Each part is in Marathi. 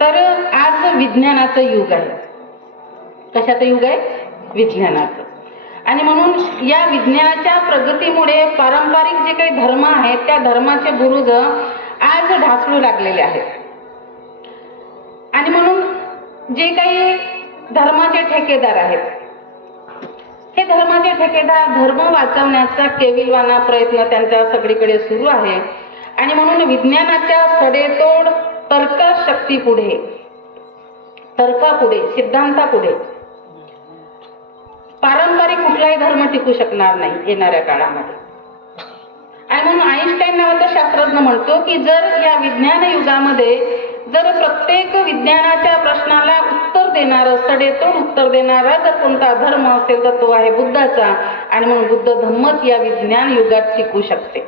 तर आज विज्ञानाचं युग आहे. कशाचं युग आहे? विज्ञानाचं. आणि म्हणून या विज्ञानाच्या प्रगतीमुळे पारंपरिक जे काही धर्म आहेत त्या धर्माचे बुरुज आज ढासळू लागलेले आहेत. आणि म्हणून जे काही धर्माचे ठेकेदार आहेत, हे धर्माचे ठेकेदार धर्म वाचवण्याचा केविलवाणा प्रयत्न त्यांचा सगळीकडे सुरू आहे. आणि म्हणून विज्ञानाच्या सडेतोड तर्कशक्तीपुढे, तर्कापुढे, सिद्धांतापुढे पारंपरिक कुठलाही धर्म टिकू शकणार नाही येणाऱ्या काळामध्ये. आणि म्हणून आईन्स्टाईन नावाचा शास्त्रज्ञ म्हणतो की जर या विज्ञान युगामध्ये जर प्रत्येक विज्ञानाच्या प्रश्नाला उत्तर देणारं, सडेतोड उत्तर देणारा जर कोणता धर्म असेल तर तो आहे बुद्धाचा. आणि म्हणून बुद्ध धम्मच या विज्ञान युगात टिकू शकते.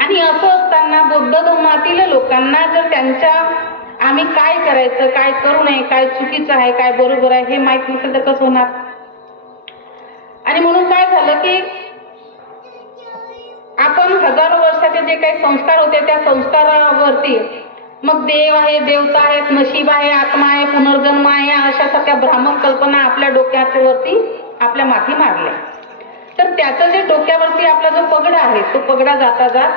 आणि असं असताना बौद्ध धर्मातील लोकांना जर त्यांच्या आम्ही काय करायचं, काय करू नये, काय चुकीचं आहे, काय बरोबर आहे हे माहित नसेल तर कसं होणार. आणि म्हणून काय झालं की आपण हजारो वर्षाचे जे काही संस्कार होते त्या संस्कारावरती मग देव आहे, देवता आहेत, नशीब आहे, आत्मा आहे, पुनर्जन्म आहे, अशा सारख्या भ्रामक कल्पना आपल्या डोक्याच्या वरती आपल्या माथी मारल्या. तर त्याचं जे डोक्यावरती आपला जो पगडा आहे तो पगडा जाता जात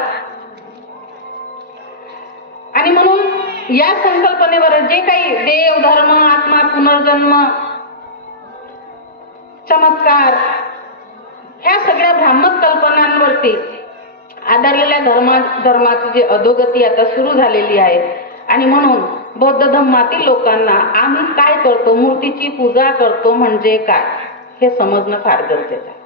आणि म्हणून या संकल्पनेवर जे काही देव, धर्म, आत्मा, पुनर्जन्म, चमत्कार ह्या सगळ्या भ्रामक कल्पनांवरती आधारलेल्या धर्माची जी अधोगती आता सुरू झालेली आहे. आणि म्हणून बौद्ध धर्मातील लोकांना आम्ही काय करतो, मूर्तीची पूजा करतो म्हणजे काय हे समजणं फार गरजेचं आहे.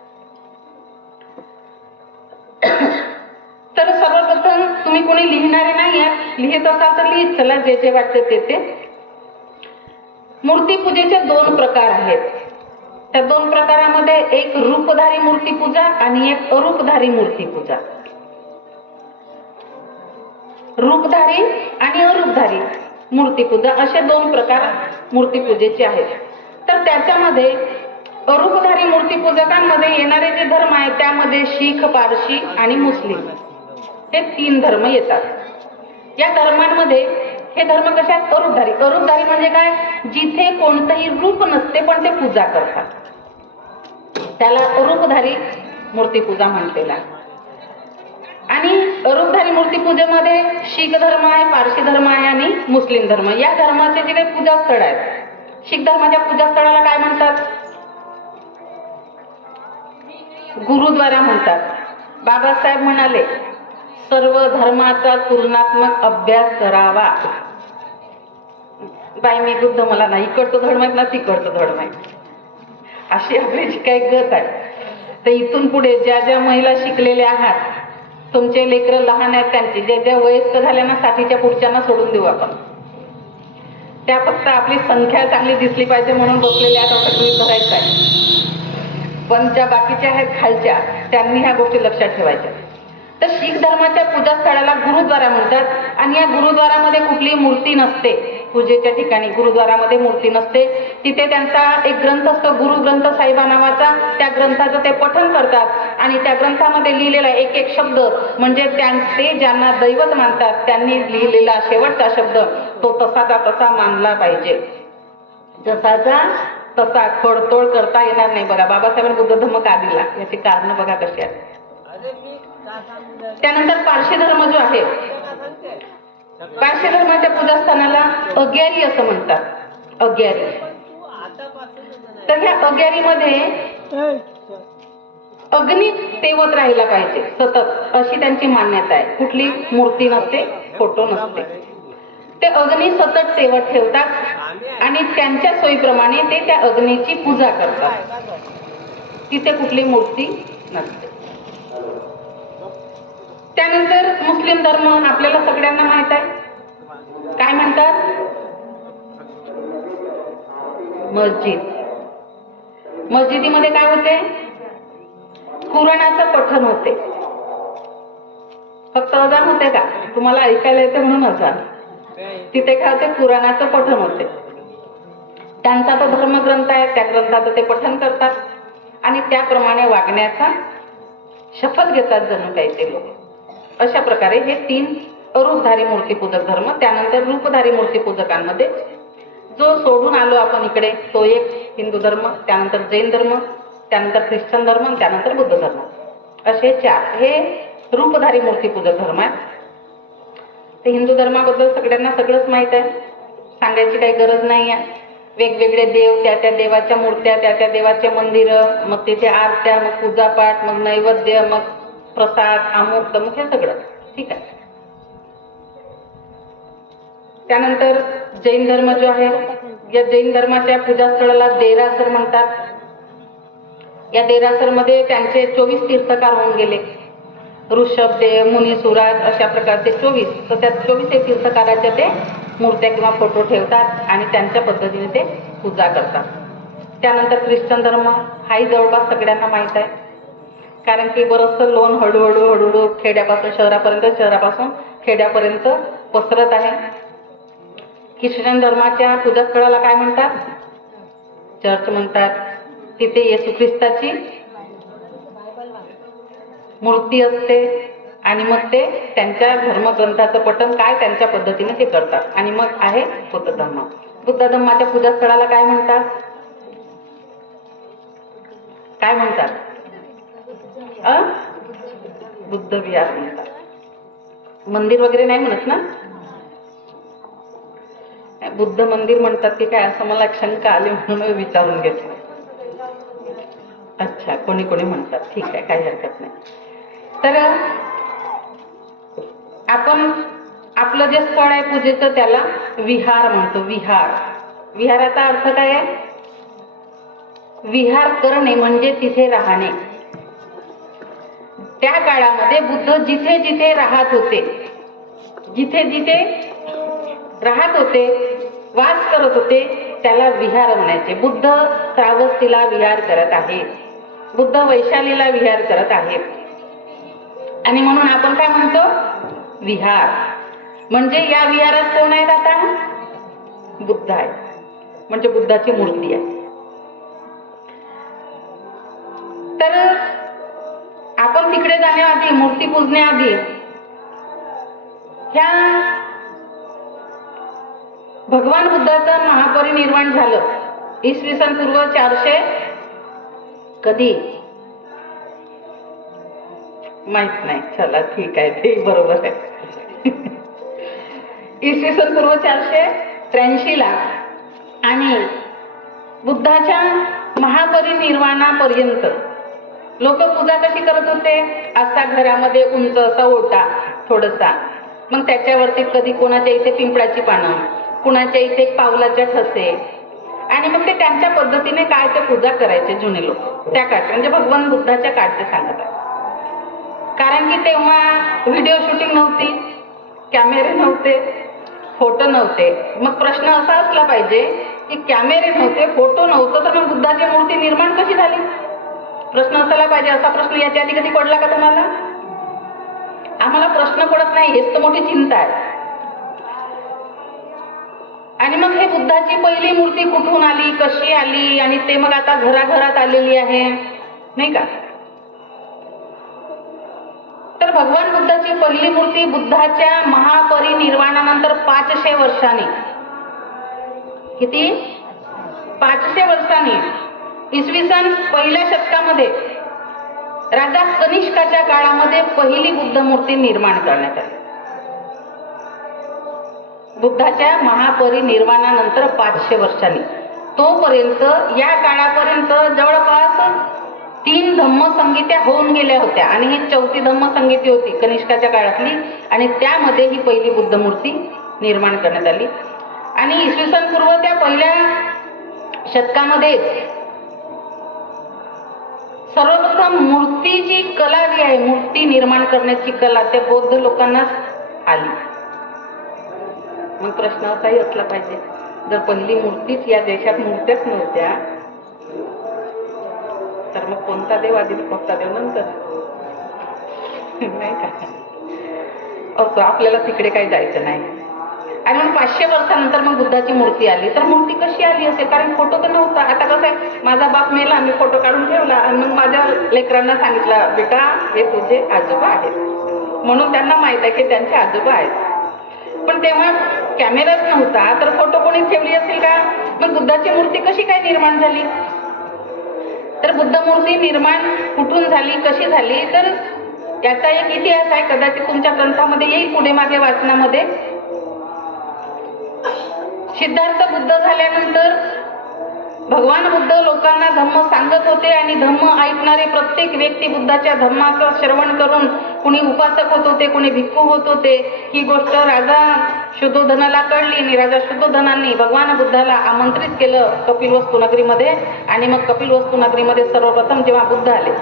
तर सर्वप्रथम तुम्ही कोणी लिहिणारे नाही आहे, लिहित असाल तर लिहित चला जे जे वाटते ते. मूर्तीपूजेचे दोन प्रकार आहेत. त्या दोन प्रकारामध्ये एक रूपधारी मूर्तीपूजा आणि एक अरूपधारी मूर्तीपूजा. रूपधारी आणि अरूपधारी मूर्तीपूजा असे दोन प्रकार मूर्तीपूजेचे आहेत. तर त्याच्यामध्ये अरूपधारी मूर्तीपूजकांमध्ये येणारे जे धर्म आहेत त्यामध्ये शीख, पारशी आणि मुस्लिम हे तीन धर्म येतात. या धर्मांमध्ये हे धर्म कशात? अरूपधारी. अरूपधारी म्हणजे काय? जिथे कोणतंही रूप नसते पण ते पूजा करतात, त्याला अरूपधारी मूर्तीपूजा म्हणतेला. आणि अरूपधारी मूर्तीपूजेमध्ये शीख धर्म आहे, पारशी धर्म आहे आणि मुस्लिम धर्म या धर्माचे जे काही पूजास्थळ आहेत. शीख धर्माच्या पूजास्थळाला काय म्हणतात? गुरुद्वारा म्हणतात. बाबासाहेब म्हणाले सर्व धर्माचा तुलनात्मक अभ्यास करावा. बाई मी बुद्ध मला नाही इकडचं धर्म आहेत ना तिकडचं धर्म आहे अशी आपली जी काही गत आहे. तर इथून पुढे ज्या ज्या महिला शिकलेल्या आहात, तुमचे लेकरं लहान आहेत, त्यांची ज्या ज्या वयस्क झाल्या ना 60च्या पुढच्यांना सोडून देऊ आपण. त्या फक्त आपली संख्या चांगली दिसली पाहिजे म्हणून बसलेल्या आहेत असं गृहीत धरायचं आहे. पण ज्या बाकीच्या आहेत खालच्या त्यांनी ह्या गोष्टी लक्षात ठेवायच्या. तर शीख धर्माच्या पूजास्थळाला गुरुद्वारा म्हणतात. आणि या गुरुद्वारामध्ये कुठलीही मूर्ती नसते. पूजेच्या ठिकाणी गुरुद्वारामध्ये मूर्ती नसते. तिथे त्यांचा एक ग्रंथ असतो गुरु ग्रंथ साहिबा नावाचा. त्या ग्रंथाचं ते पठण करतात आणि त्या ग्रंथामध्ये लिहिलेला एक एक शब्द म्हणजे ते ज्यांना दैवत मानतात त्यांनी लिहिलेला शेवटचा शब्द तो तसाचा तसा मानला पाहिजे. जसाचा तसा खोडतोड करता येणार नाही. बघा बाबासाहेबांनी बुद्ध धर्म का दिला याची कारणं बघा कशी आहेत. त्यानंतर पारशी धर्म जो आहे, पारशी धर्माच्या पूजास्थानाला अग्यारी असं म्हणतात. अग्यारी. तर ह्या अग्यारीमध्ये अग्नी तेवत राहिला पाहिजे सतत अशी त्यांची मान्यता आहे. कुठली मूर्ती नसते, फोटो नसते. ते अग्नी सतत तेवत ठेवतात आणि त्यांच्या सोयीप्रमाणे ते त्या अग्नीची पूजा करतात. तिथे कुठली मूर्ती नसते. त्यानंतर मुस्लिम धर्म आपल्याला सगळ्यांना माहित आहे. काय म्हणतात? मस्जिद. मस्जिदीमध्ये काय होते? कुराणाचं पठण होते. फक्त अजान होते का? तुम्हाला ऐकायला येते म्हणून अजान. तिथे काय होते? कुराणाचं पठण होते. त्यांचा तो धर्मग्रंथ आहे, त्या ग्रंथाचं ते पठण करतात आणि त्याप्रमाणे वागण्याचा शपथ घेतात जणू काही ते लोक. अशा प्रकारे हे 3 अरूपधारी मूर्तीपूजक धर्म. त्यानंतर रूपधारी मूर्तीपूजकांमध्ये जो सोडून आलो आपण इकडे तो एक हिंदू धर्म, त्यानंतर जैन धर्म, त्यानंतर ख्रिश्चन धर्म, त्यानंतर बुद्ध धर्म, असे 4 हे रूपधारी मूर्तीपूजक धर्म आहे. ते हिंदू धर्माबद्दल सगळ्यांना सगळंच माहीत आहे, सांगायची काही गरज नाही आहे. वेगवेगळे देव, त्या त्या देवाच्या मूर्त्या, त्या त्या देवाचे मंदिरं, मग तिथे आरत्या, मग पूजापाठ, मग नैवेद्य, मग प्रसाद, अमुक तमुक, हे सगळं ठीक आहे. त्यानंतर जैन धर्म जो आहे, या जैन धर्माच्या पूजास्थळाला देरासर म्हणतात. या देरासरमध्ये त्यांचे 24 तीर्थकार होऊन गेले, ऋषभदेव, मुनीसुराज, अशा प्रकारचे 24. तर त्या 24 तीर्थकाराच्या ते मूर्त्या किंवा फोटो ठेवतात आणि त्यांच्या पद्धतीने ते पूजा करतात. त्यानंतर ख्रिश्चन धर्म हाही जवळपास सगळ्यांना माहीत आहे, कारण की बरंचसं लोण हळूहळू खेड्यापासून शहरापर्यंत, शहरापासून खेड्यापर्यंत पसरत आहे. ख्रिश्चन धर्माच्या पूजास्थळाला काय म्हणतात? चर्च म्हणतात. तिथे येशू ख्रिस्ताची मूर्ती असते आणि मग ते त्यांच्या धर्मग्रंथाचं पठण काय त्यांच्या पद्धतीने ते करतात. आणि मग आहे बुद्ध धर्म. बुद्ध धर्माच्या पूजास्थळाला काय म्हणतात? काय म्हणतात? बुद्ध विहार म्हणतात. मंदिर वगैरे नाही म्हणत ना, बुद्ध मंदिर म्हणतात की काय, असं मला शंका आली म्हणून विचारून घेतलं. अच्छा, कोणी कोणी म्हणतात, ठीक आहे, काही हरकत नाही. तर आपण आपलं जे स्थळ आहे पूजेचं त्याला विहार म्हणतो. विहार, विहाराचा अर्थ काय आहे? विहार करणे म्हणजे तिथे राहणे. त्या काळामध्ये बुद्ध जिथे जिथे राहत होते, जिथे जिथे राहत होते, वास करत होते, त्याला विहार म्हणायचे. बुद्ध श्रावस्तीला विहार करत आहे, बुद्ध वैशालीला विहार करत आहेत, आणि म्हणून आपण काय म्हणतो? विहार. म्हणजे या विहारात कोण आहेत? आता बुद्ध आहे, म्हणजे बुद्धाची मूर्ती आहे. तर आपण तिकडे जाण्याआधी, मूर्ती पूजण्याआधी, ह्या भगवान बुद्धाचं महापरिनिर्वाण झालं इसवी सन पूर्व 400 कधी माहित नाही, चला ठीक आहे, ते बरोबर आहे. इसवी सन पूर्व 483 ला. आणि बुद्धाच्या महापरिनिर्वाणापर्यंत लोक पूजा कशी करत होते? असा घरामध्ये उंच असा ओटा थोडसा, मग त्याच्यावरती कधी कोणाच्या इथे पिंपळाची पानं, कुणाच्या इथे पावलाच्या ठसे, आणि मग ते त्यांच्या पद्धतीने काय ते पूजा करायचे जुने लोक त्या काळचे, म्हणजे भगवान बुद्धाच्या काळचे सांगत आहे. कारण की तेव्हा व्हिडिओ शूटिंग नव्हती, कॅमेरे नव्हते, फोटो नव्हते. मग प्रश्न असा असला पाहिजे की कॅमेरे नव्हते, फोटो नव्हतं, तर मग बुद्धाची मूर्ती निर्माण कशी झाली? प्रश्न असायला पाहिजे. असा प्रश्न याच्या आधी कधी पडला का तुम्हाला? आम्हाला प्रश्न पडत नाही, हेच तर मोठी चिंता आहे. आणि मग हे बुद्धाची पहिली मूर्ती कुठून आली, कशी आली, आणि ते मग आता घराघरात आलेली आहे, नाही का? तर भगवान बुद्धाची पहिली मूर्ती बुद्धाच्या महापरिनिर्वाणानंतर 500 वर्षांनी, किती? 500 वर्षांनी, इसवी सन पहिल्या शतकामध्ये राजा कनिष्काच्या काळामध्ये पहिली बुद्ध मूर्ती निर्माण करण्यात आली. बुद्धाच्या महापरिनिर्वाणानंतर 500 वर्षांनी. तोपर्यंत, या काळापर्यंत जवळपास 3 धम्मसंगीत्या होऊन गेल्या होत्या, आणि ही 4थी धम्मसंगीती होती कनिष्काच्या काळातली, आणि त्यामध्ये ही पहिली बुद्ध मूर्ती निर्माण करण्यात आली. आणि इसवी सन पूर्व त्या पहिल्या शतकामध्ये सर्वप्रथम मूर्तीची कला जी आहे, मूर्ती निर्माण करण्याची कला, त्या बौद्ध लोकांनाच आली. मग प्रश्न असाही असला पाहिजे, जर पहिली मूर्तीच या देशात मूर्त्याच नव्हत्या, तर मग कोणता देव आधी, कोणता देव नंतर? नाही का? असं आपल्याला तिकडे काही जायचं नाही. आणि मग 500 वर्षानंतर मग बुद्धाची मूर्ती आली. तर मूर्ती कशी आली असेल? कारण फोटो तर नव्हता. आता कसं आहे, माझा बाप मेला, मी फोटो काढून ठेवला आणि मग माझ्या लेकरांना सांगितलं, बेटा हे तुझे आजोबा आहेत. म्हणून त्यांना माहित आहे की त्यांचे आजोबा आहेत. पण तेव्हा कॅमेराच नव्हता तर फोटो कोणी ठेवली असेल का? मग बुद्धाची मूर्ती कशी काय निर्माण झाली? तर बुद्ध मूर्ती निर्माण कुठून झाली, कशी झाली, तर याचा एक इतिहास आहे. कदाचित तुमच्या ग्रंथामध्ये येईल पुढे मागे वाचनामध्ये. सिद्धार्थ बुद्ध झाल्यानंतर भगवान बुद्ध लोकांना धम्म सांगत होते आणि धम्म ऐकणारे प्रत्येक व्यक्ती बुद्धाच्या धम्माचं श्रवण करून कुणी उपासक होत होते, कुणी भिक्खू होत होते. ही गोष्ट राजा शुद्धोधनाला कळली आणि राजा शुद्धोधनांनी भगवान बुद्धाला आमंत्रित केलं कपिलवस्तू नगरीमध्ये. आणि मग कपिलवस्तू नगरीमध्ये सर्वप्रथम जेव्हा बुद्ध आले,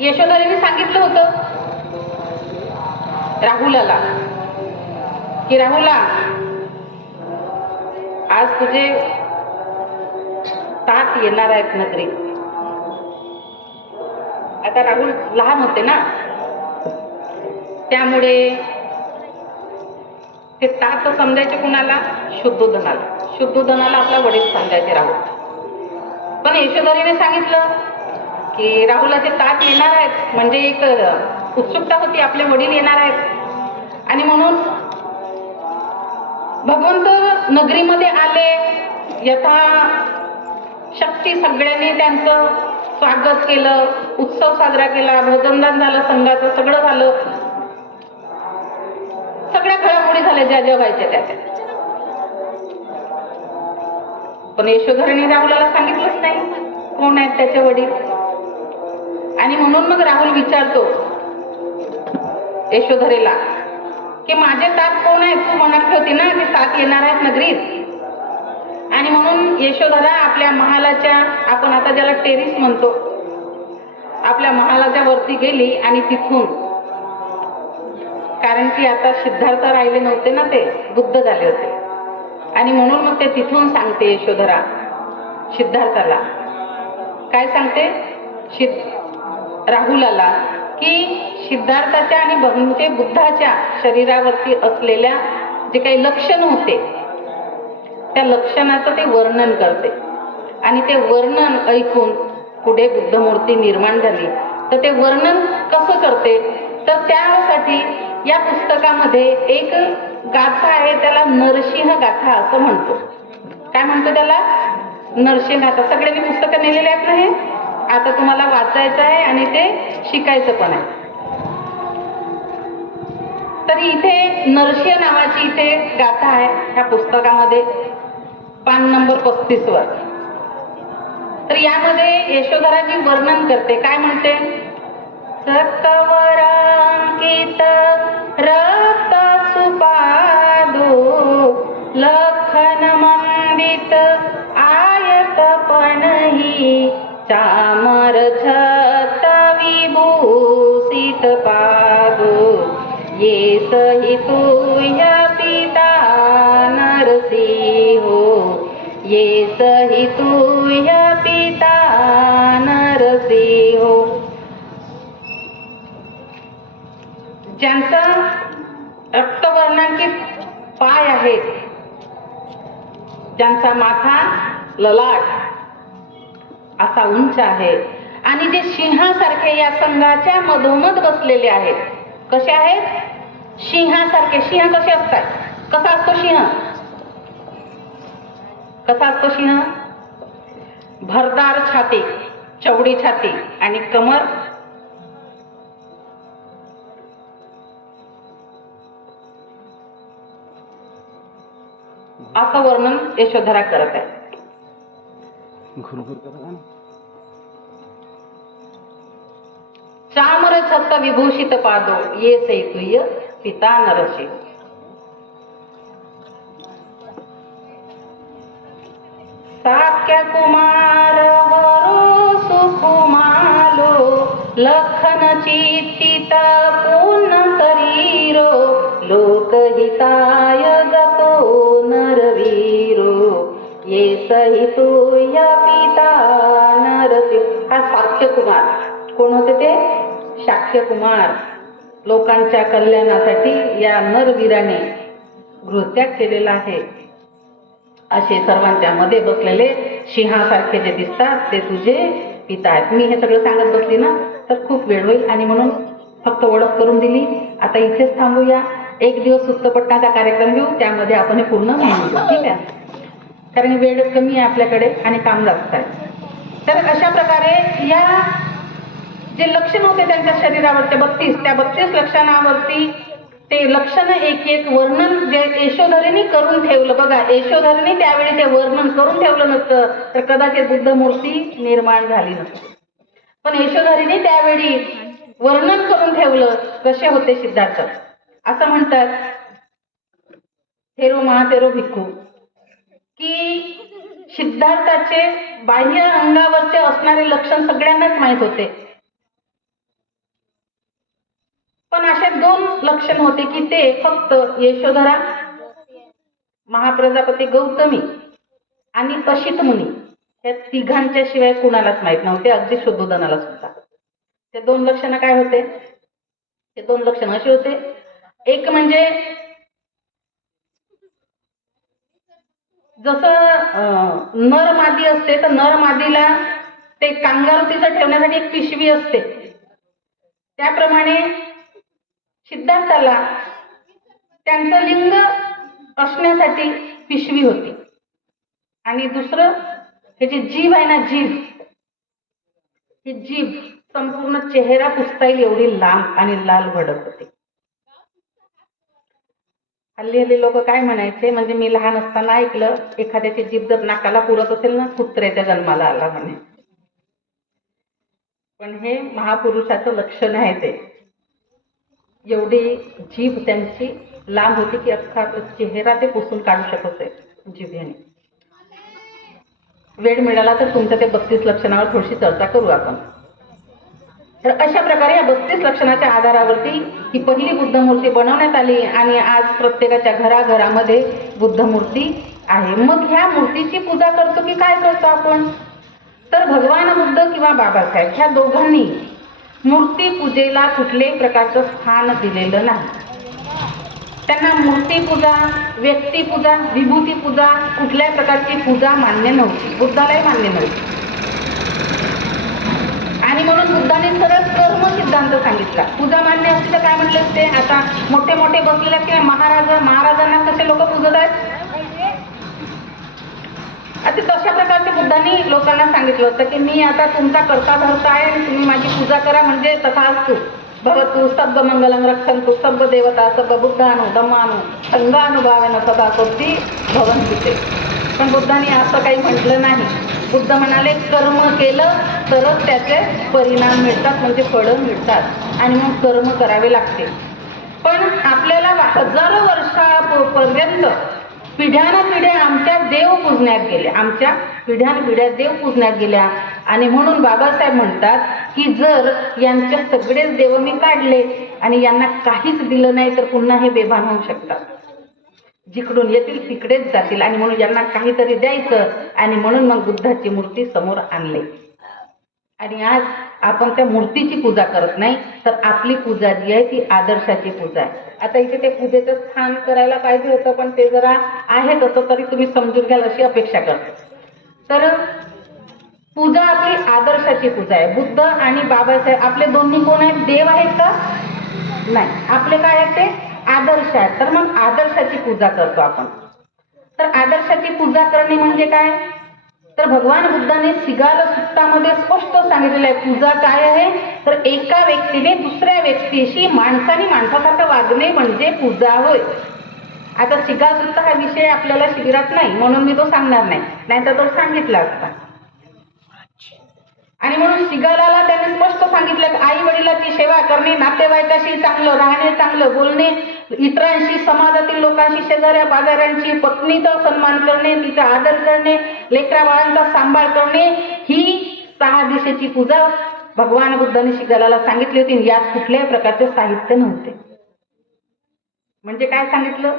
यशोधरेने सांगितलं होतं राहुलाला की राहुला, आज तुझे तात येणार आहेत नगरीत. आता राहुल लहान होते ना, त्यामुळे ते तात समजायचे कुणाला? शुद्धोधनाला. शुद्धोधनाला आपला वडील समजायचे राहुल. पण यशोधरीने सांगितलं की राहुलाचे तात येणार आहेत, म्हणजे एक उत्सुकता होती, आपले वडील येणार आहेत. आणि म्हणून भगवंत नगरीमध्ये आले. यथा शक्ती सगळ्यांनी त्यांचं स्वागत केलं, उत्सव साजरा केला, भजनदान झालं, संघाचं सगळं झालं, सगळ्या घडामोडी झाल्या ज्या ज्या व्हायच्या त्या. पण यशोधरेने राहुलाला सांगितलंच नाही कोण आहेत त्याचे वडील. आणि म्हणून मग राहुल विचारतो यशोधरेला की माझे तात कोण आहेत? तू म्हणाली होती ना की तात येणार आहेत नगरीत. आणि म्हणून यशोधरा आपल्या महालाच्या, आपण आता ज्याला टेरिस म्हणतो, आपल्या महालाच्या वरती गेली आणि तिथून, कारण की आता सिद्धार्थ राहिले नव्हते ना, ते बुद्ध झाले होते. आणि म्हणून मग ते तिथून सांगते यशोधरा सिद्धार्थाला, काय सांगते राहुलाला, की सिद्धार्थाच्या आणि म्हणजे बुद्धाच्या शरीरावरती असलेल्या जे काही लक्षण होते त्या लक्षणाचं ते वर्णन करते. आणि ते वर्णन ऐकून पुढे बुद्धमूर्ती निर्माण झाली. तर ते वर्णन कसं करते, तर त्यासाठी या पुस्तकामध्ये एक गाथा आहे, त्याला नरसिंह गाथा असं म्हणतो. काय म्हणतो त्याला? नरसिंह गाथा. सगळ्यांनी पुस्तकं नेलेले आहेत ना, हे आता तुम्हाला वाचायचं आहे आणि ते शिकायचं पण आहे. तरी इथे नरसिंह नावाची इथे गाथा आहे ह्या पुस्तकामध्ये, पान नंबर 35 वर. तर यामध्ये यशोधराजी वर्णन करते. काय म्हणते? सकवरांकित रक्त सुपादो लखन मंडित आयत पणही चामर छत विभूषित पादो ये सहितुय पिता नरसिंहो ये सहितुय पिता नरसिंहो. ज्यांचा रक्तवर्णांकित पाय आहेत, ज्यांचा माथा ललाट असा उंच आहे आणि जे सिंहासारखे या संघाच्या मधोमध बसलेले आहेत. कसे आहेत? सिंहासारखे. सिंह कसे असतात? कसा असतो सिंह? कसा असतो सिंह? भरदार छाती, चौडी छाती आणि कमर असं वर्णन यशोधरा करत आहे. चामर छत्त विभूषित पादो ये सैतुय पिता नरसिंह. साक्य कुमार वरो सुकुमालो लखन चित्तित पूर्ण शरीरो लोकहिताय गतो नरवीरो ये सहितुय पिता नरसिंह. हा साक्य कुमार. कोण होते ते? शाक्य कुमार. लोकांच्या कल्याणासाठी या नरवीराने गृहत्याग केलेला आहे. असे सर्वांच्या मध्ये बसलेले सिंहासारखे जे दिसतात ते तुझे पितायत. मी हे सगळं सांगत बसली ना तर खूप वेळ होईल आणि म्हणून फक्त ओळख करून दिली. आता इथेच थांबूया. एक दिवस सुत्तपट्टाचा कार्यक्रम घेऊ, त्यामध्ये आपण हे पूर्ण म्हणून घेऊ, ठीक आहे? कारण वेळ कमी आहे आपल्याकडे आणि काम जास्त आहे. तर अशा प्रकारे या जे लक्षण होते त्यांच्या शरीरावरचे 32, त्या 32 लक्षणावरती ते लक्षण एक एक वर्णन जे यशोधरीने करून ठेवलं. बघा, यशोधरीने त्यावेळी ते वर्णन करून ठेवलं नसतं तर कदाचित बुद्ध मूर्ती निर्माण झाली नसती. पण यशोधरीने त्यावेळी वर्णन करून ठेवलं कसे होते सिद्धार्थ. असं म्हणतात थेरो महाथेरो भिक्खू की सिद्धार्थाचे बाह्य अंगावरचे असणारे लक्षण सगळ्यांनाच माहित होते, पण असे 2 लक्षण होते की ते फक्त यशोधरा, महाप्रजापती गौतमी आणि पशित मुनी या तिघांच्या शिवाय कुणालाच माहित नव्हते, अगदी शुद्धोधनाला सुद्धा. ते 2 लक्षण काय होते? ते 2 लक्षण असे होते, एक म्हणजे जसं नर मादी असते तर नर मादीला ते कांगारू तिचं ठेवण्यासाठी एक पिशवी असते, त्याप्रमाणे सिद्धार्थाला त्यांचं लिंग असण्यासाठी पिशवी होती. आणि दुसरं हे जे जीभ आहे ना, जीभ, ही जीभ संपूर्ण चेहरा पुसता येईल एवढी लांब आणि लाल भडक होती. हल्ली लोक काय म्हणायचे, म्हणजे मी लहान असताना ऐकलं, एखाद्याची जीभ जर नाकाला पुरत असेल ना, कुत्र्याच्या जन्माला आला म्हणे. पण हे महापुरुषाचं लक्षण आहे. ते एवढी जीभ त्यांची लांब होती की अख्खा चेहरा ते पुसून काढू शकत होते जिभेने. वेळ मिळाला तर तुमच्या ते 32 लक्षणावर थोडीशी चर्चा करू आपण. तर अशा प्रकारे या 32 लक्षणाच्या आधारावरती ही पहिली बुद्ध मूर्ती बनवण्यात आली आणि आज प्रत्येकाच्या घराघरामध्ये बुद्ध मूर्ती आहे. मग ह्या मूर्तीची पूजा करतो की काय करतो आपण? तर भगवान बुद्ध किंवा बाबासाहेब ह्या दोघांनी मूर्ती पूजेला कुठल्याही प्रकारचं स्थान दिलेलं नाही. त्यांना मूर्तीपूजा, व्यक्तिपूजा, विभूती पूजा, कुठल्याही प्रकारची पूजा मान्य नव्हती, बुद्धालाही मान्य नव्हती. आणि म्हणून बुद्धाने सरळ कर्म सिद्धांत सांगितला. पूजा मान्य असते तर काय म्हटले असते? आता मोठे मोठे बसलेले किंवा महाराजांना कसे लोक पूजत आहेत, आता तशा प्रकारच्या बुद्धांनी लोकांना सांगितलं होतं की मी आता तुमचा करता धरता आहे आणि तुम्ही माझी पूजा करा, म्हणजे तथास्तु भवतु सब्ब मंगलम रक्षन्तु सब्ब देवता सब्ब बुद्धानु धम्मानु संघानुभावेन सदा कोटी भवन्ति. पण बुद्धांनी असं काही म्हटलं नाही. बुद्ध म्हणाले कर्म केलं तरच त्याचे परिणाम मिळतात, म्हणजे फळं मिळतात आणि मग कर्म करावे लागते. पण आपल्याला हजारो वर्षापर्यंत पिढ्यानपिढ्या आमच्या देव पूजण्यात गेल्या, आमच्या पिढ्यानपिढ्या देव पूजण्यात गेल्या. आणि म्हणून बाबासाहेब म्हणतात की जर यांचे सगळेच देव मी काढले आणि यांना काहीच दिलं नाही तर पुन्हा हे बेभान होऊ शकतात, जिकडून येतील तिकडेच जातील. आणि म्हणून यांना काहीतरी द्यायचं आणि म्हणून मग बुद्धाची मूर्ती समोर आणली. आणि आज आपण त्या मूर्तीची पूजा करत नाही तर आपली पूजा जी आहे ती आदर्शाची पूजा आहे. आता इथे ते पूजेचं स्थान करायला पाहिजे होतं, पण ते जरा आहे तसं तरी तुम्ही समजून घ्याल अशी अपेक्षा करतो. तर पूजा आपली आदर्शाची पूजा आहे. बुद्ध आणि बाबासाहेब आपले दोन्ही कोण आहेत? देव आहेत का? नाही, आपले काय आहेत? ते आदर्श आहेत. तर मग आदर्शाची पूजा करतो आपण. तर आदर्शाची पूजा करणे म्हणजे काय? तर भगवान बुद्धाने सिगाल सुत्तामध्ये स्पष्ट सांगितलेलं आहे पूजा काय आहे. तर एका व्यक्तीने दुसऱ्या व्यक्तीशी माणसाने माणसासारखं वागणे म्हणजे पूजा होय. आता सिगाल सुत्ता हा विषय आपल्याला शिबिरात नाही म्हणून मी तो सांगणार नाही, नाहीतर तो सांगितला असता. आणि म्हणून सिगालाला त्यांनी स्पष्ट सांगितलं आई वडिलांची सेवा करणे, नातेवाईकाशी चांगलं राहणे, चांगलं बोलणे, इतरांशी, समाजातील लोकांशी, शेजाऱ्या बाजाऱ्यांची, पत्नीचा सन्मान करणे, तिचा आदर करणे, लेकरा बाळांचा सांभाळ करणे, ही 6 दिशेची पूजा भगवान बुद्धांनी सिगालाला सांगितली होती. यात कुठल्याही प्रकारचे साहित्य नव्हते. म्हणजे काय सांगितलं?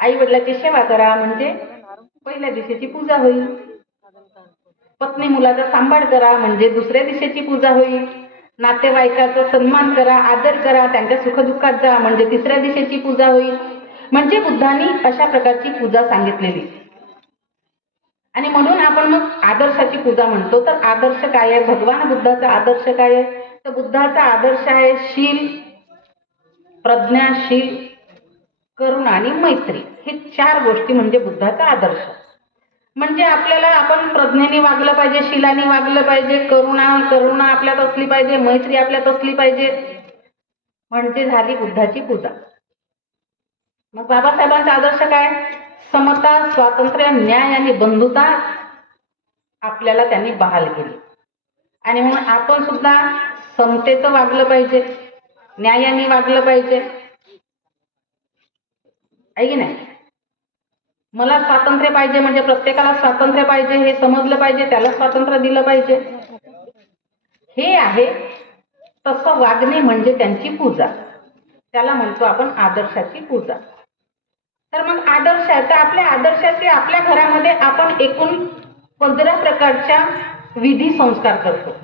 आई वडिलांची सेवा करा म्हणजे पहिल्या दिशेची पूजा होईल. पत्नी मुलाचा सांभाळ करा म्हणजे दुसऱ्या दिशेची पूजा होईल. नातेवाईकाचा सन्मान करा, आदर करा, त्यांच्या सुखदुःखात जा म्हणजे तिसऱ्या दिशेची पूजा होईल. म्हणजे बुद्धांनी अशा प्रकारची पूजा सांगितलेली. आणि म्हणून आपण मग आदर्शाची पूजा म्हणतो. तर आदर्श काय आहे? भगवान बुद्धाचा आदर्श काय आहे? तर बुद्धाचा आदर्श आहे शील, प्रज्ञाशील, करुणा आणि मैत्री. हे 4 गोष्टी म्हणजे बुद्धाचा आदर्श. म्हणजे आपल्याला आपण प्रज्ञेने वागलं पाहिजे, शीलाने वागलं पाहिजे, करुणा आपल्यात असली पाहिजे, मैत्री आपल्यात असली पाहिजे, म्हणजे झाली बुद्धाची पूजा. मग बाबासाहेबांचा आदर्श काय? समता, स्वातंत्र्य, न्याय आणि बंधुता आपल्याला त्यांनी बहाल केली. आणि म्हणून आपण सुद्धा समतेचं वागलं पाहिजे, न्यायाने वागलं पाहिजे, आहे की नाही? मला स्वातंत्र्य पाहिजे म्हणजे प्रत्येकाला स्वातंत्र्य पाहिजे हे समजलं पाहिजे, त्याला स्वातंत्र्य दिलं पाहिजे. हे आहे तसं वागणे म्हणजे त्यांची पूजा. त्याला म्हणतो आपण आदर्शाची पूजा. तर मग आदर्श आहे, तर आपल्या आदर्शाचे आपल्या घरामध्ये आपण एकूण 15 प्रकारच्या विधी संस्कार करतो.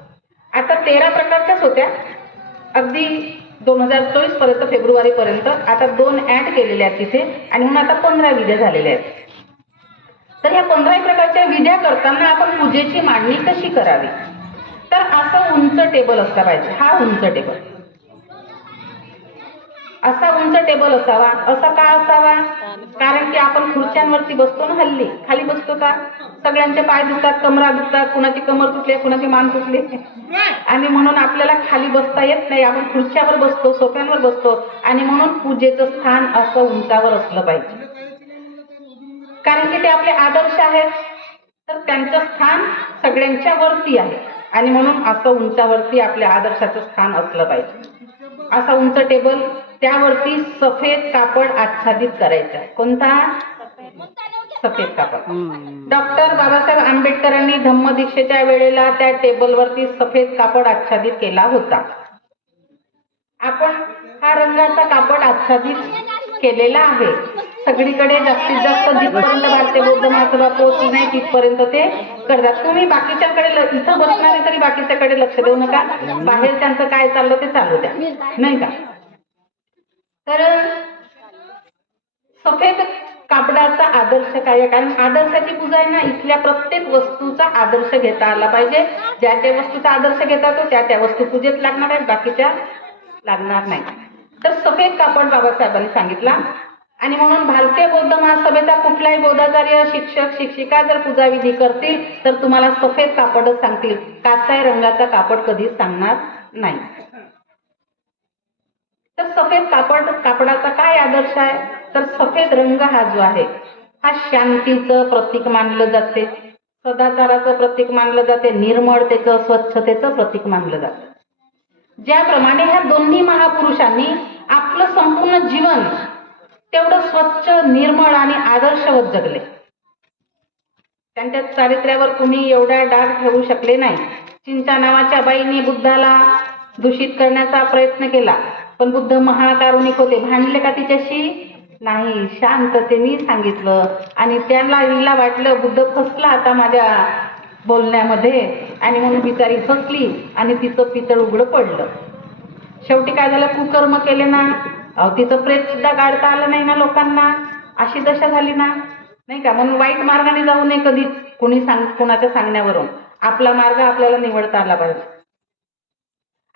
आता 13 प्रकारच्याच होत्या अगदी 2024 पर्यंत, फेब्रुवारी पर्यंत. आता 2 ऍड केलेल्या आहेत तिथे, आणि म्हणून आता 15 विध्या झालेल्या आहेत. तर ह्या 15 प्रकारच्या विध्या करताना आपण पूजेची मांडणी कशी करावी? तर असं उंच टेबल असला पाहिजे. हा उंच टेबल, असा उंच टेबल असावा. असा का असावा? कारण की आपण खुर्च्यांवरती बसतो ना, हल्ली खाली बसतो का? सगळ्यांचे पाय दुखतात, कमरा दुखतात, कुणाची कमर तुटली, कुणाची मान तुटली, आणि म्हणून आपल्याला खाली बसता येत नाही. आपण खुर्च्यावर बसतो, सोफ्यांवर बसतो, आणि म्हणून पूजेचं स्थान असं उंचावर असलं पाहिजे. कारण की ते आपले आदर्श आहेत, तर त्यांचं स्थान सगळ्यांच्या वरती आहे, आणि म्हणून असं उंचावरती आपल्या आदर्शाचं स्थान असलं पाहिजे. असा उंच टेबल, त्यावरती सफेद कापड आच्छादित करायचा. कोणता? सफेद कापड. डॉक्टर बाबासाहेब आंबेडकरांनी धम्मदीक्षेच्या वेळेला त्या टेबलवरती सफेद कापड आच्छादित केला होता. आपण हा रंगाचा कापड आच्छादित केलेला आहे. सगळीकडे जास्तीत जास्त जिथपर्यंत भारतीय बौद्ध महासभा पोहोचली नाही तिथपर्यंत ते करतात. तुम्ही बाकीच्याकडे इथं बसणारे तरी बाकीच्याकडे लक्ष देऊ नका, बाहेरच्यांचं काय चाललं ते चालू द्या, नाही का? तर सफेद कापडाचा आदर्श काय? कारण आदर्शाची पूजा आहे ना, इथल्या प्रत्येक वस्तूचा आदर्श घेता आला पाहिजे. ज्या त्या वस्तूचा आदर्श घेता तो त्या वस्तू पूजेत लागणार आहेत, बाकीच्या लागणार नाही. तर सफेद कापड बाबासाहेबांनी सांगितला, आणि म्हणून भारतीय बौद्ध महासभेचा कुठलाही बौद्धाचार्य, शिक्षक, शिक्षिका जर पूजाविधी करतील तर तुम्हाला सफेद कापडच सांगतील, कासाय रंगाचा कापड कधीच सांगणार नाही. तर सफेद कापडाचा काय आदर्श आहे? तर सफेद रंग हा जो आहे हा शांतीचं प्रतीक मानलं जाते, सदाचाराचं प्रतीक मानलं जाते, निर्मळतेचं, स्वच्छतेचं प्रतीक मानलं जातं. ज्याप्रमाणे ह्या दोन्ही महापुरुषांनी आपलं संपूर्ण जीवन तेवढं स्वच्छ, निर्मळ आणि आदर्शवत जगले. त्यांच्या चारित्र्यावर कुणी एवढा डाग ठेवू शकले नाही. चिंता नावाच्या बाईने बुद्धाला दूषित करण्याचा प्रयत्न केला, पण बुद्ध महाकारुणिक होते. भांडले का तिच्याशी? नाही, शांततेने सांगितलं, आणि त्याला हिला वाटलं बुद्ध फसला आता माझ्या बोलण्यामध्ये, आणि म्हणून बिचारी फसली आणि तिचं पितळ उघडं पडलं. शेवटी काय झालं? कुकर्म केले ना, तिचं प्रेत सुद्धा काढता आलं नाही ना लोकांना, अशी दशा झाली ना, नाही का? म्हणून वाईट मार्गाने जाऊ नये कधीच, कोणाच्या सांगण्यावरून. आपला मार्ग आपल्याला निवडता आला पाहिजे.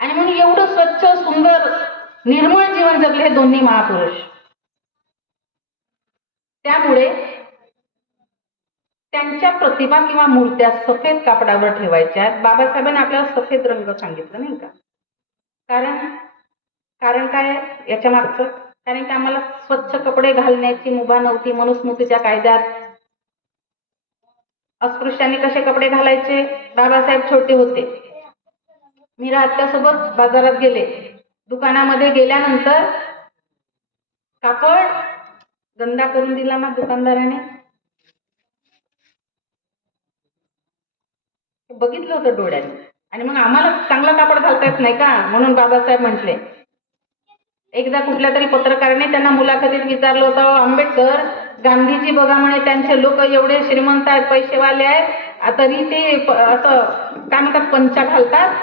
आणि म्हणून एवढं स्वच्छ, सुंदर, निर्मळ जीवन जगले हे दोन्ही महापुरुष. त्यामुळे त्यांच्या प्रतिमा किंवा मूर्त्या सफेद कापडावर ठेवायच्या. बाबासाहेबांनी आपल्याला सफेद रंग सांगितलं, नाही का? कारण काय याच्या मागचं? कारण की आम्हाला स्वच्छ कपडे घालण्याची मुभा नव्हती. मनुस्मृतीच्या कायद्यात अस्पृश्यांनी कसे कपडे घालायचे? बाबासाहेब छोटे होते, मीरा आत्यासोबत बाजारात गेले. दुकानामध्ये गेल्यानंतर कापड गंदा करून दिला ना दुकानदाराने, बघितलं होतं डोळ्याने. आणि मग आम्हाला चांगला कापड घालता येत नाही का? म्हणून बाबासाहेब म्हटले. एकदा कुठल्या तरी पत्रकाराने त्यांना मुलाखतीत विचारलं होतं, आंबेडकर, गांधीजी बघा म्हणे, त्यांचे लोक एवढे श्रीमंत आहेत, पैसेवाले आहेत, तरी ते असं काय म्हणतात, पंचा घालतात,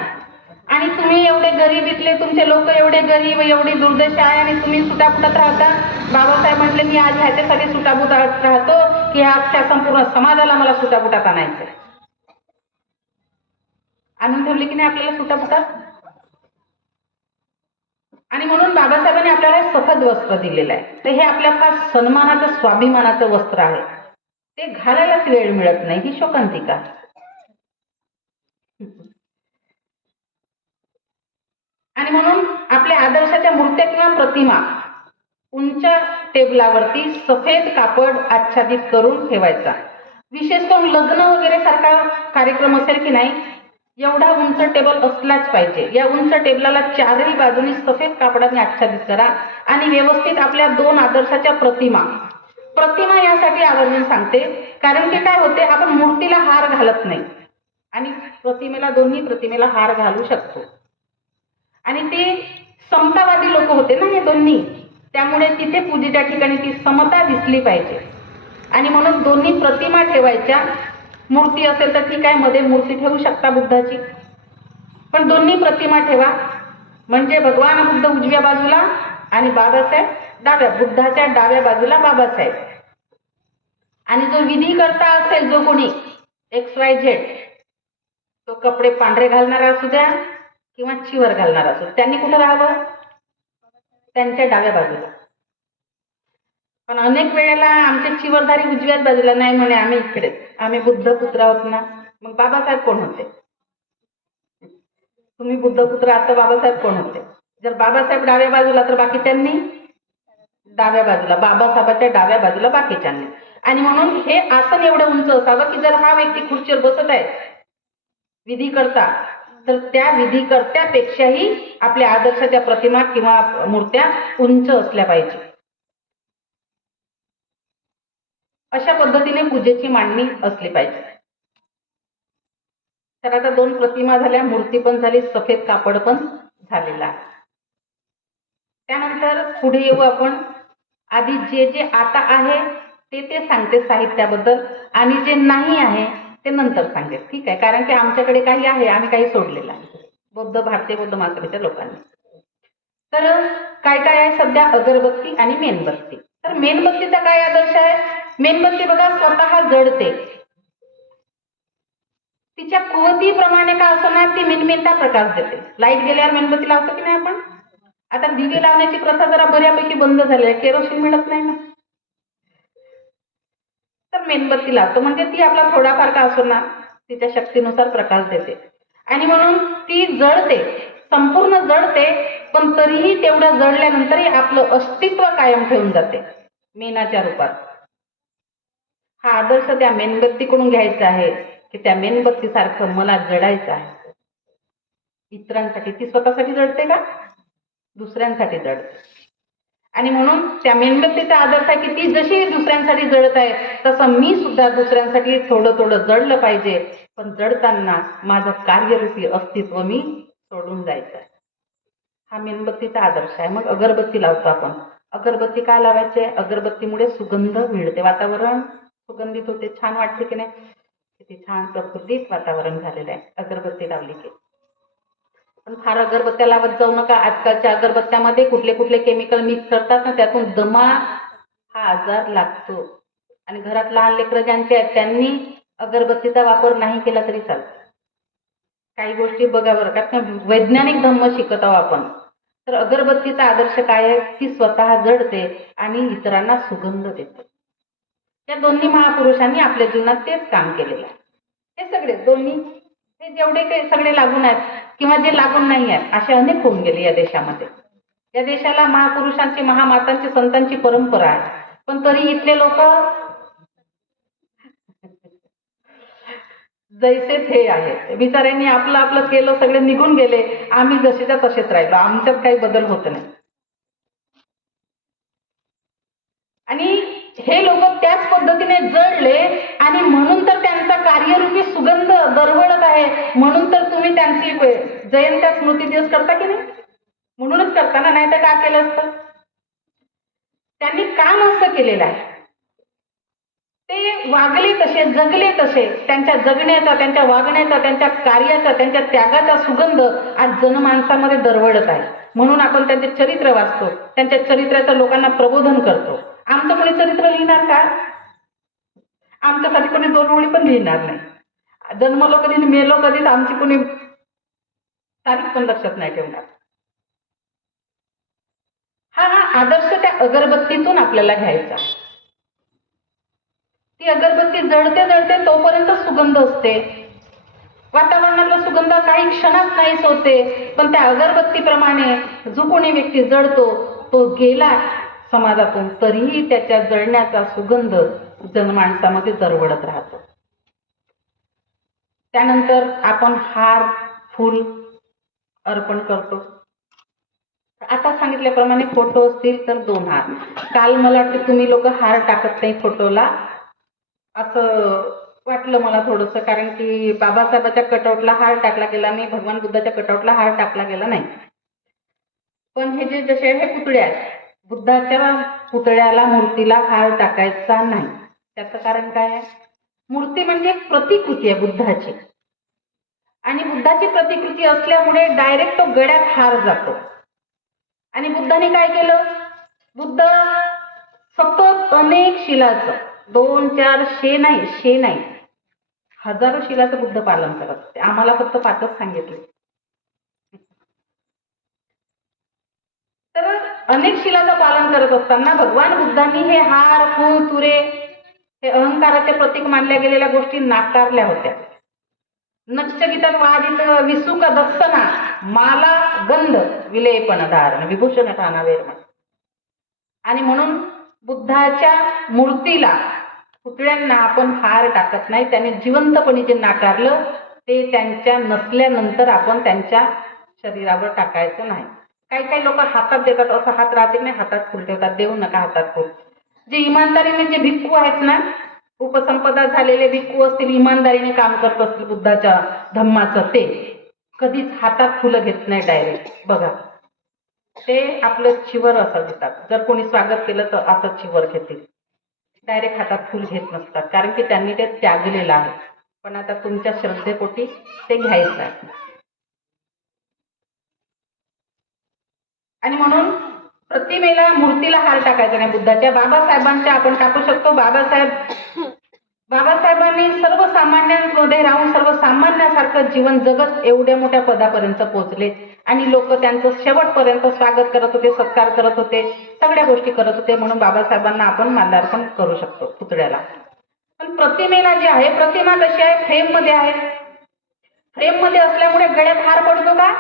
आणि तुम्ही एवढे गरीबीतले, तुमचे लोक एवढे गरीब, एवढी दुर्दशा आहे आणि तुम्ही सुटाफुटात राहता. बाबासाहेब म्हटले मी आज ह्याच्यासाठी सुटाफुटात राहतो की अख्ख्या संपूर्ण समाजाला मला सुटाफुटात आणायचंय. आणून ठेवले की नाही आपल्याला सुटाफुटात. आणि म्हणून बाबासाहेबांनी आपल्याला सफेद वस्त्र दिलेलं आहे. तर हे आपल्या फार सन्मानाचं, स्वाभिमानाचं वस्त्र आहे. ते घालायलाच वेळ मिळत नाही, ही शोकांतिका. आणि म्हणून आपल्या आदर्शाच्या मूर्त्या किंवा प्रतिमा उंच टेबलावरती सफेद कापड आच्छादित करून ठेवायचा. विशेष करून लग्न वगैरे सारखा कार्यक्रम असेल की नाही, एवढा उंच टेबल असलाच पाहिजे. या उंच टेबलाला चारही बाजूनी सफेद कापडाने आच्छादित करा आणि व्यवस्थित आपल्या 2 आदर्शाच्या प्रतिमा यासाठी आवर्जून सांगते, कारण की काय होते, आपण मूर्तीला हार घालत नाही आणि प्रतिमेला, दोन्ही प्रतिमेला हार घालू शकतो. आणि ते समतावादी लोक होते ना हे दोन्ही, त्यामुळे तिथे पूजेच्या ठिकाणी ती समता दिसली पाहिजे. आणि म्हणून दोन्ही प्रतिमा ठेवायच्या. मूर्ती असेल तर ठीक आहे, मध्ये मूर्ती ठेवू शकता बुद्धाची, पण दोन्ही प्रतिमा ठेवा. म्हणजे भगवान बुद्ध उजव्या बाजूला आणि बाबासाहेब डाव्या, बुद्धाच्या डाव्या बाजूला बाबासाहेब. आणि जो विधी करता असेल, जो कोणी XYZ, तो कपडे पांढरे घालणारा असू द्या किंवा चिवर घालणारा असू, त्यांनी कुठं राहावं? त्यांच्या डाव्या बाजूला. पण अनेक वेळेला आमचे चिवरधारी उजव्याच बाजूला, नाही म्हणे आम्ही इकडे, आम्ही बुद्ध पुत्र आहोत ना. मग बाबासाहेब कोण होते? तुम्ही बुद्ध पुत्र आहात तर बाबासाहेब कोण होते? जर बाबासाहेब डाव्या बाजूला तर बाकीच्यांनी डाव्या बाजूला, बाबासाहेबाच्या डाव्या बाजूला बाकीच्यांनी. आणि म्हणून हे आसन एवढं उंच असावं की जर हा व्यक्ती खुर्चीवर बसत आहे विधी करता, तर त्या विधीकर्त्यापेक्षाही आपल्या आदर्शाच्या प्रतिमा किंवा मूर्त्या उंच असल्या पाहिजे. अशा पद्धतीने पूजेची मांडणी असली पाहिजे. तर आता 2 प्रतिमा झाल्या, मूर्ती पण झाली, सफेद कापड पण झालेला. त्यानंतर पुढे येऊ आपण. आधी जे आता आहे ते सांगते साहित्याबद्दल, आणि जे नाही आहे ते नंतर सांगते. ठीक आहे, कारण की आमच्याकडे काही आहे, आम्ही काही सोडलेलं आहे भारतीय बौद्ध महासभेच्या लोकांनी. तर काय काय आहे सध्या? अगरबत्ती आणि मेणबत्ती. तर मेणबत्तीचा काय आदर्श आहे? मेणबत्ती बघा स्वतः जळते, तिच्या कुवतीप्रमाणे का असणार ती मिनमिनता प्रकाश देते. लाईट गेल्यावर मेणबत्ती लावतो की नाही आपण? आता दिवे लावण्याची प्रथा जरा बऱ्यापैकी बंद झाली आहे, केरोसिन मिळत नाही ना, तर मेणबत्ती लावतो. म्हणजे ती आपला थोडाफार का असणार तिच्या शक्तीनुसार प्रकाश देते. आणि म्हणून ती जळते, संपूर्ण जळते, पण तरीही तेवढं जळल्यानंतरही आपलं अस्तित्व कायम ठेवून जाते मेणाच्या रूपात. हा आदर्श त्या मेणबत्तीकडून घ्यायचा आहे की त्या मेणबत्ती सारखं मला जळायचं आहे. इतरांसाठी, ती स्वतःसाठी जळते का? दुसऱ्यांसाठी जळते. आणि म्हणून त्या मेणबत्तीचा आदर्श आहे की ती जशी दुसऱ्यांसाठी जळत आहे तसं मी सुद्धा दुसऱ्यांसाठी थोडं थोडं जळलं पाहिजे, पण जळताना माझं कार्यरूपी अस्तित्व मी सोडून जायचं आहे. हा मेणबत्तीचा आदर्श आहे. मग अगरबत्ती लावतो आपण. अगरबत्ती काय लावायचे? अगरबत्तीमुळे सुगंध मिळते, वातावरण सुगंधित होते, छान वाटते की नाही? किती छान प्रकृतीत वातावरण झालेलं आहे अगरबत्ती लावली की. पण फार अगरबत्त्या लावत जाऊ नका. आजकालच्या अगरबत्त्यामध्ये कुठले कुठले केमिकल मिक्स करतात ना, त्यातून दमा हा आजार लागतो. आणि घरात लहान लेकरं ज्यांचे आहेत त्यांनी अगरबत्तीचा वापर नाही केला तरी चालतो. काही गोष्टी बघा बरं, कारण वैज्ञानिक धम्म शिकत आहोत आपण. तर अगरबत्तीचा आदर्श काय आहे? ती स्वतः जळते आणि इतरांना सुगंध देते. या दोन्ही महापुरुषांनी आपल्या जीवनात तेच काम केलेलं आहे. हे सगळे दोन्ही, हे जेवढे काही सगळे लागून आहेत किंवा जे लागून नाही आहेत, असे अनेक होऊन गेले या देशामध्ये. या देशाला महापुरुषांची, महामातांची, संतांची परंपरा आहे, पण तरी इथले लोक जैसे थे आहेत. बिचाऱ्यांनी आपलं आपलं केलं, सगळे निघून गेले, आम्ही जसेच्या तसेच राहिलो, आमच्यात काही बदल होत नाही. आणि हे लोक त्याच पद्धतीने जळले आणि म्हणून तर त्यांचा कार्यरूपी सुगंध दरवळत आहे. म्हणून तर तुम्ही त्यांची जयंती स्मृती दिवस करता की नाही? म्हणूनच करता ना, नाही तर का केलं असतं? त्यांनी काम असं केलेलं आहे. ते वागले तसे, जगले तसे, त्यांच्या जगण्याचा, त्यांच्या वागण्याचा, त्यांच्या कार्याचा, त्यांच्या त्यागाचा सुगंध आज जनमानसामध्ये दरवळत आहे. म्हणून आपण त्यांचे चरित्र वाचतो, त्यांच्या चरित्राचं लोकांना प्रबोधन करतो. आमचं कोणी चरित्र लिहिणार का? आमच्यासाठी कोणी 2 ओळी पण लिहिणार नाही. जन्मलो कधी, मेलो कधीच, आमची कोणी तारीख पण लक्षात नाही ठेवणार. हा आदर्श त्या अगरबत्तीतून आपल्याला घ्यायचा. ती अगरबत्ती जळते जळते तोपर्यंत सुगंध असते. वातावरणातला सुगंध काही क्षणात नाहीच होते, पण त्या अगरबत्तीप्रमाणे जो कोणी व्यक्ती जळतो तो गेला समाजातून तरीही त्याच्या जळण्याचा सुगंध जनमानसामध्ये दरवळत राहतो. त्यानंतर आपण हार फूल अर्पण करतो. आता सांगितल्याप्रमाणे फोटो असतील तर 2 हार. काल मला वाटतं तुम्ही लोक हार टाकत नाही फोटोला, असं वाटलं मला थोडंसं, कारण की बाबासाहेबाच्या कटआउटला हार टाकला गेला नाही, भगवान बुद्धाच्या कटआउटला हार टाकला गेला नाही. पण हे जे जसे हे पुतळे आहेत, बुद्धाच्या पुतळ्याला, मूर्तीला हार टाकायचा नाही. त्याचं कारण काय आहे? मूर्ती म्हणजे एक प्रतिकृती आहे बुद्धाची, आणि बुद्धाची प्रतिकृती असल्यामुळे डायरेक्ट तो गळ्यात हार जातो. आणि बुद्धाने काय केलं? बुद्ध सतत अनेक शिलाचं, 2, 4, शे नाही, हजारो शिलाचं बुद्ध पालन करत होते. आम्हाला फक्त 5च सांगितले. तर अनेक शिलाचं पालन करत असताना भगवान बुद्धांनी हे हार फूल तुरे हे अहंकाराचे प्रतीक मानल्या गेलेल्या गोष्टी नाकारल्या होत्या. नक्षगीतात वादित विसुक दස්සना माला गंध विलेपन धारण विभूषण ठाणा वेरमण. आणि म्हणून बुद्धाच्या मूर्तीला, पुतळ्यांना आपण हार टाकत नाही. त्याने जिवंतपणे जे नाकारलं ते त्यांच्या नसल्यानंतर आपण त्यांच्या शरीरावर टाकायचं नाही. काही काही लोक हातात देतात, असं हात राहते नाही, हातात फुल ठेवतात. देऊ नका हातात फुल. जे इमानदारीने जे भिक्खू आहेत ना, उपसंपदा झालेले भिक्खू असतील, इमानदारीने काम करत असतील बुद्धाच्या धम्माचं, ते कधीच हातात फुलं घेत नाही डायरेक्ट. बघा, ते आपलं चिवर असं घेतात. जर कोणी स्वागत केलं तर असं चिवर घेतील, डायरेक्ट हातात फुल घेत नसतात, कारण की त्यांनी ते त्यागलेलं आहे. पण आता तुमच्या श्रद्धेपोटी ते घ्यायचं आहे. आणि म्हणून प्रतिमेला, मूर्तीला हार टाकायचा नाही बुद्धाच्या. बाबासाहेबांच्या आपण टाकू शकतो. बाबासाहेबांनी सर्वसामान्यांमध्ये राहून सर्वसामान्यासारखं जीवन जगत एवढ्या मोठ्या पदापर्यंत पोहोचले, आणि लोक त्यांचं शेवटपर्यंत स्वागत करत होते, सत्कार करत होते, सगळ्या गोष्टी करत होते. म्हणून बाबासाहेबांना आपण माल्यार्पण करू शकतो पुतळ्याला. पण प्रतिमेला जे आहे, प्रतिमा कशी आहे? फ्रेम मध्ये आहे. फ्रेम मध्ये असल्यामुळे गळ्यात हार पडतो का?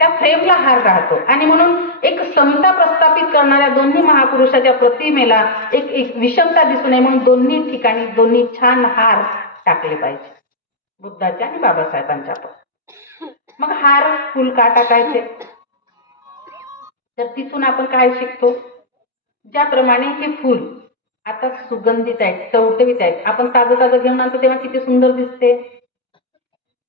त्या फ्रेमला हार राहतो. आणि म्हणून एक समता प्रस्थापित करणाऱ्या दोन्ही महापुरुषाच्या प्रतिमेला एक विषमता दिसू नये म्हणून दोन्ही ठिकाणी दोन्ही छान हार टाकले पाहिजे, बुद्धाच्या आणि बाबासाहेबांच्या पण. मग हार फुल का टाकायचे? तर तिथून आपण काय शिकतो? ज्याप्रमाणे हे फुल आता सुगंधित आहेत, टवटवीत आहेत, आपण ताजं ताजं घेऊन आणतो तेव्हा किती सुंदर दिसते,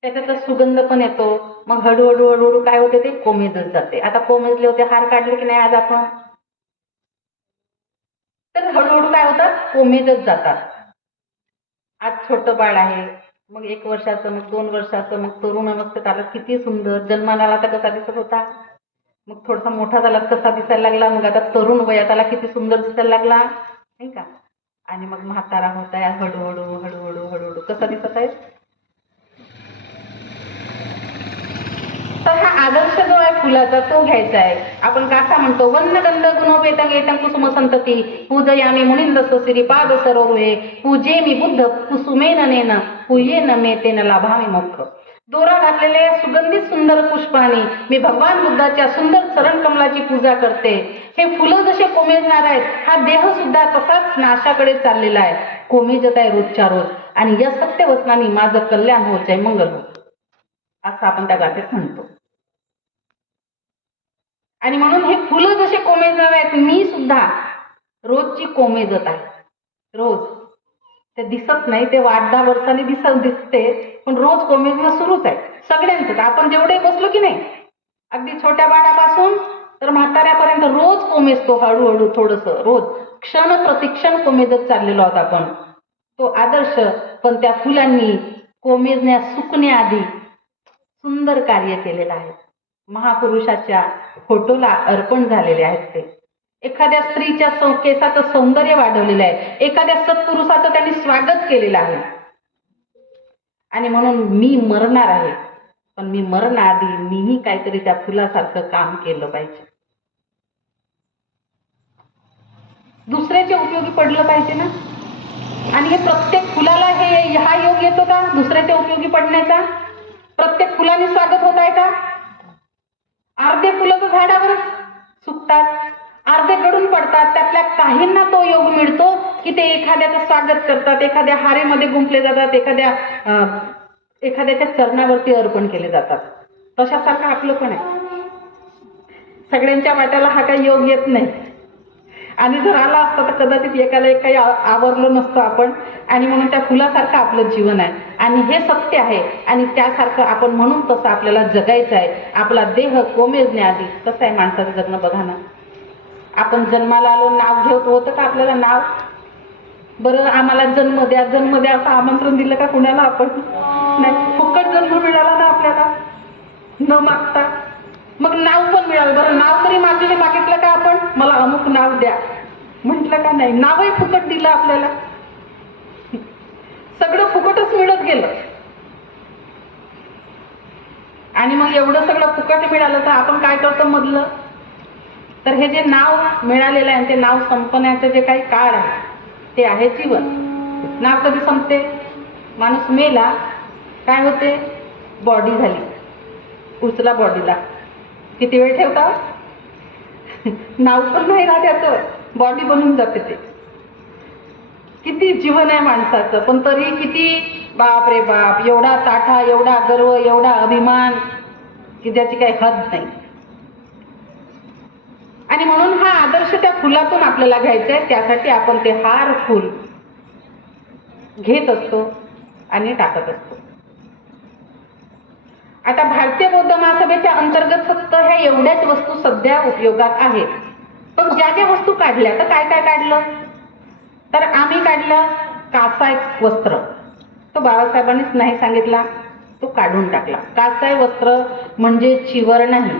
त्याच्यातला सुगंध पण येतो. मग हळूहळू हळूहळू काय होते? ते कोमेजत जाते. आता कोमेजले होते, हार काढले की नाही आज आपण, तर हळूहळू काय होतात? कोमेजत जातात. आज छोटं बाळ आहे, मग 1 वर्षाचं, मग 2 वर्षाचं, मग तरुण अवस्थेत आला, किती सुंदर जन्माला आला तर कसा दिसत होता, मग थोडासा मोठा झाला कसा दिसायला लागला, मग आता तरुण वयात आला किती सुंदर दिसायला लागला, नाही का? आणि मग म्हातारा होत आहे, हळूहळू हळूहळू हळूहळू कसा दिसत आहे. तर हा आदर्श जो आहे फुलाचा तो घ्यायचा आहे. आपण गाथा म्हणतो, वन्नगंध गुणोपेतं एतं कुसुम संतती पूजयामी मुनिंदस्व श्रीपाद सरोरुहे पूजे मी बुद्ध कुसुमेन नेन पूयेन मे तेन लाभामी मोक्ष. दोरा घातलेल्या सुगंधित सुंदर पुष्पाने मी भगवान बुद्धाच्या सुंदर चरण कमलाची पूजा करते. हे फुलं जसे कोमेजणार आहेत, हा देह सुद्धा तसाच नाशाकडे चाललेला आहे, कोमेजत आहे रोजच्या रोज, आणि या सत्य वचनाने माझं कल्याण होत आहे, मंगल होत, असं आपण त्या गाथेत म्हणतो. आणि म्हणून हे फुलं जसे कोमेजणार आहेत, मी सुद्धा रोजची कोमेजत आहे. रोज ते दिसत नाही, ते 8-10 वर्षांनी दिसते, पण रोज कोमेजणं सुरूच आहे सगळ्यांचंच. आपण जेवढे बसलो की नाही, अगदी छोट्या बाळापासून तर म्हाताऱ्यापर्यंत रोज कोमेजतो, हळूहळू थोडंसं रोज, क्षण प्रतिक्षण कोमेजत चाललेलो आहोत आपण. तो आदर्श पण त्या फुलांनी कोमेजण्या सुकण्याआधी सुंदर कार्य केलेलं आहे. महापुरुषाच्या फोटोला अर्पण झालेले आहेत ते. एखाद्या स्त्रीच्या केसाचं सौंदर्य वाढवलेलं आहे. एखाद्या सत्पुरुषाचं त्यांनी स्वागत केलेलं आहे. आणि म्हणून मी मरणार आहे, पण मी मरण्याआधी मीही काहीतरी त्या फुलासारखं काम केलं पाहिजे. दुसऱ्याच्या उपयोगी पडलं पाहिजे ना. आणि हे प्रत्येक फुलाला हा योग येतो का दुसऱ्याच्या उपयोगी पडण्याचा? प्रत्येक फुलाने स्वागत होत आहे का? अर्धे फुलं तर झाडावरच सुकतात, अर्धे गळून पडतात. त्यातल्या काहींना तो योग मिळतो की ते एखाद्याचं स्वागत करतात, एखाद्या हारेमध्ये गुंफले जातात, एखाद्याच्या चरणावरती अर्पण केले जातात. तशासारखं आपलं पण आहे. सगळ्यांच्या वाट्याला हा काही योग येत नाही. आणि जर आला असता तर कदाचित एकाला एक काही आवरलो नसतो आपण. आणि म्हणून त्या फुलासारखं आपलं जीवन आहे. आणि हे सत्य आहे. आणि त्यासारखं आपण म्हणून तसं आपल्याला जगायचं आहे. आपला देह कोमेजण्याआधी कसं आहे माणसाचं जगणं बघा ना. आपण जन्माला आलो, नाव घेत होतं का आपल्याला नाव? बरं, आम्हाला जन्म द्या जन्म द्या असं आमंत्रण दिलं का कुणाला आपण? नाही. फुकट जन्म मिळाला ना आपल्याला न मागता. मग नाव पण मिळालं. बरं, नाव तरी मागितलं का आपण? मला अमुक नाव द्या म्हटलं का? नाही. नावही फुकट दिलं आपल्याला. सगळं फुकटच मिळत गेलं. आणि मग एवढं सगळं फुकट मिळालं तर आपण काय करतो मधलं? तर हे जे नाव मिळालेलं आहे ते नाव संपण्याचं जे काही काळ आहे ते आहे जीवन. नाव कधी संपते? माणूस मेला, काय होते? बॉडी झाली. उचला बॉडीला. किती वेळ ठेवता? नाव पण नाही राहत त्याचं, बॉडी बनून जाते ते. किती जीवन आहे माणसाचं, पण तरी किती बाप रे बाप, एवढा ताठा, एवढा गर्व, एवढा अभिमान की ज्याची काही हद नाही. आणि म्हणून हा आदर्श त्या फुलातून आपल्याला घ्यायचा आहे. त्यासाठी आपण ते हार फुल घेत असतो आणि टाकत असतो. आता भारतीय बौद्ध महासभेच्या अंतर्गत फक्त ह्या एवढ्याच वस्तू सध्या उपयोगात आहेत. पण ज्या ज्या वस्तू काढल्या तर काय काय काढलं? तर आम्ही काढलं कासाय वस्त्र. तो बाबासाहेबांनीच नाही सांगितला, तो काढून टाकला. कासाय वस्त्र म्हणजे चिवर नाही.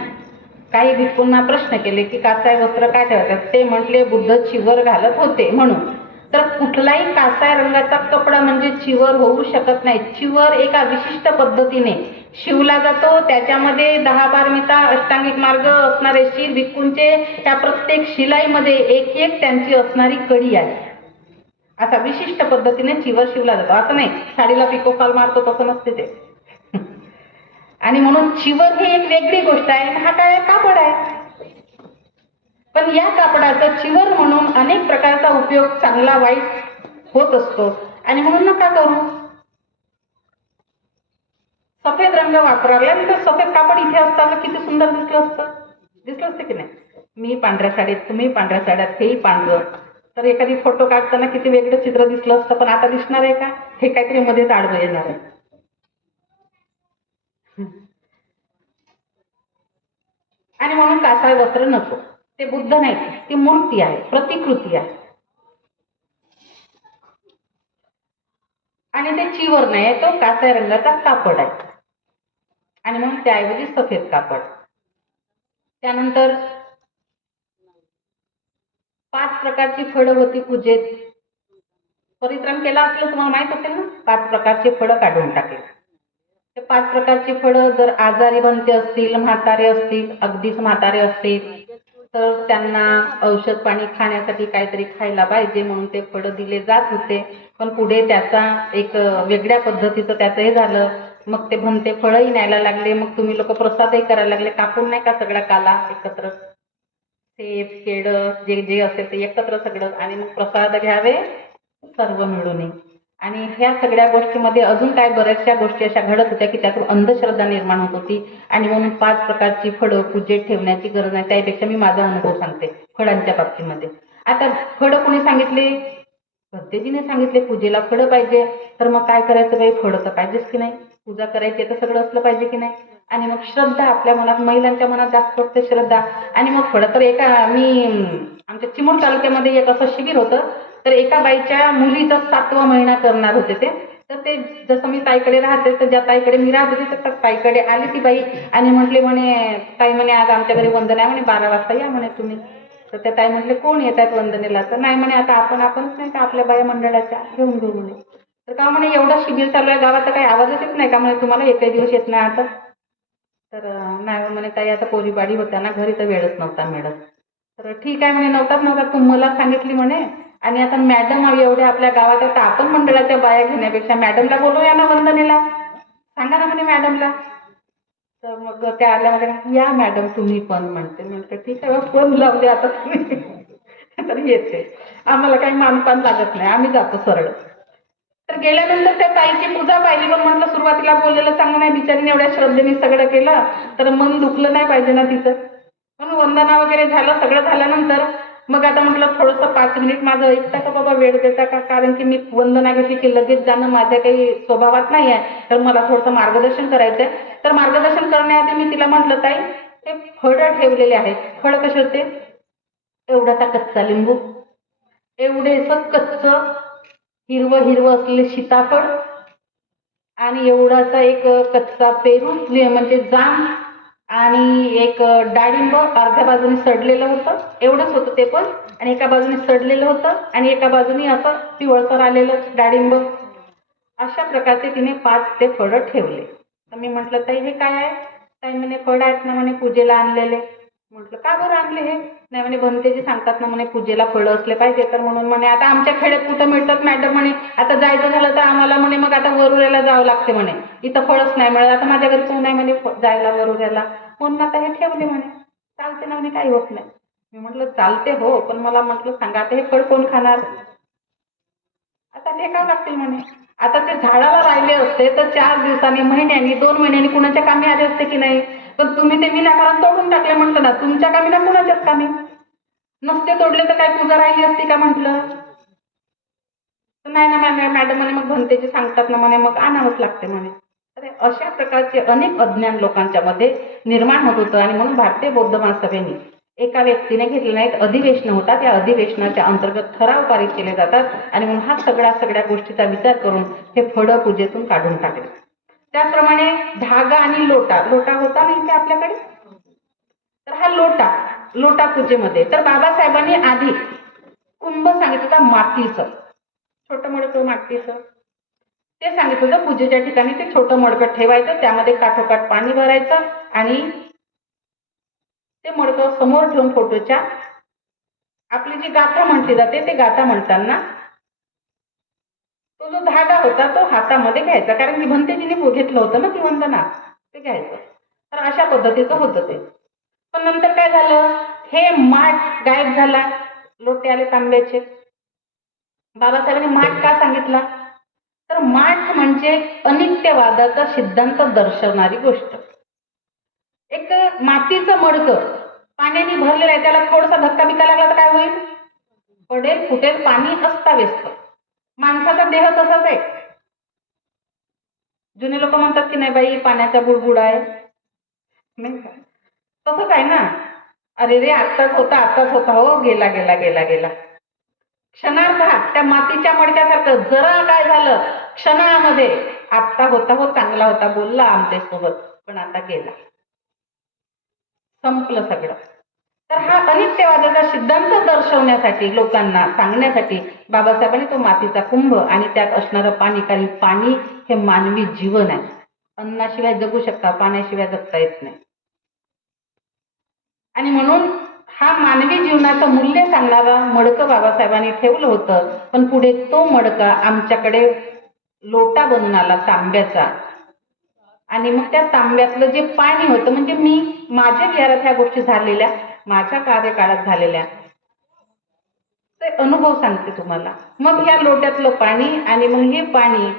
काही भिक्खूंना प्रश्न केले की कासाय वस्त्र काय ठेवतात? ते म्हटले बुद्ध चिवर घालत होते म्हणून. तर कुठलाही कासाय रंगाचा कपडा म्हणजे चिवर होऊ शकत नाही. चिवर एका विशिष्ट पद्धतीने शिवला जातो. त्याच्यामध्ये 10 पारमिता अष्टांगिक मार्ग असणारे शील भिक्खूंचे, त्या प्रत्येक शिलाईमध्ये एक एक त्यांची असणारी कडी आहे. असा विशिष्ट पद्धतीने चिवर शिवला जातो. असं नाही साडीला पिको फॉल मारतो तसं नसते ते. आणि म्हणून चिवर ही एक वेगळी गोष्ट आहे. हा काय कापड आहे. पण या कापडाचा चिवर म्हणून अनेक प्रकारचा उपयोग चांगला वाईट होत असतो. आणि म्हणून नका करू. सफेद रंग वापरल्यानंतर सफेद कापड इथे असताना किती सुंदर दिसलं असतं की नाही? मी पांढऱ्या साडीत, तुम्ही पांढऱ्या साड्यात, हेही पांढरं, तर एखादी फोटो काढताना किती वेगळं चित्र दिसलं असतं. पण आता दिसणार आहे का? हे काहीतरी मध्येच आडवं येणार आहे. आणि म्हणून कासाय वस्त्र नको. ते बुद्ध नाही, ती मूर्ती आहे, प्रतिकृती आहे. आणि ते चिवर नाही, तो कासाय रंगाचा कापड आहे. आणि म्हणून त्याऐवजी सफेद कापड. त्यानंतर 5 प्रकारची फळं होती पूजेत. परिश्रम केला असलं तुम्हाला माहित असेल ना. 5 प्रकारची फळं काढून टाकली. ते 5 प्रकारची फळं जर आजारी बनते असतील, म्हातारे असतील, अगदीच म्हातारे असतील, तर त्यांना औषध पाणी खाण्यासाठी काहीतरी खायला पाहिजे म्हणून ते फळं दिले जात होते. पण पुढे त्याचा एक वेगळ्या पद्धतीचं त्याचं हे झालं. मग ते भंते फळंही न्यायला लागले. मग तुम्ही लोक प्रसादही करायला लागले. कापून नाही का सगळा काला एकत्र, सेब केळं जे जे असेल ते एकत्र सगळं. आणि मग प्रसाद घ्यावे सर्व मिळून. आणि ह्या सगळ्या गोष्टीमध्ये अजून काय बऱ्याचशा गोष्टी अशा घडत होत्या की त्यातून अंधश्रद्धा निर्माण होत होती. आणि म्हणून 5 प्रकारची फळं पूजेत ठेवण्याची गरज नाही. त्यापेक्षा मी माझा अनुभव सांगते फळांच्या बाबतीमध्ये. आता फळं कोणी सांगितले? भंतेजीने सांगितले पूजेला फळं पाहिजे. तर मग काय करायचं बाई, फळं तर पाहिजेच की नाही. पूजा करायची तर सगळं असलं पाहिजे की नाही. आणि मग श्रद्धा आपल्या मनात, महिलांच्या मनात जास्त श्रद्धा. आणि मग फळं तर आमच्या चिमूर तालुक्यामध्ये एक असं शिबिर होतं. तर एका बाईच्या मुलीचा 7वा महिना करणार होते ते. तर ते जसं मी ताईकडे राहते, तर ज्या ताईकडे मी राहत होते तर ताईकडे आली ती बाई आणि म्हटली म्हणे, ताई म्हणे आज आमच्या घरी वंदन आहे म्हणे, 12 वाजता या म्हणे तुम्ही. तर त्या ताई म्हटले कोण येत आहेत वंदनेला? तर नाही म्हणे आता आपणच नाही का आपल्या बाया मंडळाच्या घेऊन घेऊ म्हणे. तर का म्हणे एवढं शिबिर चालू आहे गावात तर काही आवाजच येत नाही का म्हणे तुम्हाला, एकही दिवस येत नाही आता? तर नाही म्हणे ताई आता पोरीबाडी होत्या ना घरी तर वेळच नव्हता मिळत. तर ठीक आहे म्हणे, नव्हता तू मला सांगितली म्हणे, आणि आता मॅडम एवढ्या आपल्या गावात आता आपण मंडळाच्या बाया घेण्यापेक्षा मॅडमला बोलूया ना वंदनेला, सांगा ना म्हणे मॅडमला. तर मग त्या आल्या म्हणे या मॅडम तुम्ही पण, म्हणते. म्हणते ठीक आहे फोन लावले आता तुम्ही. तर येते, आम्हाला काही मानपान लागत नाही, आम्ही जातो सरळ. तर गेल्यानंतर त्या ताईची पूजा पाहिली, पण म्हटलं सुरुवातीला बोललेलं चांगलं नाही, बिचारीने एवढ्या श्रद्धेने सगळं केलं तर मन दुखलं नाही पाहिजे ना तिचं. म्हणून वंदना वगैरे झालं, सगळं झाल्यानंतर मग आता म्हटलं थोडंसं 5 मिनिट माझं ऐकता का बाबा, वेळ देता का? कारण की मी वंदना घेतली की लगेच जाणं माझ्या काही स्वभावात नाही आहे, तर मला थोडंसं मार्गदर्शन करायचंय. तर मार्गदर्शन करण्याआधी मी तिला म्हटलं ताई ते फळं ठेवलेले आहेत. फळं कसे होते? एवढासा कच्चा लिंबू, एवढेसं कच्चं हिरवं हिरवं असलेले सीताफळ, आणि एवढासा एक कच्चा पेरू म्हणजे जाम, आणि एक डाळिंब अर्ध्या बाजूने सडलेलं होतं, एवढंच होतं ते पण. आणि एका बाजूने सडलेलं होतं आणि एका बाजूने असं पिवळसर आलेलं डाळिंब. अशा प्रकारचे तिने 5 ते फळं ठेवले. तर मी म्हटलं ताई हे काय आहे? ताई म्हणे फळं आहेत ना म्हणे पूजेला आणलेले. म्हटलं का बरं आणले हे? नाही म्हणे भंतेजी सांगतात ना म्हणे पूजेला फळं असले पाहिजे, तर म्हणून म्हणे आता आमच्या खेड्यात कुठं मिळतात मॅडम म्हणे, आता जायचं झालं तर आम्हाला म्हणे मग आता वरुऱ्याला जावं लागते म्हणे, इथं फळच नाही मिळत, आता माझ्या घरी कोण नाही म्हणे जायला वरुऱ्याला, म्हणून आता हे ठेवले म्हणे. चालते ना म्हणे काही होत नाही. मी म्हटलं चालते हो, पण मला म्हटलं सांगा आता हे फळ कोण खाणार? आता टेकावं लागतील म्हणे. आता ते झाडाला राहिले असते तर 4 दिवसांनी, महिन्यांनी, 2 महिन्यांनी कुणाच्या कामी आले असते की नाही? पण तुम्ही ते विनाकारण तोडून टाकले म्हटलं ना, तुमच्या कामी ना कुणाच्याच कामी. नसते तोडले तर काय पूजा राहिली असती का म्हटलं? तर नाही ना मॅडम म्हणे मग भंतेजी सांगतात ना म्हणे मग आणावंच लागते म्हणे. तर अशा प्रकारचे अनेक अज्ञान लोकांच्या मध्ये निर्माण होत होतं. आणि म्हणून भारतीय बौद्ध महासभेने एका व्यक्तीने घेतले नाहीत, अधिवेशन होतात, या अधिवेशनाच्या अंतर्गत ठराव पारित केले जातात. आणि म्हणून हा सगळ्या गोष्टीचा विचार करून हे फळं पूजेतून काढून टाकले. त्याचप्रमाणे धागा आणि लोटा, लोटा होता नाही ते आपल्याकडे, तर हा लोटा पूजेमध्ये, तर बाबासाहेबांनी आधी कुंभ सांगितलं होतं मातीचं, छोटं मडकं मातीचं, ते सांगितलं होतं. पूजेच्या ठिकाणी ते छोटं मडकं ठेवायचं, त्यामध्ये काठोकाठ पाणी भरायचं, आणि ते मडकं समोर ठेवून फोटोच्या आपली जी गाथा म्हटली जाते ते गाथा म्हणताना तो जो धागा होता तो हातामध्ये घ्यायचा, कारण की भंतेजीने घेतलं होतं ना ती वंदना, ते घ्यायचं. तर अशा पद्धतीचं होतं ते. पण नंतर काय झालं, हे माठ गायब झाला, लोटे आले तांब्याचे. बाबासाहेबांनी माठ का सांगितला? तर माठ म्हणजे अनित्यवादाचा सिद्धांत दर्शवणारी गोष्ट. एक मातीचं मडकं पाण्याने भरलेलं आहे, त्याला थोडासा धक्का बिक्का लागला तर काय होईल? पडेल, फुटेल, पाणी अस्ताव्यस्त. माणसाचा देह तसाच आहे. जुने लोक म्हणतात की नाही बाई पाण्याचा बुडबुड आहे, नाही का? तसंच आहे ना. अरे रे आत्ताच होता हो, गेला गेला गेला गेला. क्षणार्धात त्या मातीच्या मडक्यासारखं जरा काय झालं, क्षणामध्ये आत्ता होता हो, चांगला होता, बोलला आमच्यासोबत, पण आता गेला, संपलं सगळं. तर हा अनित्यवादाचा सिद्धांत दर्शवण्यासाठी, लोकांना सांगण्यासाठी बाबासाहेबांनी तो मातीचा कुंभ आणि त्यात असणारं पाणी, कारण पाणी हे मानवी जीवन आहे. अन्नाशिवाय जगू शकता, पाण्याशिवाय जगता येत नाही. आणि म्हणून हा मानवी जीवनाचं मूल्य सांगणारा मडकं बाबासाहेबांनी ठेवलं होतं. पण पुढे तो मडका आमच्याकडे लोटा बनून आला तांब्याचा, आणि मग त्या तांब्यातलं जे पाणी होतं, म्हणजे मी माझ्या विहारात ह्या गोष्टी झालेल्या, माझ्या कार्यकाळात झालेल्या, ते अनुभव सांगते तुम्हाला. मग ह्या लोट्यातलं पाणी, आणि मग हे पाणी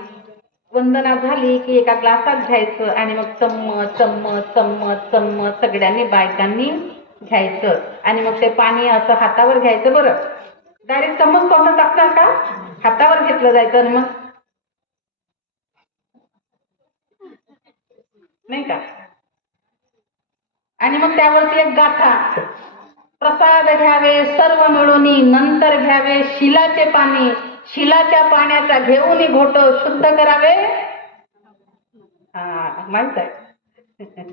वंदना झाली की एका ग्लासात घ्यायचं, आणि मग चम्मच चम्मच चम्मच चम्मच सगळ्यांनी बायकांनी घ्यायचं, आणि मग ते पाणी असं हातावर घ्यायचं. बरं, डायरेक्ट चम्मच तोंडात टाकणार का? हातावर घेतलं जायचं, आणि मग नाही का, आणि मग त्यावरती एक गाथा, प्रसाद आस्वाद घ्यावे सर्व मिळूनी, नंतर घ्यावे शिलाचे पाणी, शिलाच्या पाण्याचा घेऊन घोट शुद्ध करावे. माहित आहे.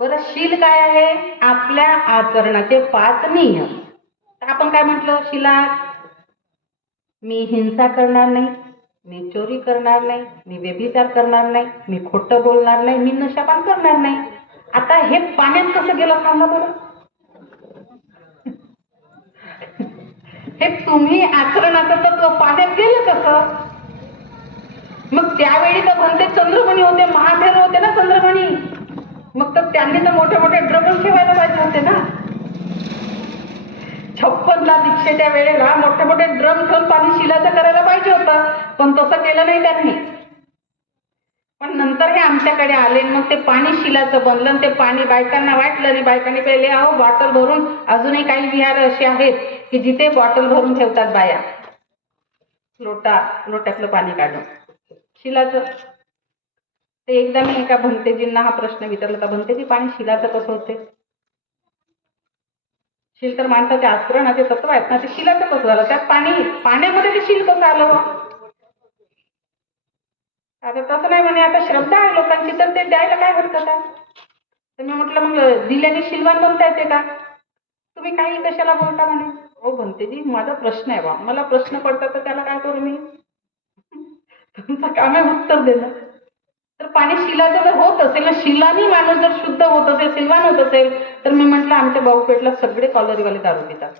बरं, शील काय आहे? आपल्या आचरणाचे 5 नियम. आपण काय म्हटलं शिलात? मी हिंसा करणार नाही, मी चोरी करणार नाही, मी व्यभिचार करणार नाही, मी खोटं बोलणार नाही, मी नशापान करणार नाही. आता हे पाण्यात कसं गेलं सांगा बरं? हे तुम्ही आचरणाचं तत्व पाण्यात गेलं कसं? मग त्यावेळी तर म्हणते चंद्रमणी होते, महाभैरव होते ना चंद्रमणी. मग तर त्यांनी तर मोठे मोठे ड्रम ठेवायला पाहिजे होते ना. 56ला दीक्षेच्या वेळेला मोठे मोठे ड्रम ठेवून पाणी शिलाचं करायला पाहिजे होतं, पण तसं केलं नाही त्यांनी. पण नंतर हे आमच्याकडे आले, मग ते पाणी शिलाचं बनलं. ते पाणी बायकांना वाटलं आणि बायकांनी पहिले आहो बॉटल भरून, अजूनही काही विहार असे आहेत की जिथे बॉटल भरून ठेवतात बाया, लोट्यातलं पाणी काढून शिलाचं. ते एकदा मी एका भंतेजींना हा प्रश्न विचारला होता, भंतेजी पाणी शिलाचं कसं होते? शील तर माणसाच्या आचरणाचे तत्व आहेत ना, ते शिलाचं कसं झालं? त्यात पाण्यामध्ये ते शील कसं आलं? आता तसं नाही म्हणे, आता श्रद्धा आहे लोकांची तर ते द्यायला काय हरकत आहे? तर मी म्हटलं मग दिल्याने शिलवान बनता येते का? तुम्ही काही कशाला बोलता म्हणे. हो भंतेजी, माझा प्रश्न आहे बा, मला प्रश्न पडतात तर त्याला काय करू मी? तुमचं काम आहे उत्तर देणं. तर पाणी शिलाचं जर होत असेल ना, शिलानी माणूस जर शुद्ध होत असेल, सिलवान होत असेल, तर मी म्हटलं आमच्या बाऊपेठला सगळे कॉलरीवाले दारू पितात,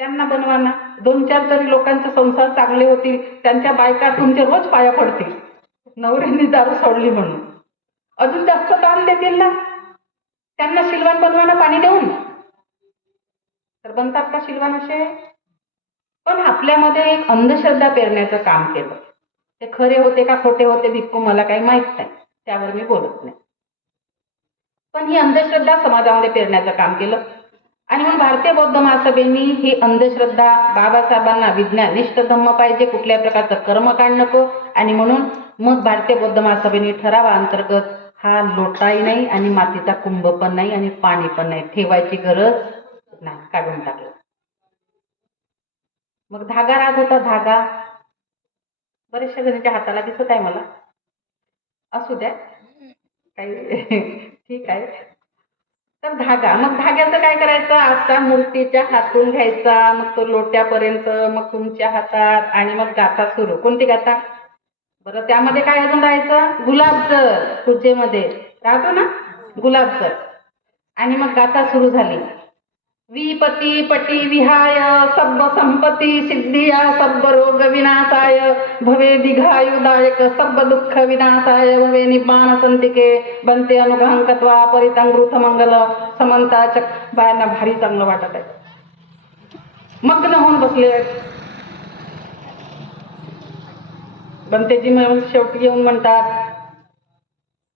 त्यांना बनवा ना. 2-4 तरी लोकांचे संसार चांगले होतील, त्यांच्या बायका तुमचे रोज पाया पडतील नवऱ्यांनी दारू सोडली म्हणून. अजून जास्त काम देतील ना. त्यांना शिलवान बनवा ना पाणी देऊन. तर बनतात का शिलवान असे? पण आपल्यामध्ये एक अंधश्रद्धा पेरण्याचं काम केलं. ते खरे होते का खोटे होते भिक्कू मला काही माहित नाही, त्यावर मी बोलत नाही. पण ही अंधश्रद्धा समाजामध्ये पेरण्याचं काम केलं. आणि मग भारतीय बौद्ध महासभेनी ही अंधश्रद्धा, बाबासाहेबांना विज्ञानिष्ठ धम्म पाहिजे, कुठल्याही प्रकारचं कर्मकांड नको, आणि म्हणून मग भारतीय बौद्ध महासभेने ठरावाअंतर्गत हा लोटाही नाही आणि मातीचा कुंभ पण नाही आणि पाणी पण नाही, ठेवायची गरज नाही, काढून टाकलं. मग धागा राहत होता, धागा बऱ्याचशा जणीच्या हाताला दिसत आहे मला, असू द्या काही ठीक आहे. तर धागा, मग धाग्याचं काय करायचं? असा मूर्तीच्या हातून घ्यायचा, मग तो लोट्यापर्यंत, मग तुमच्या हातात, आणि मग गाथा सुरू. कोणती गाथा? बरं, त्यामध्ये काय अजून राहायचं? गुलाबजल. पूजेमध्ये राहतो ना गुलाबजल. आणि मग गाथा सुरू झाली. विपती पटी विहाय सब संपत्ती सिद्धिया सब रोग विनाशाय भवे दीर्घायुदायक सब दुःख विनाशाय भवे निब्बाण संतिके बनते अनुग्रहंकत्वा परितंगृत मंगल समंता चक. बायांना भारी चांगलं वाटत आहे, मग्न होऊन बसले. बनतेजी म्हणून शेवटी येऊन म्हणतात,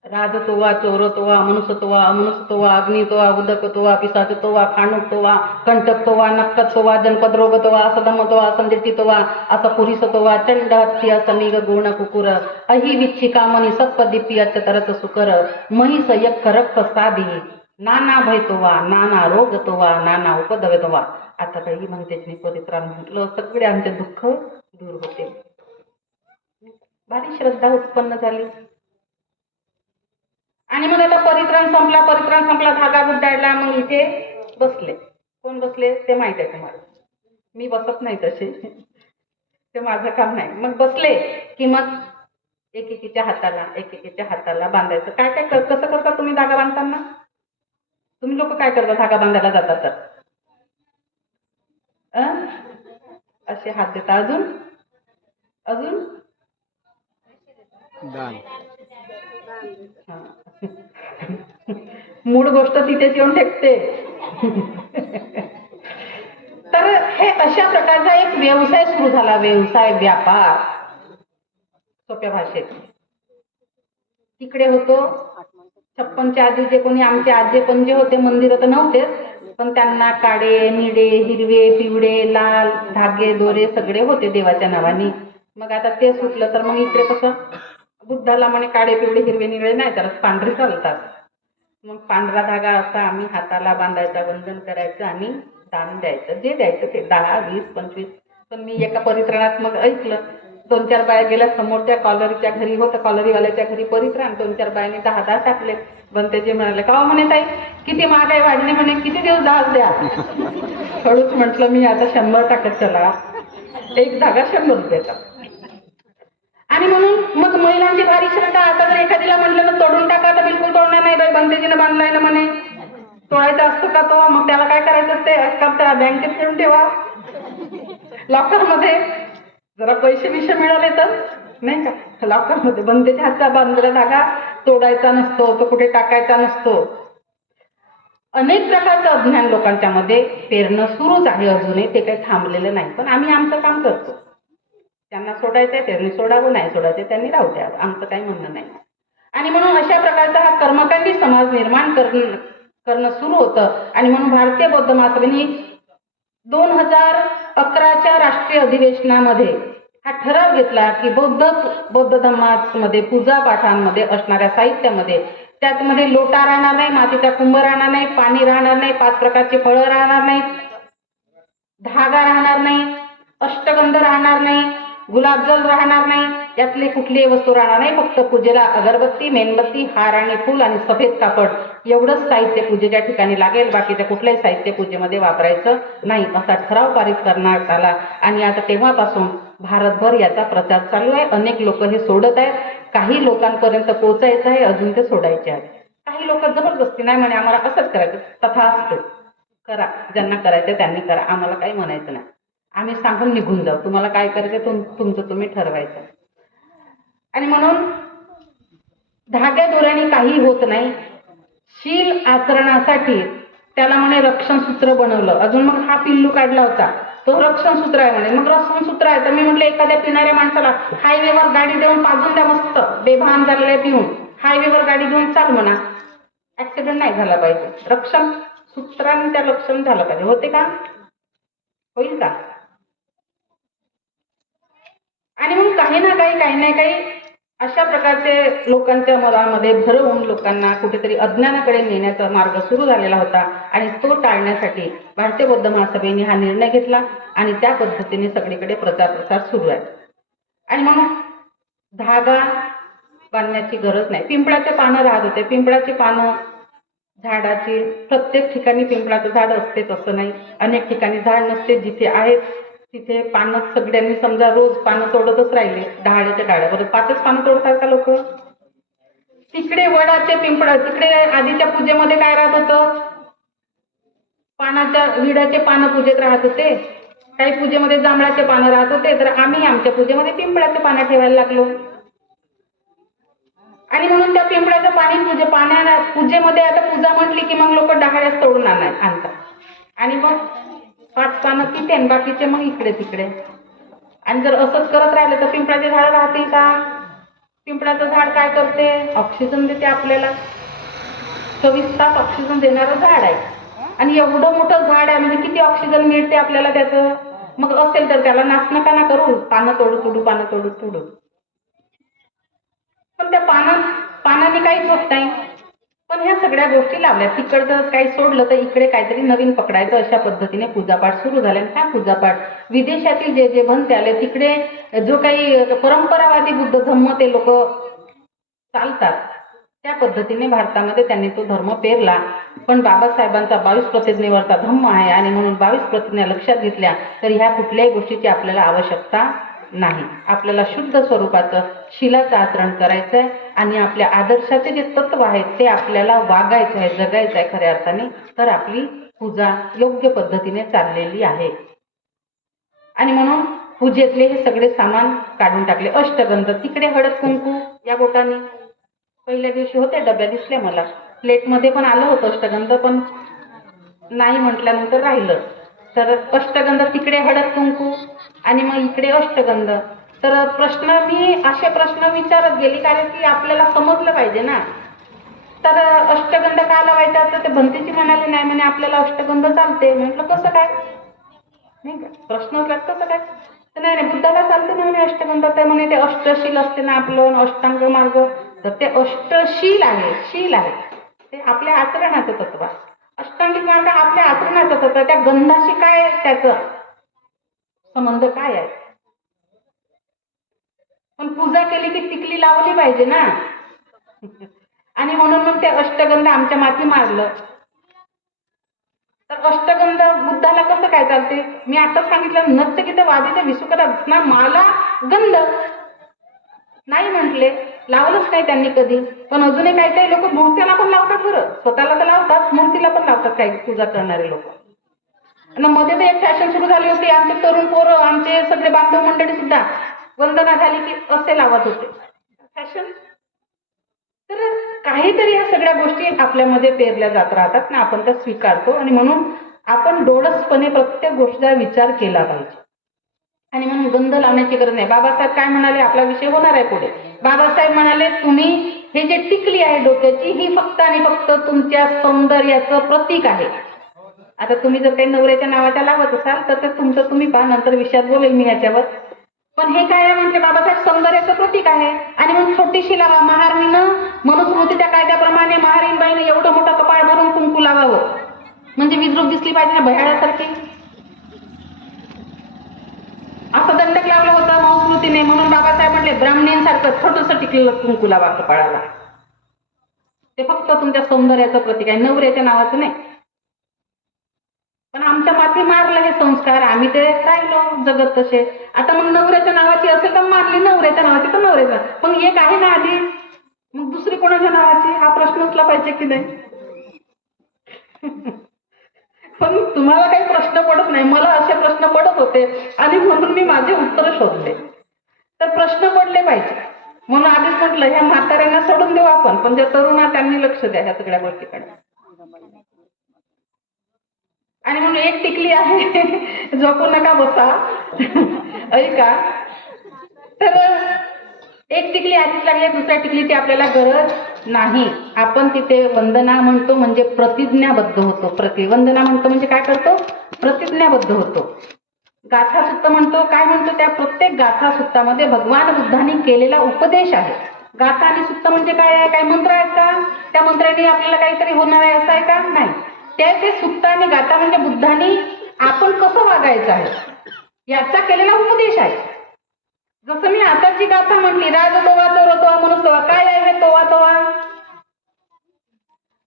राजतोवा चोरतोवा मनुसतोवा अमनुसतोवा अग्नितोवा उदकतोवा पिसाचतोवा खाणुकतोवा कंटकतोवा नक्कतोवा जनपद रोगतोवा असधमतोवा संदिटीतोवा असं पुरीसतोवा चंड हत्ती असनिग गुण कुकुर अहि विच्छी कामनी सप्प दीपी तरत सुकर महिष यक्क रक्त साधी नाना भयतोवा नाना रोगतोवा नाना उपदवतोवा. आता काही म्हणते परित्राण म्हटलं, सगळे आमचे दुःख दूर होते. भारी श्रद्धा उत्पन्न झाली. आणि मग आता परित्राण संपला, धागा गुड्डायला. मग इथे बसले. कोण बसले ते माहित आहे तुम्हाला, मी बसत नाही तसे, ते माझं काम नाही. मग बसले की मग एकेकीच्या हाताला बांधायचं. काय कसं करता तुम्ही धागा बांधताना? तुम्ही लोक काय करता धागा बांधायला जातात तर? असे हात देता. अजून मूळ गोष्ट तिथेच येऊन ठेकते. तर हे अशा प्रकारचा एक व्यवसाय सुरू झाला, व्यवसाय, व्यापार, सोप्या भाषेत. तिकडे होतो 56च्या आधी जे कोणी आमचे आजे पणजे होते, मंदिर तर नव्हतेच, पण त्यांना काळे निळे हिरवे पिवळे लाल धागे दोरे सगळे होते देवाच्या नावाने. मग आता ते सुटलं तर मग इकडे कसं बुद्धाला म्हणे काळे पिवळे हिरवे निळे नाही, तर पांढरे चालतात. मग पांढरा धागा असा आम्ही हाताला बांधायचा, वंदन करायचं आणि दान द्यायचं. जे द्यायचं ते 10, 20, 25. पण मी एका परित्राणात मग ऐकलं, 2-4 बाया गेल्या समोरच्या कॉलरीच्या घरी, होतं कॉलरीवाल्याच्या घरी परित्राण, 2-4 बायांनी 10 टाकले. बनतेजी म्हणाले, का म्हणे ताई किती महागाई वाढली म्हणे, किती दिवस 10 द्या. हळूच म्हटलं मी आता 100 टाकत चला, एक धागा 100 रुपयाचा. आणि म्हणून मग महिलांची भारी श्रद्धा. आता जर एखादीला म्हटलं ना तोडून टाका तर बिलकुल तोडणार नाही. बाई बनतेजीनं बांधलाय ना म्हणे, तोडायचा असतो का तो? मग त्याला काय करायचं असते, त्या बँकेत ठेवून ठेवा, लॉकरमध्ये. जरा पैसे विषय मिळाले तर नाही का, लॉकरमध्ये. बनतेच्या हातचा बांधलेला धागा तोडायचा नसतो, तो कुठे टाकायचा नसतो. अनेक प्रकारचं अज्ञान लोकांच्या मध्ये पेरणं सुरूच आहे अजूनही, ते काही थांबलेलं नाही. पण आम्ही आमचं काम करतो. त्यांना सोडायचंय त्यांनी सोडावं, नाही सोडायचंय त्यांनी राहू द्यावं, आमचं काही म्हणणं नाही. आणि म्हणून अशा प्रकारचा हा कर्मकांडी समाज निर्माण करणं सुरू होतं. आणि म्हणून भारतीय बौद्ध महासभेने 2011च्या राष्ट्रीय अधिवेशनामध्ये हा ठराव घेतला की बौद्ध धर्मामध्ये पूजा पाठांमध्ये असणाऱ्या साहित्यामध्ये, त्यामध्ये लोटा राहणार नाही, मातीचा कुंभ राहणार नाही, पाणी राहणार नाही, 5 प्रकारची फळं राहणार नाहीत, धागा राहणार नाही, अष्टगंध राहणार नाही, गुलाबजल राहणार नाही, यातली कुठलीही वस्तू राहणार नाही. फक्त पूजेला अगरबत्ती, मेणबत्ती, हार आणि फूल आणि सफेद कापड एवढंच साहित्य पूजेच्या ठिकाणी लागेल. बाकीचं कुठलंही साहित्य पूजेमध्ये वापरायचं नाही, असा ठराव पारित करण्यात आला. आणि आता तेव्हापासून भारतभर याचा प्रचार चालू आहे. अनेक लोक हे सोडत आहेत, काही लोकांपर्यंत पोहोचायचं आहे, अजून ते सोडायचे आहेत. काही लोक जबरदस्ती नाही म्हणे आम्हाला असंच करायचं, तथा असतो, करा, ज्यांना करायचं त्यांनी करा, आम्हाला काही म्हणायचं नाही. आम्ही सांगून निघून जाऊ, तुम्हाला काय करायचं तुमचं तुम्ही ठरवायचं. आणि म्हणून धाग्या दोऱ्याने काही होत नाही. शील आचरणासाठी त्याला म्हणे रक्षण सूत्र बनवलं. अजून मग हा पिल्लू काढला होता, तो रक्षण सूत्र आहे म्हणे. मग रक्षण सूत्र आहे तर मी म्हटलं एखाद्या पिणाऱ्या माणसाला हायवेवर गाडी देऊन पाजून द्या, मस्त बेभान झालेले पिऊन हायवेवर गाडी घेऊन चाल म्हणा, ऍक्सिडेंट नाही झाला पाहिजे. रक्षण सूत्राने त्या रक्षण झालं पाहिजे. होते का? होईल का? आणि मग काही ना काही अशा प्रकारचे लोकांच्या मनामध्ये भरवून लोकांना कुठेतरी अज्ञानाकडे नेण्याचा मार्ग सुरू झालेला होता. आणि तो टाळण्यासाठी भारतीय बौद्ध महासभेने हा निर्णय घेतला आणि त्या पद्धतीने सगळीकडे प्रचार सुरू आहे. आणि म्हणून धागा बांधण्याची गरज नाही. पिंपळाचे पानं राहत होते, पिंपळाची पानं झाडाची प्रत्येक ठिकाणी पिंपळाचं झाड असतेच असं नाही, अनेक ठिकाणी झाड नसते. जिथे आहेत तिथे पानं सगळ्यांनी समजा रोज पानं तोडतच राहिले. डहाळ्याच्या डाळ्यावर 5च पानं तोडतात का लोक? तिकडे वडाचे पिंपळ, तिकडे आधीच्या पूजेमध्ये काय राहत होतं, पानाच्या विड्याचे पानं पूजेत राहत होते. काही पूजेमध्ये जांभळाचे पानं राहत होते, तर आम्ही आमच्या पूजेमध्ये पिंपळाचे पानं ठेवायला लागलो. आणि म्हणून त्या पिंपळाचं पाणी पूजेमध्ये आता पूजा म्हटली की मग लोक डहाळ्यास तोडून आणतात. आणि मग 5 पानं तिथे बाकीचे मग इकडे तिकडे. आणि जर असंच करत राहिले तर पिंपळाचे झाड राहतील का? पिंपळाचं झाड काय करते? ऑक्सिजन देते आपल्याला, 24 तास ऑक्सिजन देणारं झाड आहे. आणि एवढं मोठं झाड आहे म्हणजे किती ऑक्सिजन मिळते आपल्याला त्याचं. मग असेल तर त्याला नाश नका ना करू, पानं तोडू पानं तोडू. पण त्या पानाने काहीच होत नाही. पण ह्या सगळ्या गोष्टी लावल्या, तिकडचं काही सोडलं तर इकडे काहीतरी नवीन पकडायचं, अशा पद्धतीने पूजापाठ सुरू झाले. आणि हा पूजापाठ विदेशातील जे बनते आले, तिकडे जो काही परंपरावादी बुद्ध धर्म ते लोक चालतात त्या पद्धतीने भारतामध्ये त्यांनी तो धर्म पेरला. पण बाबासाहेबांचा 22 प्रतिज्ञेवरचा धम्म आहे आणि म्हणून 22 प्रतिज्ञा लक्षात घेतल्या तर ह्या कुठल्याही गोष्टीची आपल्याला आवश्यकता नाही. आपल्याला शुद्ध स्वरूपाचं शीलाचं आचरण करायचं आहे आणि आपल्या आदर्शाचे जे तत्व आहेत ते आपल्याला वागायचं आहे, जगायचं आहे खऱ्या अर्थाने. तर आपली पूजा योग्य पद्धतीने चाललेली आहे. आणि म्हणून पूजेतले हे सगळे सामान काढून टाकले. अष्टगंध, तिकडे हळद कुंकू या बोटाने पहिल्या दिवशी होते डब्या दिसल्या मला, प्लेटमध्ये पण आलं होतं अष्टगंध, पण नाही म्हटल्यानंतर राहिलं. तर अष्टगंध तिकडे हळद कुंकू आणि मग इकडे अष्टगंध. तर मी असे प्रश्न विचारत गेली, कारण की आपल्याला समजलं पाहिजे ना. तर अष्टगंध का लावायचा, तर ते भंतीची म्हणाले नाही म्हणे आपल्याला अष्टगंध चालते. म्हटलं कसं काय, नाही का प्रश्न असला कसं काय, तर नाही बुद्धाला चालते ना म्हणे अष्टगंध. ते म्हणे ते अष्टशील असते ना आपलं, अष्टांग मार्ग, तर ते अष्टशील आहे, शील आहे. ते आपल्या आचरणाचं तत्व आहे. अष्टांगिक मार्ग आपल्या आचरणाचं तत्व. त्या गंधाशी काय त्याचं संबंध काय आहे? पण पूजा केली की टिकली लावली पाहिजे ना. आणि म्हणून मग ते अष्टगंध आमच्या माथी मारलं. तर अष्टगंध बुद्धाला कसं काय चालते? मी आता सांगितलं नच्चकित वादीचे विसुकतात ना माला गंध नाही म्हटले, लावलंच नाही त्यांनी कधी. पण अजूनही काही काही लोक मूर्त्याला पण लावतात बरं. स्वतःला तर लावतात, मूर्तीला पण लावतात काही पूजा करणारे लोक. आणि मध्ये तर एक फॅशन सुरू झाली होती. आमचे तरुण पोरं, आमचे सगळे बांधव मंडळी सुद्धा वंदना झाली की असे लावत होते. फॅशन. तर काहीतरी या सगळ्या गोष्टी आपल्यामध्ये पेरल्या जात राहतात ना, आपण त्या स्वीकारतो. आणि म्हणून आपण डोळसपणे प्रत्येक गोष्टीचा विचार केला पाहिजे. आणि म्हणून गंध लावण्याची गरज नाही. बाबासाहेब काय म्हणाले? आपला विषय होणार आहे पुढे. बाबासाहेब म्हणाले, तुम्ही हे जे टिकली आहे डोक्याची, ही फक्त आणि फक्त तुमच्या सौंदर्याचं प्रतीक आहे. आता तुम्ही जर काही नवऱ्याच्या नावाच्या लावत असाल तर ते तुमचं तुम्ही पहा, नंतर विषयात बोलेल मी याच्यावर. पण हे काय आहे म्हणजे बाबासाहेब सौंदर्याचं प्रतीक आहे. आणि मग छोटीशी लावा. महाराणीनं मनुस्मृतीच्या कायद्याप्रमाणे महाराणीबाईनं एवढं मोठं कपाळ भरून कुंकू लावावं, म्हणजे विद्रूप दिसली पाहिजे ना भयाळासारखी. असं दंडक लावलं होतं मनुस्मृतीने. म्हणून बाबासाहेब म्हटले ब्राह्मणींसारखं छोटंसं टिकलेलं कुंकू लावा कपाळाला. ते फक्त तुमच्या सौंदर्याचं प्रतीक आहे, नवऱ्याच्या नावाचं नाही. पण आमच्या माथी मारलं हे संस्कार, आम्ही ते राहिलो जगत तसे. आता मग नवऱ्याच्या नावाची असेल तर मारली, नवऱ्याच्या नावाची तर नवऱ्याचा. पण एक आहे ना आधी, मग दुसरी कोणाच्या नावाची? हा प्रश्न असला पाहिजे की नाही? पण तुम्हाला काही प्रश्न पडत नाही, मला असे प्रश्न पडत होते आणि म्हणून मी माझे उत्तर शोधले. तर प्रश्न पडले पाहिजे म्हणून आधीच म्हटलं ह्या म्हाताऱ्यांना सोडून देऊ आपण, पण ज्या तरुणा त्यांनी लक्ष द्या ह्या सगळ्या गोष्टीकडे. आणि म्हणून एक टिकली आहे, झोपू नका बसा. ऐका, तर एक टिकली आधीच लागली, दुसऱ्या टिकलीची आपल्याला गरज नाही. आपण तिथे वंदना म्हणतो म्हणजे प्रतिज्ञाबद्ध होतो. वंदना म्हणतो म्हणजे काय करतो? प्रतिज्ञाबद्ध होतो. गाथा सुत्त म्हणतो, काय म्हणतो? त्या प्रत्येक गाथा सुत्तामध्ये भगवान बुद्धांनी केलेला उपदेश आहे. गाथा आणि सुत्त म्हणजे काय आहे? काय मंत्र आहेत का? त्या मंत्राने आपल्याला काहीतरी होणार आहे असं आहे का? नाही. ते सुत्त आणि गाथा म्हणजे बुद्धांनी आपण कसं वागायचं आहे याचा केलेला उपदेश आहे. जसं मी आताची गाथा म्हटली, राज तोवा चोर तोवा मनुष्य, काय आहे हे तोवा तोवा?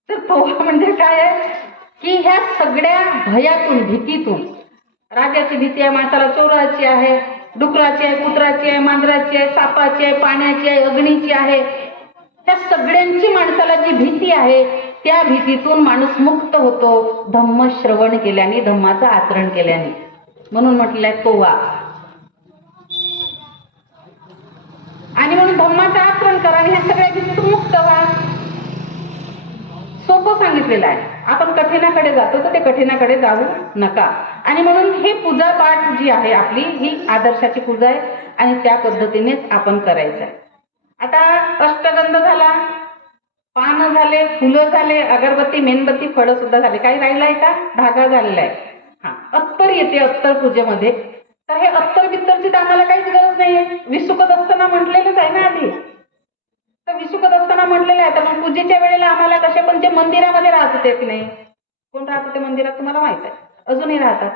तर तोवा म्हणजे काय आहे की ह्या सगळ्या भयातून, भीतीतून, राजाची भीती आहे माणसाला, चोराची आहे, डुकराची आहे, कुत्राची आहे, मांजराची आहे, सापाची आहे, पाण्याची आहे, अग्नीची आहे. त्या सगळ्यांची माणसाला जी भीती आहे त्या भीतीतून माणूस मुक्त होतो धम्म श्रवण केल्याने, धम्माचं आचरण केल्याने. म्हणून म्हटलंय तोवा. आणि म्हणून धम्माचं आचरण करा आणि ह्या सगळ्या भीतीतून मुक्त व्हा. सोपं सांगितलेलं आहे. आपण कठीणाकडे जातो तर ते कठीणाकडे जाऊ नका. आणि म्हणून हे पूजा पाठ जी आहे आपली, ही आदर्शाची पूजा आहे आणि त्या पद्धतीनेच आपण करायचं आहे. आता अष्टगंध झाला, पानं झाले, फुलं झाले, अगरबत्ती, मेणबत्ती, फळं सुद्धा झाले. काही राहिलं आहे का? धागा झालेला आहे. हा, अत्तर येते अत्तर पूजेमध्ये. तर हे अत्तर बित्तरची तर आम्हाला काहीच गरज नाहीये. विसुकत असताना म्हटलेलंच आहे ना आधी. तर विसुकत असताना म्हटलेलं आहे. तर मग पूजेच्या वेळेला आम्हाला कसे पण जे मंदिरामध्ये राहत होते की नाही, कोण राहत होते मंदिरात तुम्हाला माहित आहे, अजूनही राहतात.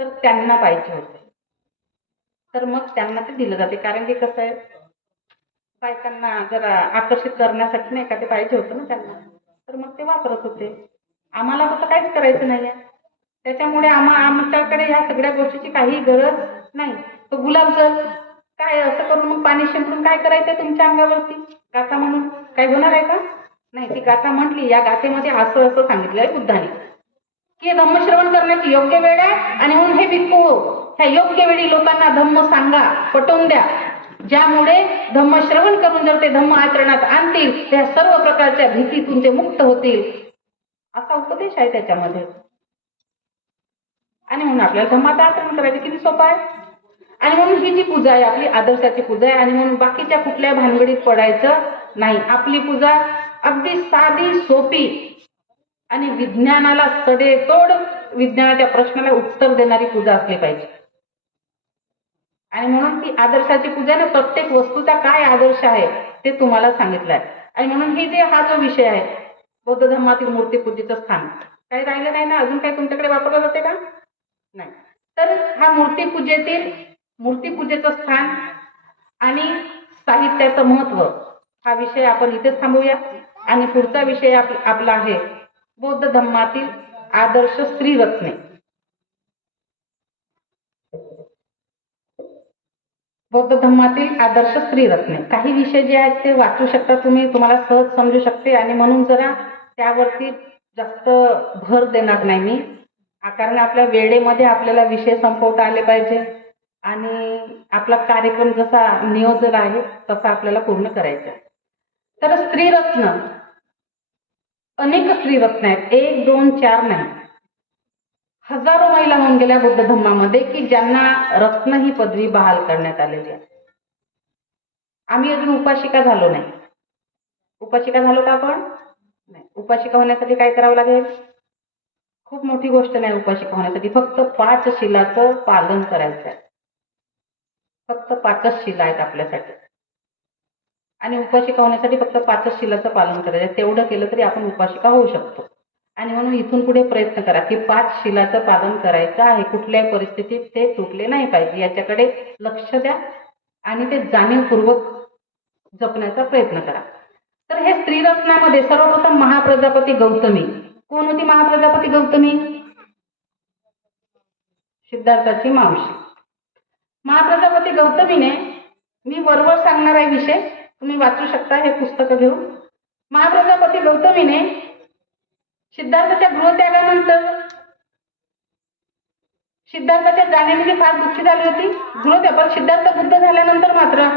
तर त्यांना पाहिजे होते, तर मग त्यांना ते दिलं जाते. कारण की कसं आहे, बायकांना जरा आकर्षित करण्यासाठी नाही का ते पाहिजे होतं ना त्यांना, तर मग ते वापरत होते. आम्हाला तसं काहीच करायचं नाहीये. त्याच्यामुळे आमच्याकडे ह्या सगळ्या गोष्टीची काही गरज नाही. तो गुलाबजल काय असं करून मग पाणी शिंपडून काय करायचंय तुमच्या अंगावरती? गाथा म्हणून काय होणार आहे का? नाही. ती गाथा म्हटली, या गाथेमध्ये असं असं सांगितलंय बुद्धाने की धम्मश्रवण करण्याची योग्य वेळ आहे. आणि म्हणून हे भिक्खू हो, ह्या योग्य वेळी लोकांना धम्म सांगा, पटवून द्या, ज्यामुळे धम्मश्रवण करून जर ते धम्म आचरणात आणतील त्या सर्व प्रकारच्या भीतीतून ते मुक्त होतील, असा उपदेश आहे त्याच्यामध्ये. आणि म्हणून आपल्याला धम्माचं आचरण करायचं किती सोपं आहे. आणि म्हणून ही जी पूजा आहे आपली आदर्शाची पूजा आहे. आणि म्हणून बाकीच्या कुठल्या भानगडीत पडायचं नाही. आपली पूजा अगदी साधी, सोपी आणि विज्ञानाला सडेतोड, विज्ञानाच्या प्रश्नाला उत्तर देणारी पूजा असली पाहिजे. आणि म्हणून ती आदर्शाची पूजा ना, प्रत्येक वस्तूचा काय आदर्श आहे ते तुम्हाला सांगितलंय. आणि म्हणून ही जे हा जो विषय आहे बौद्ध धर्मातील मूर्तीपूजेचं स्थान काही राहिलं नाही ना? अजून काही तुमच्याकडे वापरलं जाते का? नाही. तर हा मूर्तीपूजेचं स्थान आणि साहित्याचं महत्व हा विषय आपण इथेच थांबूया. आणि पुढचा विषय आपला आहे बौद्ध धर्मातील आदर्श स्त्री रत्ने. बौद्ध धर्मातील आदर्श स्त्री रत्ने. काही विषय जे आहेत ते वाचू शकता तुम्ही, तुम्हाला सहज समजू शकते आणि म्हणून जरा त्यावरती जास्त भर देणार नाही मी, कारण आपल्या वेळेमध्ये आपल्याला विषय संपवता आले पाहिजे आणि आपला कार्यक्रम जसा नियोजन आहे तसा आपल्याला पूर्ण करायचा आहे. तर स्त्रीरत्न, अनेक स्त्रीरत्न आहेत, 1, 2, 4 नाही, हजारो महिला होऊन गेल्या बौद्ध धर्मामध्ये की ज्यांना रत्न ही पदवी बहाल करण्यात आलेली आहे. आम्ही अजून उपासिका झालो नाही. उपासिका झालो का आपण? नाही. उपासिका होण्यासाठी काय करावं लागेल? खूप मोठी गोष्ट नाही उपासिका होण्यासाठी, फक्त 5 शिलाचं पालन करायचं आहे. फक्त 5च शिला आहेत आपल्यासाठी आणि उपासिका होण्यासाठी फक्त 5च शिलाचं पालन करायचं. तेवढं केलं तरी आपण उपासिका होऊ शकतो. आणि म्हणून इथून पुढे प्रयत्न करा की 5 शिलाचं पालन करायचं आहे. कुठल्याही परिस्थितीत ते तुटले नाही पाहिजे, याच्याकडे लक्ष द्या आणि ते जाणीवपूर्वक जपण्याचा प्रयत्न करा. तर हे स्त्रीरत्नामध्ये सर्वप्रथम महाप्रजापती गौतमी. कोण होती महाप्रजापती गौतमी? सिद्धार्थाची मावशी. महाप्रजापती गौतमीने, मी वरवर सांगणार आहे विषय, तुम्ही वाचू शकता हे पुस्तक घेऊन. महाप्रजापती गौतमीने सिद्धार्थाच्या गृहत्यागानंतर, सिद्धार्थाच्या जाण्याने फार दुःखी झाली होती गृहत्याग, पण सिद्धार्थ बुद्ध झाल्यानंतर मात्र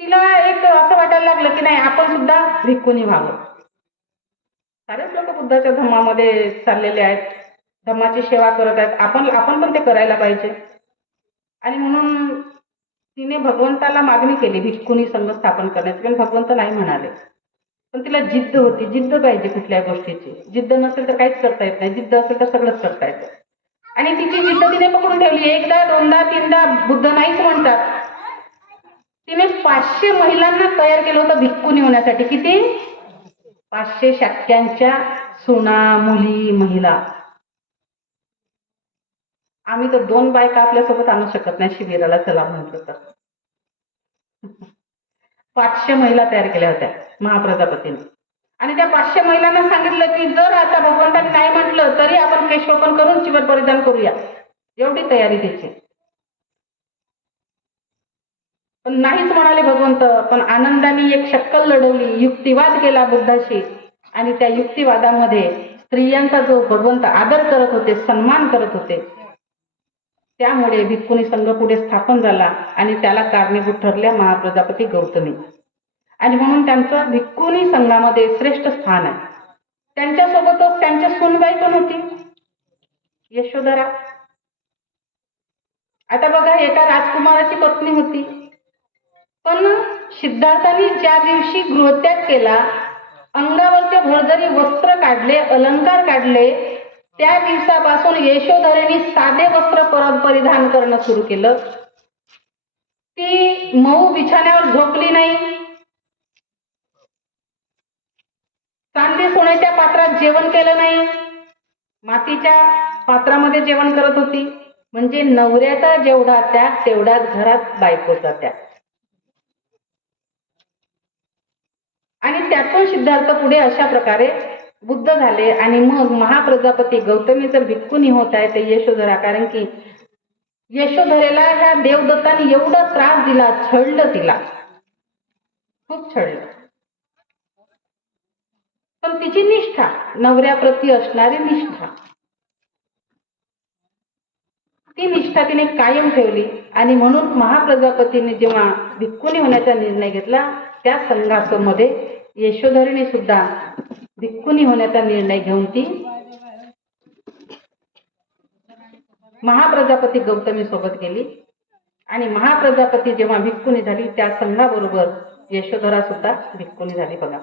तिला एक असं वाटायला लागलं की नाही, आपण सुद्धा भिक्खुनी व्हावं. सारेच लोक बुद्धाच्या धर्मामध्ये चाललेले आहेत, धर्माची सेवा करत आहेत, आपण पण ते करायला पाहिजे. आणि म्हणून तिने भगवंताला मागणी केली भिक्खुनी संघ स्थापन करण्याची, पण भगवंत नाही म्हणाले. पण तिला जिद्द होती, जिद्द पाहिजे कुठल्याही गोष्टीची. जिद्द नसेल तर काहीच करता येत नाही, जिद्द असेल तर सगळंच करता येतं. आणि तिची जिद्द तिने पकडून ठेवली. 1दा 2दा 3दा बुद्ध नाहीच म्हणतात. तिने 500 महिलांना तयार केलं होतं भिक्खुनी होण्यासाठी. किती? 500 शाक्यांच्या सुना, मुली, महिला. आम्ही तर 2 बायका आपल्यासोबत आणू शकत नाही शिबिराला चला म्हटलं तर. 500 महिला तयार केल्या होत्या महाप्रजापतीने. आणि त्या 500 महिलांना सांगितलं की जर आता भगवंताने नाही म्हटलं तरी आपण केशवपन करून शिवर परिधान करूया, एवढी तयारी त्याची. पण नाहीच म्हणाले भगवंत. पण आनंदाने एक शक्कल लढवली, युक्तिवाद केला बुद्धाशी. आणि त्या युक्तिवादामध्ये स्त्रियांचा जो भगवंत आदर करत होते, सन्मान करत होते, त्यामुळे भिक्खुनी संघ पुढे स्थापन झाला आणि त्याला कारणीभूत ठरल्या महाप्रजापती गौतमी. आणि म्हणून त्यांचं भिक्खुनी संघामध्ये श्रेष्ठ स्थान आहे. त्यांच्यासोबतच त्यांच्या सुनबाई पण होती, यशोधरा. आता बघा, एका राजकुमाराची पत्नी होती, पण सिद्धार्थाने ज्या दिवशी गृहत्याग केला, अंगावरचे भरजरी वस्त्र काढले, अलंकार काढले, त्या दिवसापासून यशोधरेने साधे वस्त्र परत परिधान करणं सुरू केलं. ती मऊ बिछाण्यावर झोपली नाही, चांदी सोन्याच्या पात्रात जेवण केलं नाही, मातीच्या पात्रामध्ये जेवण करत होती. म्हणजे नवऱ्याचा जेवढा त्याग तेवढ्याच घरात बायकोचा त्याग. आणि त्यातून सिद्धार्थ पुढे अशा प्रकारे बुद्ध झाले. आणि मग महाप्रजापती गौतमी जर भिक्खुनी होत आहे ते यशोधरा, कारण की यशोधरेला ह्या देवदत्ताने एवढा त्रास दिला, छळलं तिला, खूप छळलं. पण तिची निष्ठा, नवऱ्याप्रती असणारी निष्ठा, ती निष्ठा तिने कायम ठेवली. आणि म्हणून महाप्रजापतीने जेव्हा भिक्खुनी होण्याचा निर्णय घेतला, त्या संघामध्ये यशोधरेने सुद्धा भिक्खुनी होण्याचा निर्णय घेऊन ती महाप्रजापती गौतमी सोबत गेली. आणि महाप्रजापती जेव्हा भिक्खुनी झाली, त्या संघाबरोबर यशोधरा सुद्धा भिक्खुनी झाली. बघा,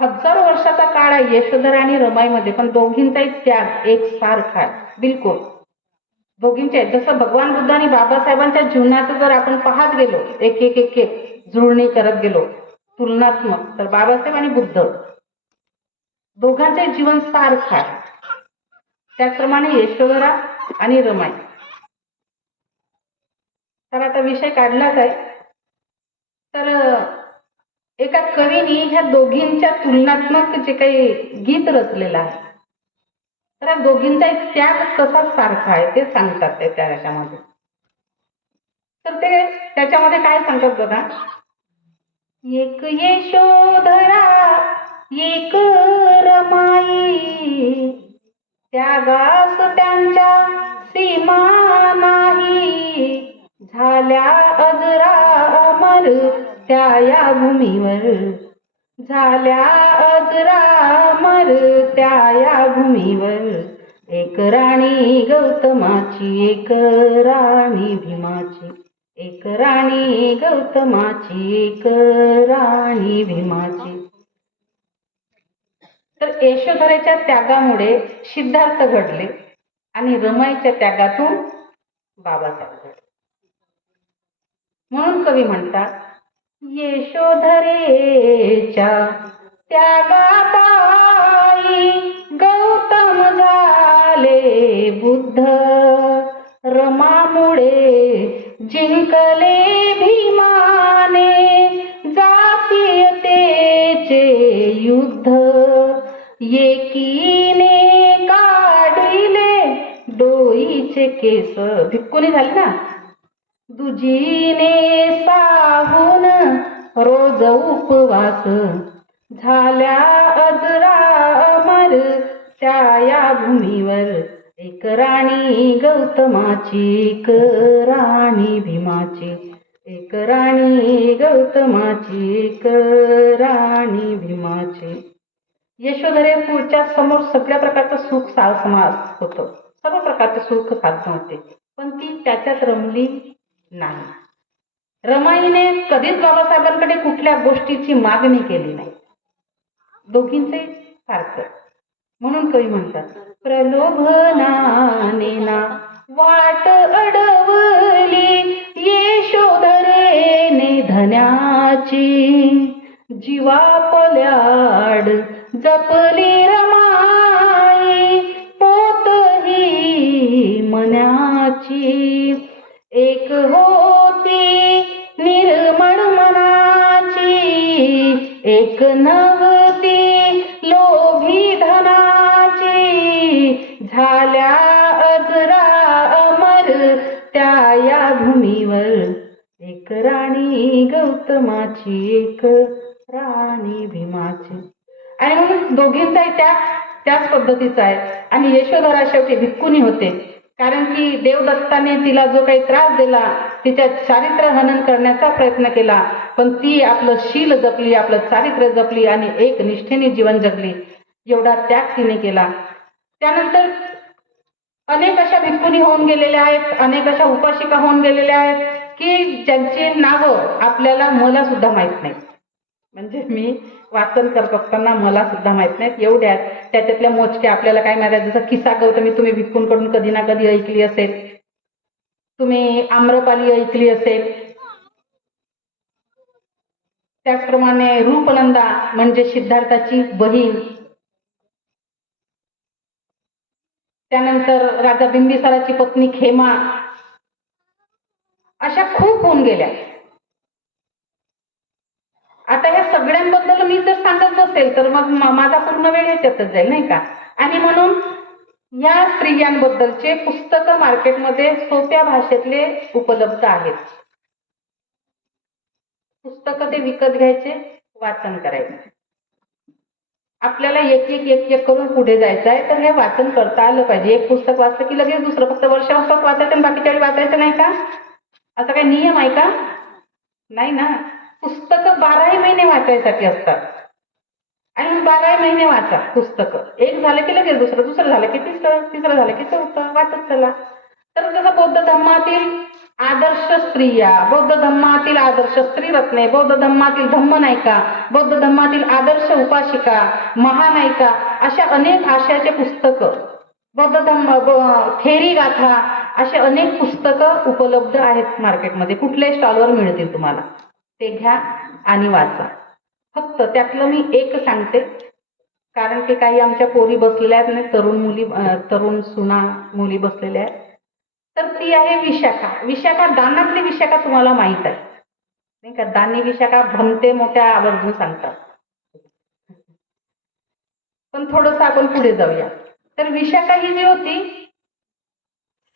हजारो वर्षाचा काळ आहे यशोधरा आणि रमाईमध्ये, पण दोघींचाही त्याग एकसारखा आहे, बिलकुल दोघींचे. जसं भगवान बुद्ध आणि बाबासाहेबांच्या जीवनाचं जर आपण पाहत गेलो, एक एक एक एक जुळणी करत गेलो तुलनात्मक, तर बाबासाहेब आणि बुद्ध दोघांचे जीवन सारखं आहे. त्याचप्रमाणे यशोधरा आणि रमाई. तर आता विषय काढलाच आहे. तर एका कवीने ह्या दोघींच्या तुलनात्मक जे काही गीत रचलेलं आहे, तर या दोघींचा एक त्याग कसा सारखा आहे ते सांगतात ते त्याच्यामध्ये. तर ते त्याच्यामध्ये काय सांगतात बघा. एक यशोधरा एक रमाई, त्यागास त्यांच्या सीमा नाही, झाल्या अजरा अमर त्या या भूमीवर, झाल्या अजरा अमर त्या या भूमीवर. एक राणी गौतमाची एक राणी भीमाची, एक राणी गौतमाची एक राणी भीमाची. तर यशोधरेच्या त्यागामुळे सिद्धार्थ घडले आणि रमाईच्या त्यागातून बाबासाहेब घडले. म्हणून कवी म्हणतात, यशोधरेच्या त्यागापायी गौतम झाले बुद्ध, रमामुळे जिंकले भीमाने जातीयतेचे युद्ध. एकीने काढिले डोईचे केस, भिक्कुनी झाले ना, दुजीने साहून रोज उपवास, झाल्या अजरा अमर त्या या भूमीवर. एक राणी गौतमाची एक राणी भीमाची, एक राणी गौतमाची एक राणी भीमाची. यशोधरेच्या समोर सगळ्या प्रकारचं सुख समास होतं, सर्व प्रकारचे सुख साधन होते, पण ती त्याच्यात रमली नाही. रमाईने कधीच बाबासाहेबांकडे कुठल्या गोष्टीची मागणी केली नाही. दोघींचे सारखं. म्हणून कवी म्हणतात, प्रलोभनाने ना वाट अडवली यशोधरेने धन्याची, जीवापल्याड जपली रमाई पोत ही मनाची. एक होती निर्मळ मनाची, एक नव्हती लोभी धनाची, झाल्या अजरा अमर त्या या भूमीवर. एक राणी गौतमाची एक राणी भीमाची. आणि म्हणून दोघींचाही त्याच पद्धतीचा आहे. आणि यशोधरा शेवटी भिक्कुनी होते, कारण की देवदत्ताने तिला जो काही त्रास दिला, तिच्या चारित्र्य हनन करण्याचा प्रयत्न केला, पण ती आपलं शील जपली, आपलं चारित्र्य जपली आणि एक निष्ठेने जीवन जगली. एवढा त्याग तिने केला. त्यानंतर अनेक अशा भिक्कुनी होऊन गेलेल्या आहेत, अनेक अशा उपासिका होऊन गेलेल्या आहेत की ज्यांची नावं आपल्याला मला सुद्धा माहित नाही. म्हणजे मी वाचन करत असताना मला सुद्धा माहित नाहीत एवढ्यात. त्याच्यातल्या मोजक्या आपल्याला काय माहिती, जसं किस्सा गौतमी तुम्ही भिक्खूंकडून कधी ना कधी ऐकली असेल, तुम्ही आम्रपाली ऐकली असेल. त्याचप्रमाणे रूपनंदा म्हणजे सिद्धार्थाची बहीण. त्यानंतर राजा बिंबिसाराची पत्नी खेमा. अशा खूप होऊन गेल्या. आता या सगळ्यांबद्दल मी जर सांगत बसेल तर मग माझा पूर्ण वेळ याच्यातच जाईल, नाही का. आणि म्हणून या स्त्रियांबद्दलचे पुस्तकं मार्केटमध्ये सोप्या भाषेतले उपलब्ध आहेत. पुस्तकं ते विकत घ्यायचे, वाचन करायचे. आपल्याला एक एक करून पुढे जायचं आहे, तर हे वाचन करता आलं पाहिजे. एक पुस्तक वाचलं की लगेच दुसरं, फक्त वर्षानुसार वाचायचं आणि बाकीच्या वेळी वाचायचं नाही का, असा काही नियम आहे का? नाही ना. पुस्तकं 12ही महिने वाचायसाठी असतात आणि 12ही महिने वाचा पुस्तकं. एक झालं की लगेच दुसरं, दुसरं झालं की तिसरं, तिसरं झालं की चौथं, वाचत चला. तर जसं बौद्ध धर्मातील आदर्श स्त्रिया, बौद्ध धर्मातील आदर्श स्त्रीरत्ने, बौद्ध धर्मातील धम्मनायिका, बौद्ध धर्मातील आदर्श उपासिका, महानायिका, अशा अनेक आशयाचे पुस्तकं, बौद्ध धम्म थेरी गाथा, असे अनेक पुस्तकं उपलब्ध आहेत मार्केटमध्ये. कुठल्याही स्टॉलवर मिळतील तुम्हाला. ते घ्या आणि वाचा. फक्त त्यातलं मी एक सांगते, कारण की काही आमच्या पोरी बसलेल्या आहेत ना, तरुण मुली, तरुण सुना मुली बसलेल्या आहेत. तर ती आहे विशाखा. विशाखा, दानातली विशाखा तुम्हाला माहित आहे नाही का? दानी विशाखा भ्रमते मोठ्या आवर्जून सांगतात. पण थोडस आपण पुढे जाऊया. तर विशाखा ही जी होती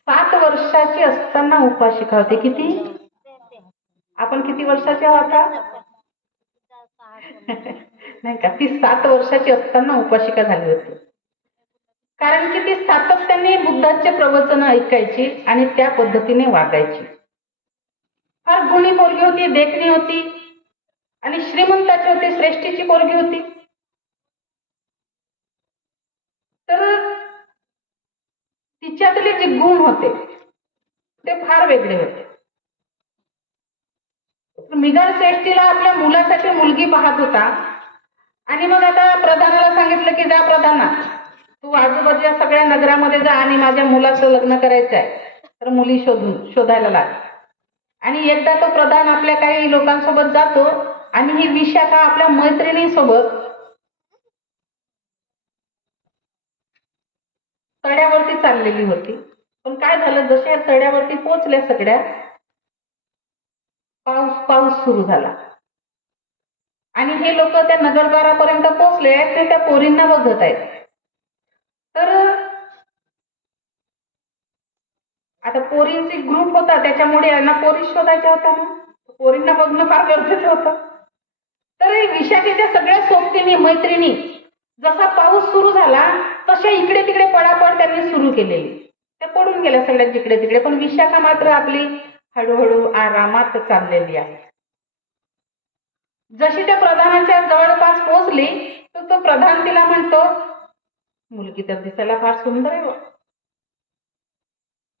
7 वर्षाची असताना उपासिका होती. किती? आपण किती वर्षाचे आहोत आता? नाही का? ती 7 वर्षाची असताना उपासिका झाली होती. कारण की ती सातत्याने बुद्धांचे प्रवचन ऐकायची आणि त्या पद्धतीने वागायची. फार गुणी पोरगी होती, देखणी होती आणि श्रीमंताची होती, श्रेष्ठीची पोरगी होती. तर तिच्यातले जे गुण होते ते फार वेगळे होते. मिगार श्रेष्ठीला आपल्या मुलासाठी मुलगी पाहत होता आणि मग आता प्रधानाला सांगितलं की जा प्रधाना, तू आजूबाजूच्या सगळ्या नगरामध्ये जा आणि माझ्या मुलाचं लग्न करायचं आहे, तर मुली शोधायला लाग. आणि एकदा तो प्रधान आपल्या काही लोकांसोबत जातो आणि ही विशाखा आपल्या मैत्रिणींसोबत तड्यावरती चाललेली होती. पण काय झालं, जसे तड्यावरती पोचल्या सगळ्या, पाऊस सुरू झाला आणि हे लोक त्या नगरद्वारापर्यंत पोहोचले आहेत, ते त्या पोरींना बघत आहेत. तर आता पोरींची ग्रुप होता, त्याच्यामुळे यांना पोरी शोधायच्या होत्या ना, पोरींना बघणं फार गरजेचं होतं. तर विशाखेच्या सगळ्या सोबतीने मैत्रिणी, जसा पाऊस सुरू झाला तशा इकडे तिकडे पळापळ त्यांनी सुरू केलेली. त्या पडून गेल्या सगळ्या जिकडे तिकडे. पण विशाखा मात्र आपली हळूहळू आरामात चाललेली आहे. जशी त्या प्रधानाच्या जवळपास पोहोचली तर तो प्रधान तिला म्हणतो, मुलगी तर दिसायला फार सुंदर आहे,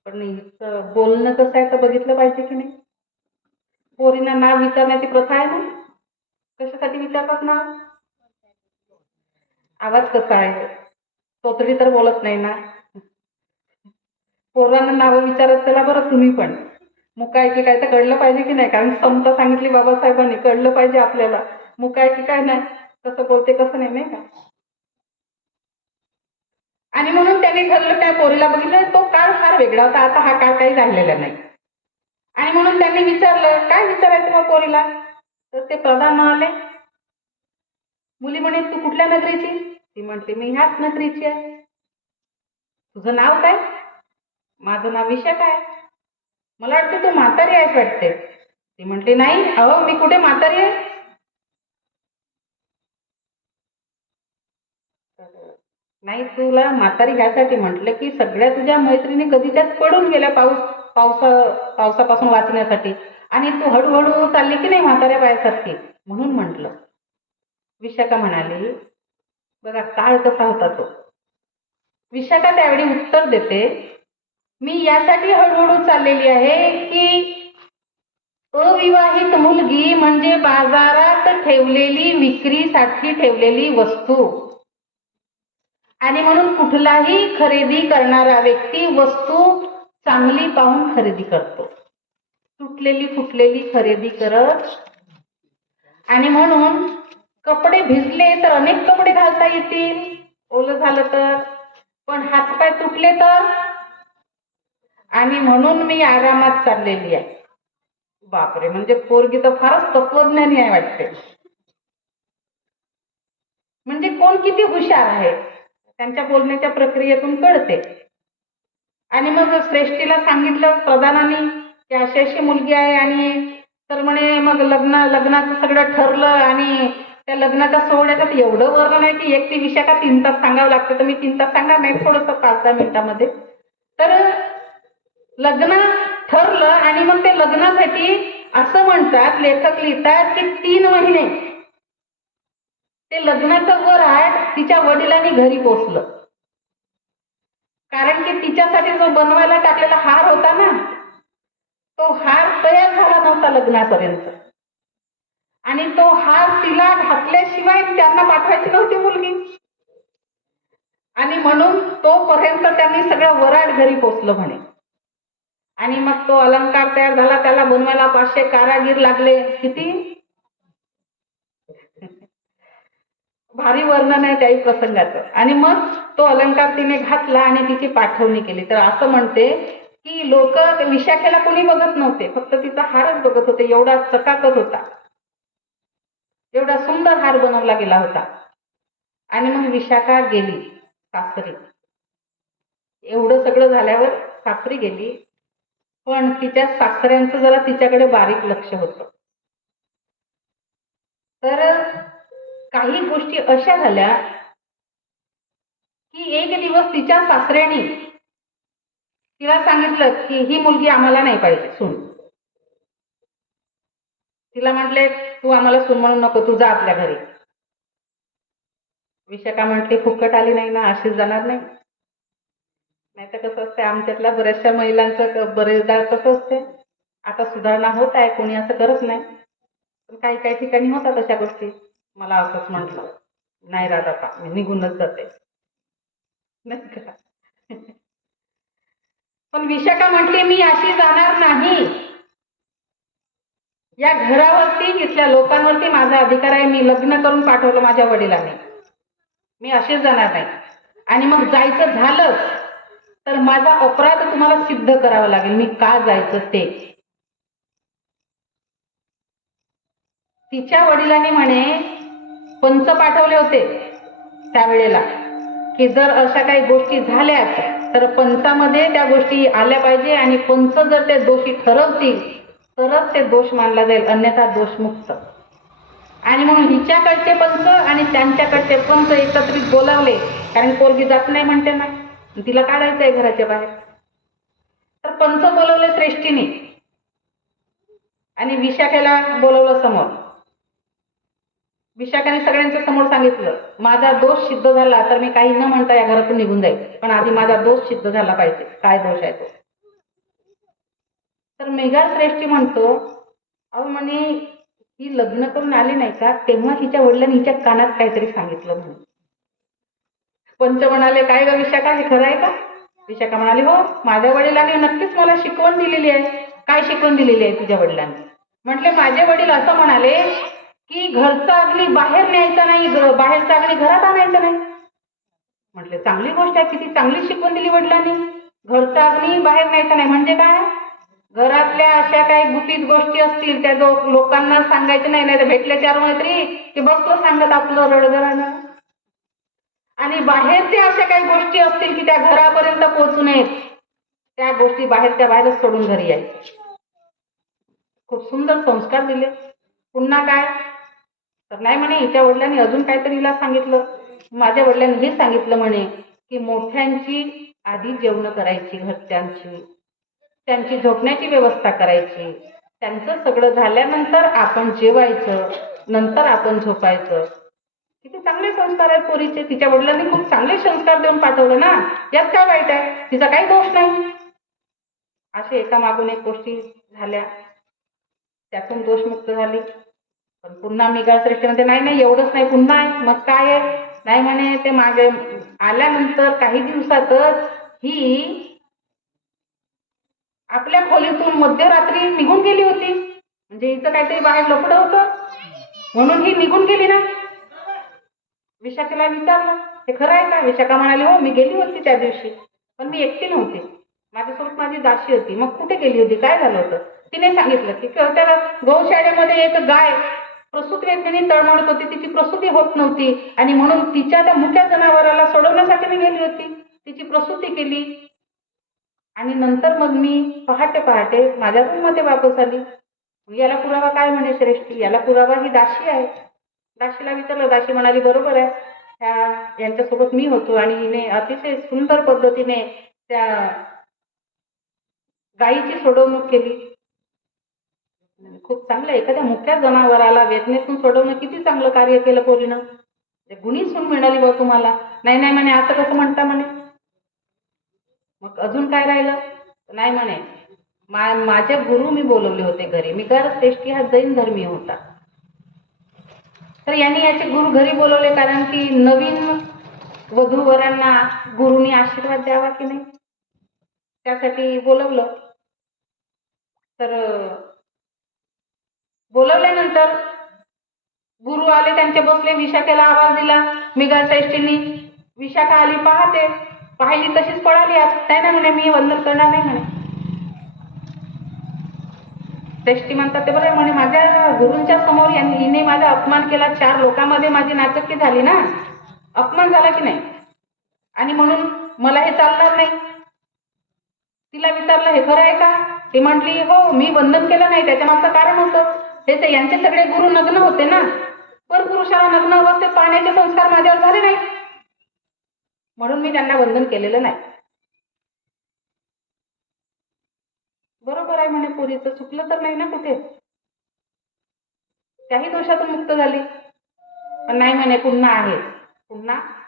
पण हिचं बोलणं कसं आहे तर बघितलं पाहिजे की नाही. पोरींना नाव विचारण्याची प्रथा आहे ना. कशासाठी विचारतात नाव? आवाज कसा आहे, तोतडी तर बोलत नाही ना. पोरांना नावं विचारत चला बरं तुम्ही पण. मुका आहे की काय तर कळलं पाहिजे की नाही. कारण समता सांगितली बाबासाहेबांनी, कळलं पाहिजे आपल्याला मुका आहे की काय नाही, कसं बोलते कसं नाही, नाही का. आणि म्हणून त्यांनी ठरलं, त्या पोरीला बघितलं, तो काळ फार वेगळा होता, आता हा काळ काही राहिलेला नाही. आणि म्हणून त्यांनी विचारलं, काय विचारायचं मग पोरीला. तर ते प्रधान म्हणाले, मुली म्हणे तू कुठल्या नगरीची? ती म्हणते मी ह्याच नगरीची आहे. तुझं नाव काय? माझं नाव विशाखा आहे. मला वाटतं तू म्हातारी आहेस वाटते. ती म्हणते नाही, अहो मी कुठे म्हातारी आहे. नाही, तुला म्हातारी ह्यासाठी म्हटलं की सगळ्या तुझ्या मैत्रिणी कधीच्याच पडून गेल्या पावसापासून वाचण्यासाठी, आणि तू हळूहळू चालली की नाही म्हाताऱ्या बायासारखी, म्हणून म्हटलं. विशाखा म्हणाली, बघा काळ कसा होता तो. विशाखा त्यावेळी उत्तर देते, मी यासाठी हळूहळू चाललेली आहे की अविवाहित मुलगी म्हणजे बाजारात ठेवलेली, विक्रीसाठी ठेवलेली वस्तू. आणि म्हणून कुठलाही खरेदी करणारा व्यक्ती वस्तू चांगली पाहून खरेदी करतो, तुटलेली फुटलेली खरेदी करत. आणि म्हणून कपडे भिजले तर अनेक कपडे घालता येतील, ओलं झालं तर, पण हातपाय तुटले तर. आणि म्हणून मी आरामात चाललेली आहे. बापरे, म्हणजे पोरगी तर फारच तत्वज्ञानी आहे वाटते. म्हणजे कोण किती हुशार आहे त्यांच्या बोलण्याच्या प्रक्रियेतून कळते. आणि मग श्रेष्ठीला सांगितलं प्रधानाने की अशी अशी मुलगी आहे, आणि तर म्हणे मग लग्नाचं सगळं ठरलं. आणि त्या लग्नाच्या सोहळ्याचं एवढं वर्णन आहे की एक ती विशाखा 3 तास सांगावं लागतं, तर मी 3 तास सांगणार नाही, थोडंसं 5-10 मिनिटामध्ये. तर लग्न ठरलं आणि मग ते लग्नासाठी असं म्हणतात, लेखक लिहितात की 3 महिने ते लग्नाचं वरात तिच्या वडिलांनी घरी पोचलं. कारण की तिच्यासाठी जो बनवायला टाकलेला हार होता ना, तो हार तयार झाला नव्हता लग्नापर्यंत. आणि तो हार तिला घातल्याशिवाय त्यांना पाठवायची नव्हती मुलगी. आणि म्हणून तोपर्यंत त्यांनी सगळं वराड घरी पोचलं म्हणे. आणि मग तो अलंकार तयार झाला, त्याला बनवायला 500 कारागीर लागले. किती? भारी वर्णन आहे त्याही प्रसंगाचं. आणि मग तो अलंकार तिने घातला आणि तिची पाठवणी केली. तर असं म्हणते की लोक विशाखेला कोणी बघत नव्हते, फक्त तिचा हारच बघत होते. एवढा चकाकत होता, एवढा सुंदर हार बनवला गेला होता. आणि मग विशाखा गेली सासरी. एवढं सगळं झाल्यावर सासरी गेली, पण तिच्या सासऱ्यांचं जरा तिच्याकडे बारीक लक्ष होतं. तर काही गोष्टी अशा झाल्या की एक दिवस तिच्या सासऱ्याने तिला सांगितलं की ही मुलगी आम्हाला नाही पाहिजे सून. तिला म्हटले तू आम्हाला सून म्हणू नको, तू जा आपल्या घरी. विशाखा म्हटली फुकट आली नाही ना, अशीच जाणार नाही. नाही तर कसं असते, आमच्यातल्या बऱ्याचशा महिलांचं बरेचदा कसं असते, आता सुधारणा होत आहे, कोणी असं करत नाही, पण काही काही ठिकाणी होतात अशा गोष्टी. मला असंच म्हटलं, नाही राधा मी निघूनच जाते, नाही का. पण विशाखा म्हटली मी अशी जाणार नाही. या घरावरती, इथल्या लोकांवरती माझा अधिकार आहे. मी लग्न करून पाठवलं माझ्या वडिलांनी, मी अशीच जाणार नाही. आणि मग जायचं झालं तर माझा अपराध तुम्हाला सिद्ध करावा लागेल, मी का जायचं ते. तिच्या वडिलांनी म्हणे पंच पाठवले होते त्यावेळेला की जर अशा काही गोष्टी झाल्या तर पंचामध्ये त्या गोष्टी आल्या पाहिजे, आणि पंच जर ते दोषी ठरवतील तरच ते दोष मानला जाईल, अन्यथा दोषमुक्त. आणि म्हणून हिच्याकडचे पंच आणि त्यांच्याकडचे पंच एकत्रित बोलावले, कारण पोरगी जात नाही म्हणते ना, तिला काढायचं आहे घराच्या बाहेर. तर पंच बोलवले श्रेष्ठीने आणि विशाखेला बोलवलं समोर. विशाखाने सगळ्यांच्या समोर सांगितलं माझा दोष सिद्ध झाला तर मी काही न म्हणता या घरातून निघून जाईल, पण आधी माझा दोष सिद्ध झाला पाहिजे. काय दोष आहे तो. तर मेघा श्रेष्ठी म्हणतो अहो म्हणे ही लग्न करून आली नाही का, तेव्हा तिच्या वडिलांनी हिच्या कानात काहीतरी सांगितलं म्हणून. पंच म्हणाले काय ग विशाखा, हे खरं आहे का. विशाखा म्हणाली हो, माझ्या वडिलांनी नक्कीच मला शिकवण दिलेली आहे. काय शिकवण दिलेली आहे तुझ्या वडिलांनी. म्हटले माझे वडील असं म्हणाले की घरचा अग्नी बाहेर न्यायचा नाही, बाहेरचा अग्नी घरात आणायचा नाही. म्हटले चांगली गोष्ट आहे, किती चांगली शिकवण दिली वडिलांनी. घरचा अग्नी बाहेर न्यायचा नाही म्हणजे काय, घरातल्या अशा काही गुपित गोष्टी असतील त्या लोकांना सांगायचे नाही, नाही तर भेटले चार मैत्री की बसलो सांगत आपलं रडगरानं. आणि बाहेरचे अशा काही गोष्टी असतील की त्या घरापर्यंत पोहोचू नयेत, त्या गोष्टी बाहेरच्या बाहेरच सोडून घरी यायचे. खूप सुंदर संस्कार दिले. पुन्हा काय तर नाही म्हणे हिच्या वडिलांनी अजून काहीतरी हिला सांगितलं. माझ्या वडिलांनी हे सांगितलं म्हणे की मोठ्यांची आधी जेवण करायची घरच्यांची, त्यांची झोपण्याची व्यवस्था करायची, त्यांचं सगळं झाल्यानंतर आपण जेवायचं, नंतर आपण झोपायचं. किती चांगले संस्कार आहेत पोरीचे. तिच्या वडिलांनी खूप चांगले संस्कार देऊन पाठवलं ना, यात काय वाईट आहे, तिचा काही दोष नाही. असे एका मागून एक गोष्टी झाल्या, त्यातून दोषमुक्त झाली. पण पुन्हा मेघा श्रेष्ठी म्हणते नाही नाही एवढंच नाही, पुन्हा आहे. मग काय आहे, नाही म्हणे ते मागे आल्यानंतर काही दिवसातच ही आपल्या खोलीतून मध्यरात्री निघून गेली होती. म्हणजे हिचं काहीतरी बाहेर लफडं होतं म्हणून ही निघून गेली ना. विशाखेला विचारलं हे खरं आहे का. विशाखा म्हणाली हो मी गेली होती त्या दिवशी, पण मी एकटी नव्हती, माझ्यासोबत माझी दासी होती. मग कुठे गेली होती, काय झालं होतं. तिने सांगितलं की त्या गौशाळेमध्ये एक गाय प्रसूत वेदनेने तळमळत होती, तिची प्रसूती होत नव्हती आणि म्हणून तिच्या त्या मुक्या जनावराला सोडवण्यासाठी मी गेली होती, तिची प्रसूती केली आणि नंतर मग मी पहाटे पहाटे माझ्या रूम मध्ये वापस आली. याला पुरावा काय म्हणे श्रेष्ठी, याला पुरावा ही दासी आहे. दाशीला विचारलं, दाशी म्हणाली बरोबर आहे, यांच्यासोबत मी होतो आणि हिने अतिशय सुंदर पद्धतीने त्या गायीची सोडवणूक केली. खूप चांगलं, एखाद्या मुक्या जनावराला वेदनेतून सोडवणं किती चांगलं कार्य केलं पोरीनं. गुणी सून मिळाली बा तुम्हाला. नाही नाही म्हणे असं कसं म्हणता म्हणे. मग अजून काय राहिलं. नाही म्हणे माझे गुरु मी बोलवले होते घरी. मी कर श्रेष्ठी हा जैन धर्मीय होता, तर यांनी याचे गुरु घरी बोलवले कारण की नवीन वधूवरांना गुरुनी आशीर्वाद द्यावा की नाही, त्यासाठी बोलवलं. तर बोलवल्यानंतर गुरु आले, त्यांचे बसले. विशाखेला आवाज दिला मिघार श्रेष्ठींनी. विशाखा आली, पाहते, पाहिली तशीच पळाली. आज काय ना म्हणे, मी वंदन करणार नाही म्हणे. श्रेष्ठी म्हणतात ते बरं म्हणे, माझ्या गुरूंच्या समोर हिने माझा अपमान केला, 4 लोकांमध्ये माझी नाचक्की झाली ना, अपमान झाला की नाही, आणि म्हणून मला हे चालणार नाही. तिला विचारलं, हे खरं आहे का? ती म्हटली, हो, मी वंदन केलं नाही, त्याच्या मागचं कारण होतं हे, यांचे सगळे गुरु नग्न होते ना, परपुरुषाला नग्न अवस्थेत पाहण्याचे संस्कार माझ्यावर झाले नाही, म्हणून मी त्यांना वंदन केलेलं नाही. बरोबर आहे म्हणे, पोरीचं चुकलं तर नाही ना कुठे, त्याही दोषातून मुक्त झाली. पण नाही म्हणे, पुन्हा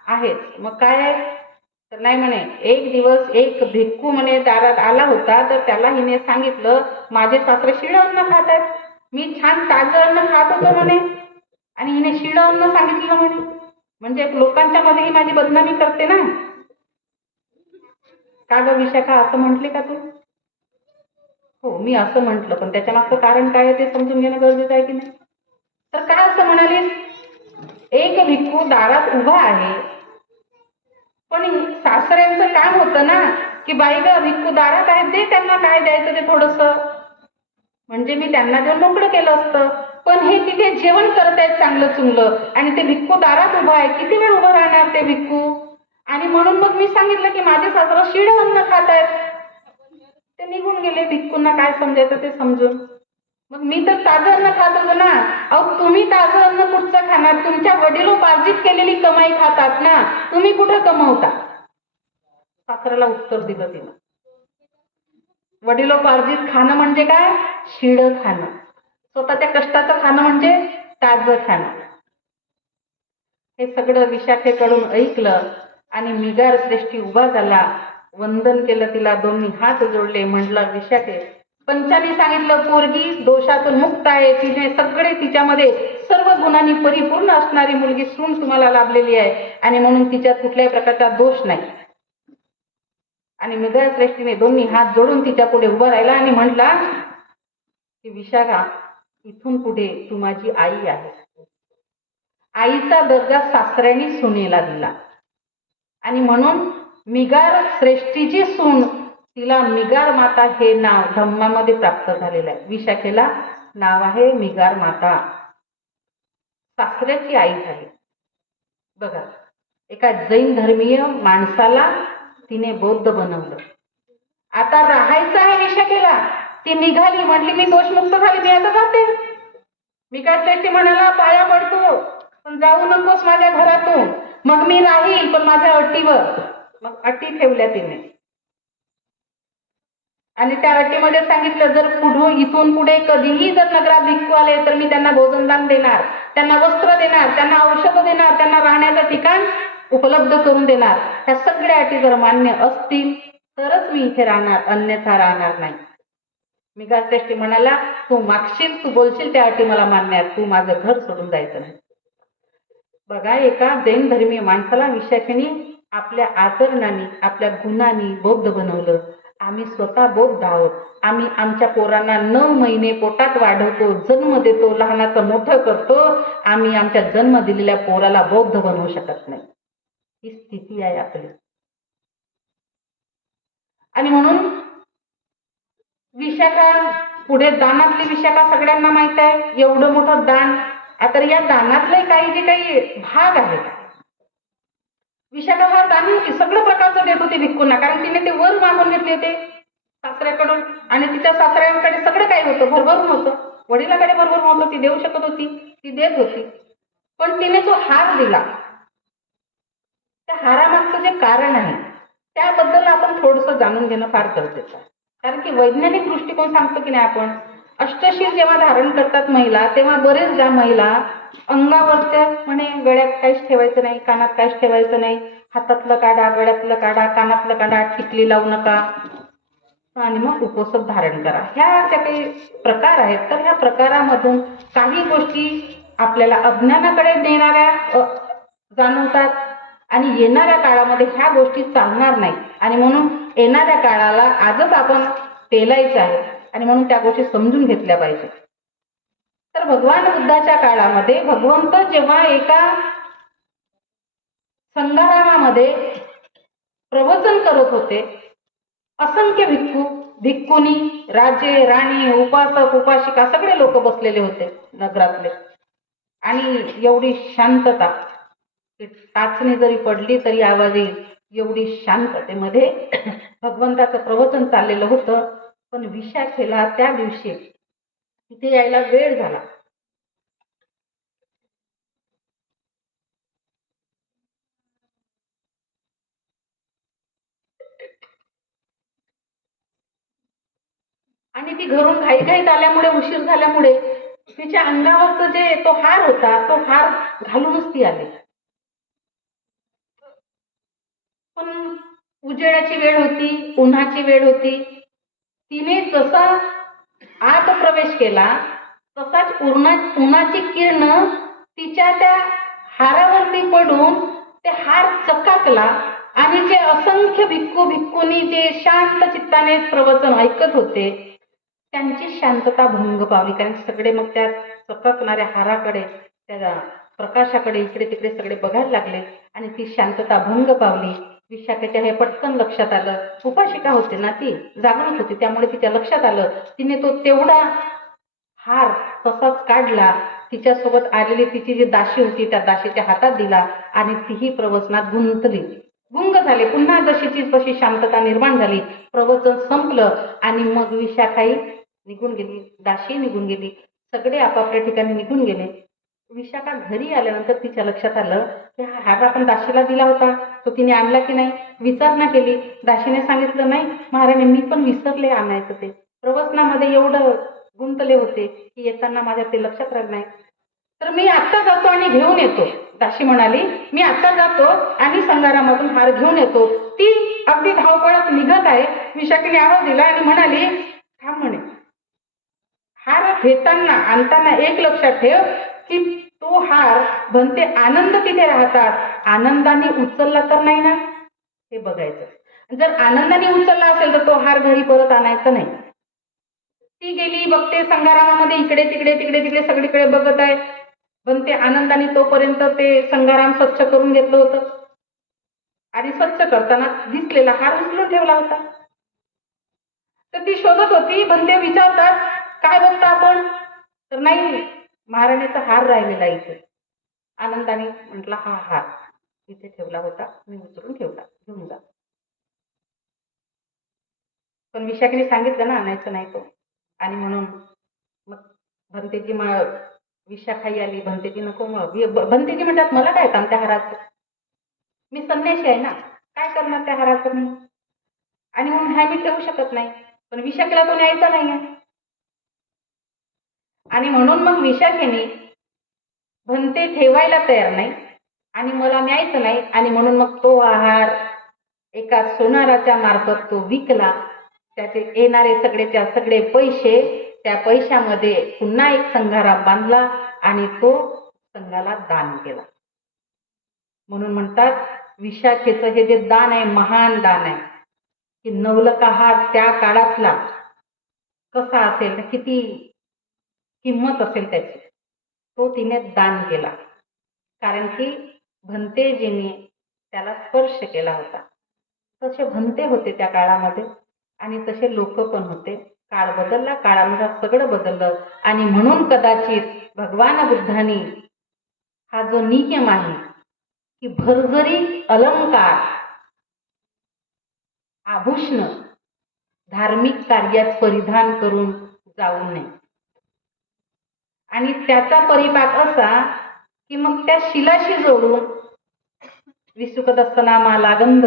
आहेच. मग काय? तर नाही म्हणे, एक दिवस एक भिक्खू म्हणे दारात आला होता, तर त्याला हिने सांगितलं, माझे सासरे शिळं अन्न खात आहेत, मी छान ताजं अन्न खात होतो म्हणे, आणि हिने शिळं अन्न सांगितलं म्हणे, म्हणजे लोकांच्या मध्ये ही माझी बदनामी करते ना. का ग विशाखा, असं म्हटले का तू? हो, मी असं म्हटलं, पण त्याच्या मागचं कारण काय आहे ते समजून घेणं गरजेचं आहे की नाही. तर काय असं म्हणाली, एक भिक्खू दारात उभा आहे, पण सासऱ्यांचं काम होतं ना की बाई ग, भिक्खू दारात आहे, दे त्यांना काय द्यायचं ते थोडंसं, म्हणजे मी त्यांना देऊन मोकळं केलं असतं. पण हे तिथे जेवण करत आहेत चांगलं चुंगलं, आणि ते भिक्खू दारात उभा आहे, किती वेळ उभं राहणार ते भिक्खू? आणि म्हणून मग मी सांगितलं की माझे सासरं शिळं अन्न खात आहेत. ते निघून गेले, भिक्खूंना काय समजायचं ते समजून. मग मी तर ताजं अन्न खात होतो ना. अहो, तुम्ही ताजं अन्न कुठचं खाणार? तुमच्या वडिलोपार्जित केलेली कमाई खातात ना, तुम्ही कुठं कमवता? सासऱ्याला उत्तर दिलं तिनं. वडिलोपार्जित खाणं म्हणजे काय? शिळं खाणं. स्वतःच्या कष्टाचं खाणं म्हणजे ताजं खाणं. हे सगळं विशाखेकडून ऐकलं आणि मिघार श्रेष्ठी उभा झाला, वंदन केलं तिला, दोन्ही हात जोडले, म्हटलं, विशाखे, पंचांनी सांगितलं, पोरगी दोषातून मुक्त आहे, तिने सगळे तिच्यामध्ये सर्व गुणांनी परिपूर्ण असणारी मुलगी सून तुम्हाला लाभलेली आहे, आणि म्हणून तिच्यात कुठल्याही प्रकारचा दोष नाही. आणि मिघार श्रेष्ठीने दोन्ही हात जोडून तिच्या पुढे उभा राहिला आणि म्हटला की विशाखा, इथून पुढे तू माझी आई आहे. आईचा दर्जा सासऱ्याने सुनेला दिला, आणि म्हणून मिघार श्रेष्ठीची सून, तिला मिघार माता हे नाव धम्मामध्ये प्राप्त झालेलं आहे. विशाखेला नाव आहे मिघार माता, सासऱ्याची आई झाली. बघा, एका जैन धर्मीय माणसाला तिने बौद्ध बनवलं. आता राहायचं आहे विशाखेला, ती निघाली, म्हटली मी दोषमुक्त झाली, मी आता जाते. मिघार श्रेष्ठी म्हणाला, पाया पडतो, पण जाऊ नकोस माझ्या घरातून. मग मी राहील, पण माझ्या अटीवर. मग अटी ठेवल्या तिने, आणि त्या अटीमध्ये सांगितलं, जर इथून पुढे कधीही जर नगरात भिक्खू आले तर मी त्यांना भोजनदान देणार, त्यांना वस्त्र देणार, त्यांना औषधं देणार, त्यांना राहण्याचं ठिकाण उपलब्ध करून देणार. ह्या सगळ्या अटी जर मान्य असतील तरच मी इथे राहणार, अन्यथा राहणार नाही. मिघार श्रेष्ठी म्हणाला, तू मागशील, तू बोलशील त्या अटी मला मान्य आहेत, तू माझं घर सोडून जायचं नाही. बघा, एका जैन धर्मीय माणसाला विशाखेने आपल्या आचरणाने, आपल्या गुणांनी बौद्ध बनवलं. आम्ही स्वतः बौद्ध आहोत. आम्ही आमच्या पोरांना 9 महिने पोटात वाढवतो, जन्म देतो, लहानाचं मोठं करतो. आम्ही आमच्या जन्म दिलेल्या पोराला बौद्ध बनवू शकत नाही. ही स्थिती आहे आपली. आणि म्हणून विशाखा पुढे, दानातली विशाखा सगळ्यांना माहित आहे, एवढं मोठं दान. आता या दानातले काही जे काही भाग आहेत, विशाखा फार दानी होती, सगळं प्रकारचं देत होती भिक्खूंना, कारण तिने ते वर मागून घेतले होते सासऱ्याकडून, आणि तिच्या सासऱ्यांकडे सगळं काही होतं, भरभरून होतं, वडिलाकडे भरभरून होतं, ती देऊ शकत होती, ती देत होती. पण तिने जो हार दिला, त्या हारामागचं जे कारण आहे त्याबद्दल आपण थोडंसं जाणून घेणं फार गरजेचं आहे. कारण की वैज्ञानिक दृष्टिकोन सांगतो की नाही, आपण अष्टशील जेव्हा धारण करतात महिला, तेव्हा बरेचदा महिला अंगावरच्या म्हणे गळ्यात काहीच ठेवायचं नाही, कानात काहीच ठेवायचं नाही, हातातलं काढा, गळ्यातलं काढा, कानातलं काढा, टिकली लावू नका, आणि मग उपोषण धारण करा. ह्या ज्या काही प्रकार आहेत, तर ह्या प्रकारामधून काही गोष्टी आपल्याला अज्ञानाकडे नेणाऱ्या जाणवतात, आणि येणाऱ्या काळामध्ये ह्या गोष्टी चालणार नाही, आणि म्हणून येणाऱ्या काळाला आजच आपण पेलायचं आहे, आणि म्हणून त्या गोष्टी समजून घेतल्या पाहिजे. तर भगवान बुद्धाच्या काळामध्ये भगवंत जेव्हा एका संघारामामध्ये प्रवचन करत होते, असंख्य भिक्खू भिक्खुनी, राजे राणी, उपासक उपासिका सगळे लोक बसलेले होते नगरातले. आणि एवढी शांतता, टाचणी जरी पडली तरी आवाज येईल एवढी शांततेमध्ये भगवंताचं प्रवचन चाललेलं होतं. पण विशाखेला त्या दिवशी तिथे यायला वेळ झाला. आणि ती घरून घाईघाईत आल्यामुळे, उशीर झाल्यामुळे तिच्या अंगावरचं जे तो हार होता तो हार घालूनच ती आली. पण उजेडाची वेळ होती, उन्हाची वेळ होती. तिने जसा आत प्रवेश केला तसाच उन्हाची किरण तिच्या त्या हारावरती पडून ते हार चकाकला आणि जे असंख्य भिक्खू भिक्खुनी जे शांत चित्ताने प्रवचन ऐकत होते त्यांची शांतता भंग पावली. कारण सगळे मग त्या चककणाऱ्या हाराकडे, त्या प्रकाशाकडे इकडे तिकडे सगळे बघायला लागले आणि ती शांतता भंग पावली. विशाखेच्या हे पटकन लक्षात आलं. उपाशिका होती ना, ती जागृत होती, त्यामुळे तिच्या लक्षात आलं. तिने तो तेवढा हार तसाच काढला, तिच्यासोबत आलेली तिची जी दासी होती त्या दासीच्या हातात दिला आणि तीही प्रवचनात गुंतली, गुंग झाले. पुन्हा जशीची तशी शांतता निर्माण झाली. प्रवचन संपलं आणि मग विशाखाई निघून गेली, दासी निघून गेली, सगळे आपापल्या ठिकाणी निघून गेले. विशाखा घरी आल्यानंतर तिच्या लक्षात आलं की हा हार आपण दासीला दिला होता, तो तिने आणला की नाही. विचारणा केली. दासीने सांगितलं नाही महाराणी, मी पण विसरले आणायचं, ते प्रवचनामध्ये एवढं गुंतले होते की येताना माझ्या ते लक्षात राहिलं नाही. तर मी आत्ता जातो आणि घेऊन येतो. दासी म्हणाली, मी आत्ता जातो आणि संगारामधून हार घेऊन येतो. ती अगदी धावपळत निघत आहे. विशाखेने आवाज दिला आणि म्हणाली, थांब म्हणे. हार घेताना आणताना एक लक्षात ठेव की तो हार बनते आनंद तिथे राहतात, आनंदाने उचलला तर नाही ना, हे बघायचं. जर आनंदाने उचलला असेल तर तो हार घरी परत आणायचा नाही. ती गेली, बघते संगारामामध्ये इकडे तिकडे तिकडे तिकडे सगळीकडे बघत आहे. बनते आनंदाने तोपर्यंत ते संगाराम स्वच्छ करून घेतलं होतं आणि स्वच्छ करताना दिसलेला हार उचलून ठेवला होता. तर ती शोधत होती. बनते विचारतात, काय बघता आपण? तर नाही, महाराणीचा हार राहिलेला इथे. आनंदाने म्हटला, हा हार इथे ठेवला होता, मी उचलून ठेवला, घेऊन जा. पण विशाखेने सांगितलं ना आणायचं नाही तो. आणि म्हणून मग भंतेजी विशाखाई आली. भंतेजी नको, भंतेजी म्हणतात मला काय काम त्या हाराचं, मी संन्याशी आहे ना, काय करणार त्या हाराचं मी, आणि म्हणून ह्या मी ठेवू शकत नाही. पण विशाखेला तो न्यायचा नाही आहे. आणि म्हणून मग विशाखेने भंते ठेवायला तयार नाही आणि मला न्यायचं नाही, आणि म्हणून मग तो आहार एका सोनाराच्या मार्फत तो विकला. त्याचे येणारे सगळेच्या सगळे पैसे, त्या पैशामध्ये पुन्हा एक संघाराम बांधला आणि तो संघाला दान केला. म्हणून म्हणतात विशाखेचं हे जे दान आहे महान दान आहे. की नवलका हार त्या काळातला कसा असेल, किती किंमत असेल त्याची, तो तिने दान केला. कारण की भंतेजीने त्याला स्पर्श केला होता. तसे भंते होते त्या काळामध्ये आणि तसे लोक पण होते. काळ बदलला, काळानुसार सगळं बदललं आणि म्हणून कदाचित भगवान बुद्धांनी हा जो नियम आहे की भरजरी अलंकार, आभूषण धार्मिक कार्यात परिधान करून जाऊ नये, आणि त्याचा परिपाक असा की मग त्या शिलाशी जोडून विसुखदस्तनामा लागंद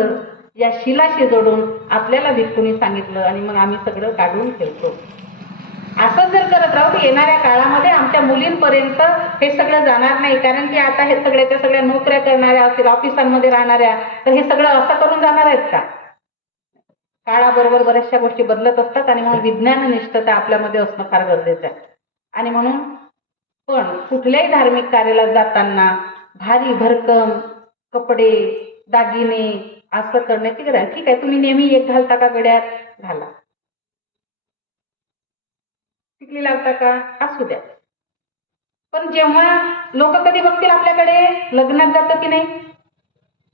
या शिलाशी जोडून आपल्याला भिक्खूंनी सांगितलं आणि मग आम्ही सगळं काढून ठेवतो. असं जर करत राहू तर येणाऱ्या काळामध्ये आमच्या मुलींपर्यंत हे सगळं जाणार नाही. कारण की आता हे सगळ्याच्या सगळ्या नोकऱ्या करणाऱ्या असतील, ऑफिसांमध्ये राहणाऱ्या, तर हे सगळं असं करून जाणार आहेत का? काळाबरोबर बऱ्याचशा गोष्टी बदलत असतात आणि म्हणून विज्ञाननिष्ठता आपल्यामध्ये असणं फार गरजेचं आहे. आणि म्हणून पण कुठल्याही धार्मिक कार्याला जाताना भारी भरकम कपडे दागिने असं करण्याची गरज आहे. ठीक आहे, तुम्ही नेहमी एक घालता का गड्यात, घाला. टिकली लावता का, असू द्या. पण जेव्हा लोक कधी बघतील आपल्याकडे, लग्नात जातं की नाही,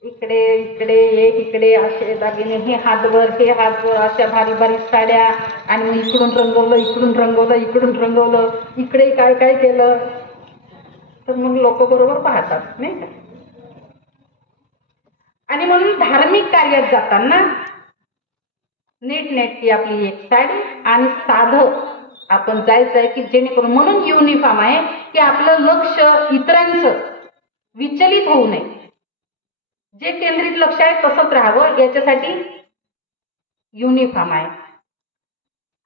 इकडे इकडे एक इकडे असे दागिने, हे हातभर हे हातभर, अशा भारी भारी साड्या, आणि मग इकडून रंगवलं इकडून रंगवलं इकडून रंगवलं, इकडे काय काय केलं, तर मग लोक बरोबर पाहतात नाही का. आणि म्हणून धार्मिक कार्यात जाताना नीटनेटकी आपली एक साडी आणि साधं आपण जायचं आहे, की जेणेकरून, म्हणून युनिफॉर्म आहे की आपलं लक्ष इतरांचं विचलित होऊ नये, जे केंद्रित लक्ष आहे तसंच राहावं, याच्यासाठी युनिफॉर्म आहे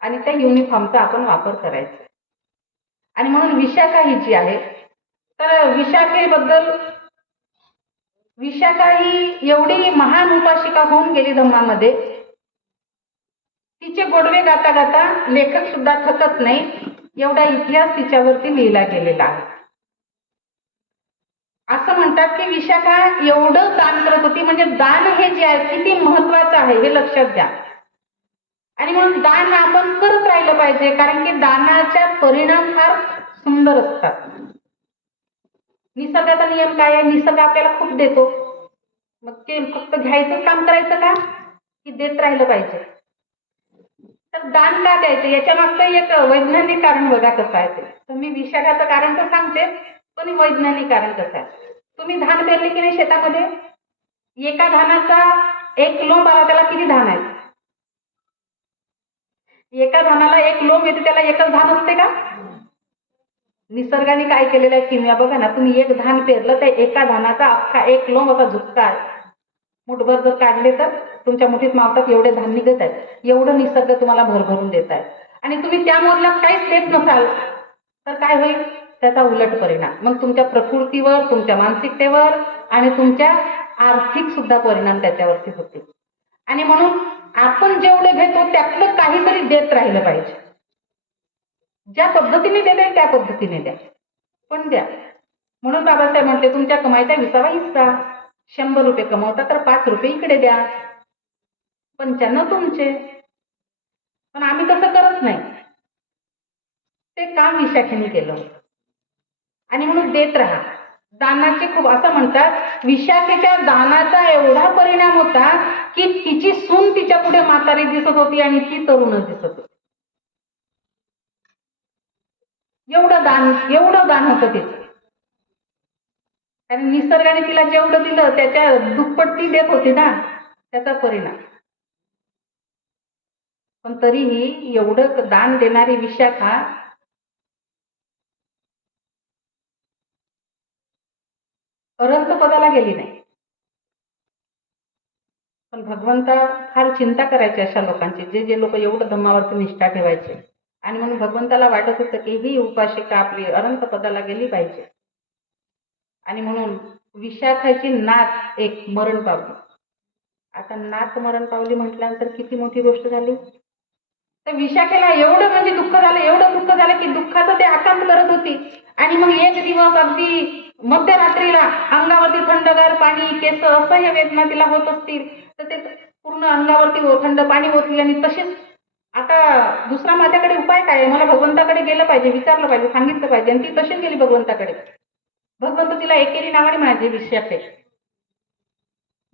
आणि त्या युनिफॉर्मचा आपण वापर करायचा. आणि म्हणून विशाखा ही जी आहे, तर विशाखेबद्दल, विशाखा ही एवढी महान उपासिका होऊन गेली धम्मामध्ये, तिचे गोडवे गाता गाता लेखक सुद्धा थकत नाही, एवढा इतिहास तिच्यावरती लिहिला गेलेला आहे. असं म्हणतात की विशाखा एवढं दान करत होती, म्हणजे दान हे जे आहे किती महत्वाचं आहे हे लक्षात घ्या. आणि म्हणून दान आपण करत राहिलं पाहिजे, कारण की दानाचा परिणाम फार सुंदर असतात. निसर्गाचा नियम काय आहे, निसर्ग आपल्याला खूप देतो, मग ते फक्त घ्यायचं काम करायचं का, की देत राहिलं पाहिजे. तर दान का द्यायचं, याच्या मागचं एक वैज्ञानिक कारण बघा कसं आहे ते. तर मी विशाखाचं कारण तर सांगते, पण वैज्ञानिक कारण कसं आहे. तुम्ही धान पेरले की नाही शेतामध्ये, एका धानाचा एक लोंब आला, त्याला किती धान आहेत, एका धानाला एक लोंब येते, त्याला एकच धान असते का. निसर्गाने काय केलेलं आहे किमया बघा ना, तुम्ही एक धान पेरलं तर एका धानाचा अख्खा एक लोंब असा झुकता आहे, मुठभर जर काढले तर तुमच्या मुठीत मावतात एवढे धान निघत आहेत, एवढं निसर्ग तुम्हाला भरभरून देत आहे. आणि तुम्ही त्या मोबदल्यात काहीच देत नसाल तर काय होईल, त्याचा उलट परिणाम मग तुमच्या प्रकृतीवर, तुमच्या मानसिकतेवर आणि तुमच्या आर्थिक सुद्धा परिणाम त्याच्यावरती होते. आणि म्हणून आपण जेवढे घेतो त्यातलं काहीतरी देत राहिलं पाहिजे. ज्या पद्धतीने देता त्या पद्धतीने द्या, पण द्या. म्हणून बाबासाहेब म्हटले, तुमच्या कमाईचा 20वा हिस्सा, 100 रुपये कमवता तर 5 रुपये इकडे द्या, 95 तुमचे. पण आम्ही तसं करत नाही, ते काम विशाखेने केलं. आणि म्हणून देत राहा. दानाचे खूप, असं म्हणतात विशाखेच्या दानाचा एवढा परिणाम होता की तिची सून तिच्या पुढे म्हातारी दिसत होती आणि ती तरुणच दिसत होती. एवढं दान होतं तिचं, कारण निसर्गाने तिला जेवढं दिलं त्याच्या दुप्पट ती देत होती ना, त्याचा परिणाम. पण तरीही एवढं दान देणारी विशाखा अनंत पदाला गेली नाही. पण भगवंता फार चिंता करायचे अशा लोकांची, जे जे लोक एवढं धम्मावरती निष्ठा ठेवायचे. आणि म्हणून भगवंताला वाटत होतं की ही उपासिका आपली अनंत पदाला गेली पाहिजे. आणि म्हणून विशाखाची नात एक मरण पावली. आता नात मरण पावली म्हटल्यानंतर किती मोठी गोष्ट झाली. तर विशाखेला एवढं म्हणजे दुःख झालं, एवढं दुःख झालं की दुःखाचं ते आकांत करत होती. आणि मग एक दिवस अगदी मध्यरात्रीला अंगावरती थंडगार पाणी, केस, असह्य वेदना तिला होत असतील, तर ते पूर्ण अंगावरती थंड पाणी ओतली. आणि तशीच, आता दुसरा माझ्याकडे उपाय काय आहे, मला भगवंताकडे गेलं पाहिजे, विचारलं पाहिजे, सांगितलं पाहिजे. आणि ती तशीच गेली भगवंताकडे. भगवंत तिला एकेरी नावाने म्हणायचे, विशाखे.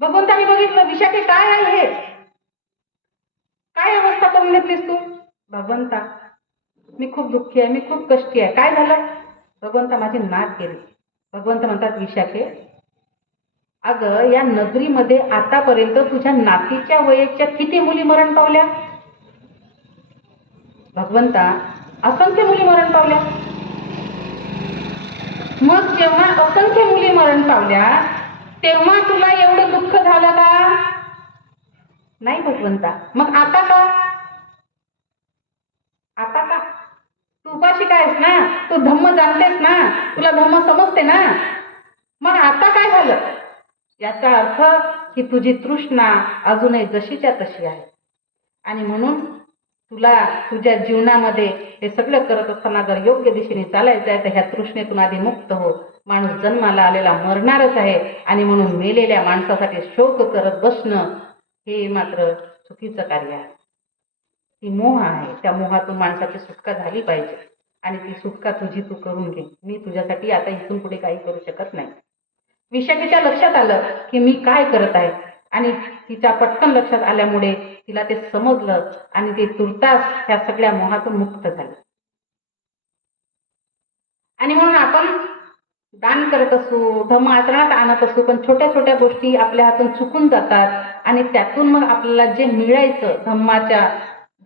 भगवंताने बघितलं, विशाखे काय आहे हे, काय अवस्था करून घेतलीस तू. भगवंता, मी खूप दुःखी आहे, मी खूप कष्टी आहे. काय झालं. भगवंता, माझी नात गेली. भगवंत म्हणतात, विशाखे, अगं या नगरीमध्ये आतापर्यंत तुझ्या नातीच्या वयाच्या किती मुली मरण पावल्या. भगवंता, असंख्य मुली मरण पावल्या. मग जेव्हा असंख्य मुली मरण पावल्या तेव्हा तुला एवढं दुःख झालं का. नाही भगवंता. मग आता का. आता का. तू उपासिका आहेस ना, तू धम्म जाणतेस ना, तुला धम्म समजते ना, मग आता काय झालं. याचा अर्थ की तुझी तृष्णा अजूनही जशीच्या तशी आहे. आणि म्हणून तुला तुझ्या जीवनामध्ये हे सगळं करत असताना जर योग्य दिशेने चालायचं आहे तर ह्या तृष्णेतून आधी मुक्त हो. माणूस जन्माला आलेला मरणारच आहे. आणि म्हणून मेलेल्या माणसासाठी शोक करत बसणं हे मात्र चुकीचं कार्य आहे. ती मोह आहे, त्या मोहातून माणसाची सुटका झाली पाहिजे. आणि ती सुटका तुझी तू करून घे. मी तुझ्यासाठी आता इथून पुढे काही करू शकत नाही. विशाखेच्या लक्षात आलं की मी काय करत आहे, आणि तिच्या पटकन लक्षात आल्यामुळे तिला ते समजलं आणि ती तुर्तास ह्या सगळ्या मोहातून मुक्त झाली. आणि म्हणून आपण दान करत असू, धम्म आचरणात आणत असू, पण छोट्या छोट्या गोष्टी आपल्या हातून चुकून जातात आणि त्यातून मग आपल्याला जे मिळायचं,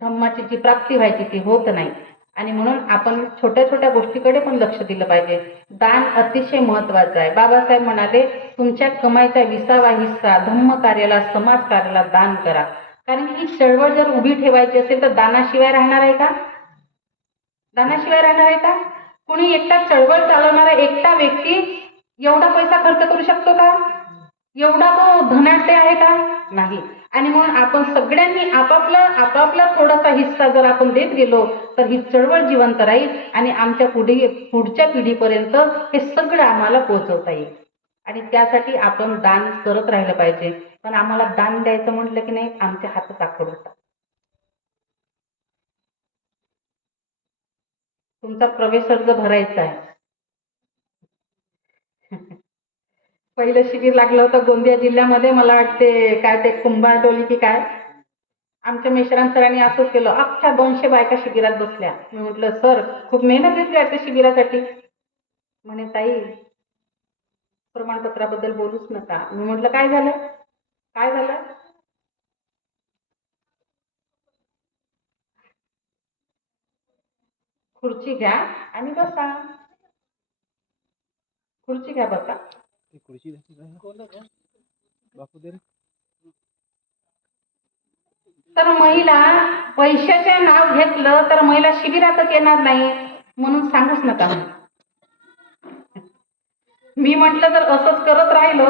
धम्माची जी प्राप्ती व्हायची ती होत नाही. आणि म्हणून आपण छोट्या छोट्या गोष्टीकडे पण लक्ष दिलं पाहिजे. दान अतिशय महत्वाचं आहे. बाबासाहेब म्हणाले, तुमच्या कमाईचा 20वा हिस्सा धम्म कार्याला, समाज कार्याला दान करा. कारण ही चळवळ जर उभी ठेवायची असेल तर दानाशिवाय राहणार आहे का? दानाशिवाय राहणार आहे का? कुणी एकटा चळवळ चालवणारा एकटा व्यक्ती एवढा पैसा खर्च करू शकतो का? एवढा तो धनाढ्य आहे का? नाही. आणि म्हणून आपण सगळ्यांनी आपापला थोडासा हिस्सा जर आपण देत गेलो तर ही चळवळ जिवंत राहील आणि आमच्या पुढच्या पिढीपर्यंत हे सगळं आम्हाला पोहोचवता येईल. आणि त्यासाठी आपण दान करत राहिलं पाहिजे. पण आम्हाला दान द्यायचं म्हटलं की नाही, आमच्या हातात आखड होतात. तुमचा प्रवेश अर्ज भरायचा आहे. पहिलं शिबिर लागलं होतं गोंदिया जिल्ह्यामध्ये, मला वाटते काय ते कुंभारटोली की काय, आमच्या मेश्राम सरांनी असंच केलं. अख्ख्या 200 बायका शिबिरात बसल्या. मी म्हटलं, सर खूप मेहनत घेतली त्या शिबिरासाठी. म्हणे, ताई प्रमाणपत्राबद्दल बोलूच नका. मी म्हटलं, काय झालं? काय झालं? खुर्ची घ्या आणि बसा. खुर्ची घ्या, बसा. तर महिला पैशाच्या नाव घेतलं तर महिला शिबिरातच येणार नाही, म्हणून सांगूच नका. मी म्हटलं, जर असंच करत राहिलो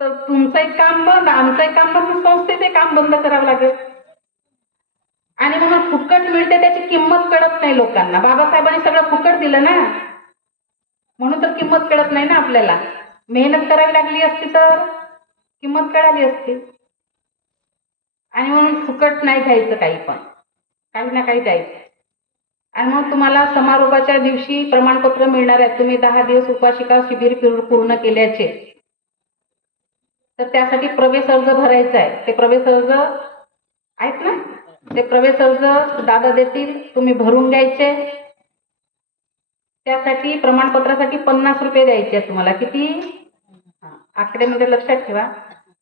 तर तुमचंही काम बंद, आमचंही काम बंद, संस्थेचे काम बंद करावं लागेल. आणि म्हणून फुकट मिळते त्याची किंमत कळत नाही लोकांना. बाबासाहेबांनी सगळं फुकट दिलं ना, म्हणून तर किंमत कळत नाही ना आपल्याला. मेहनत करावी लागली असती तर किंमत कळाली असती. आणि म्हणून फुकट नाही घ्यायचं, काही ना काही द्यायचं. आणि मग तुम्हाला समारोपाच्या दिवशी प्रमाणपत्र मिळणार आहे, तुम्ही 10 दिवस उपासिका शिबिर पूर्ण केल्याचे. तर त्यासाठी प्रवेश अर्ज भरायचा आहे. ते प्रवेश अर्ज आहेत ना, ते प्रवेश अर्ज दादा देतील, तुम्ही भरून घ्यायचे. त्यासाठी प्रमाणपत्रासाठी 50 रुपये द्यायचे आहेत तुम्हाला. किती? आकड्यामध्ये लक्षात ठेवा.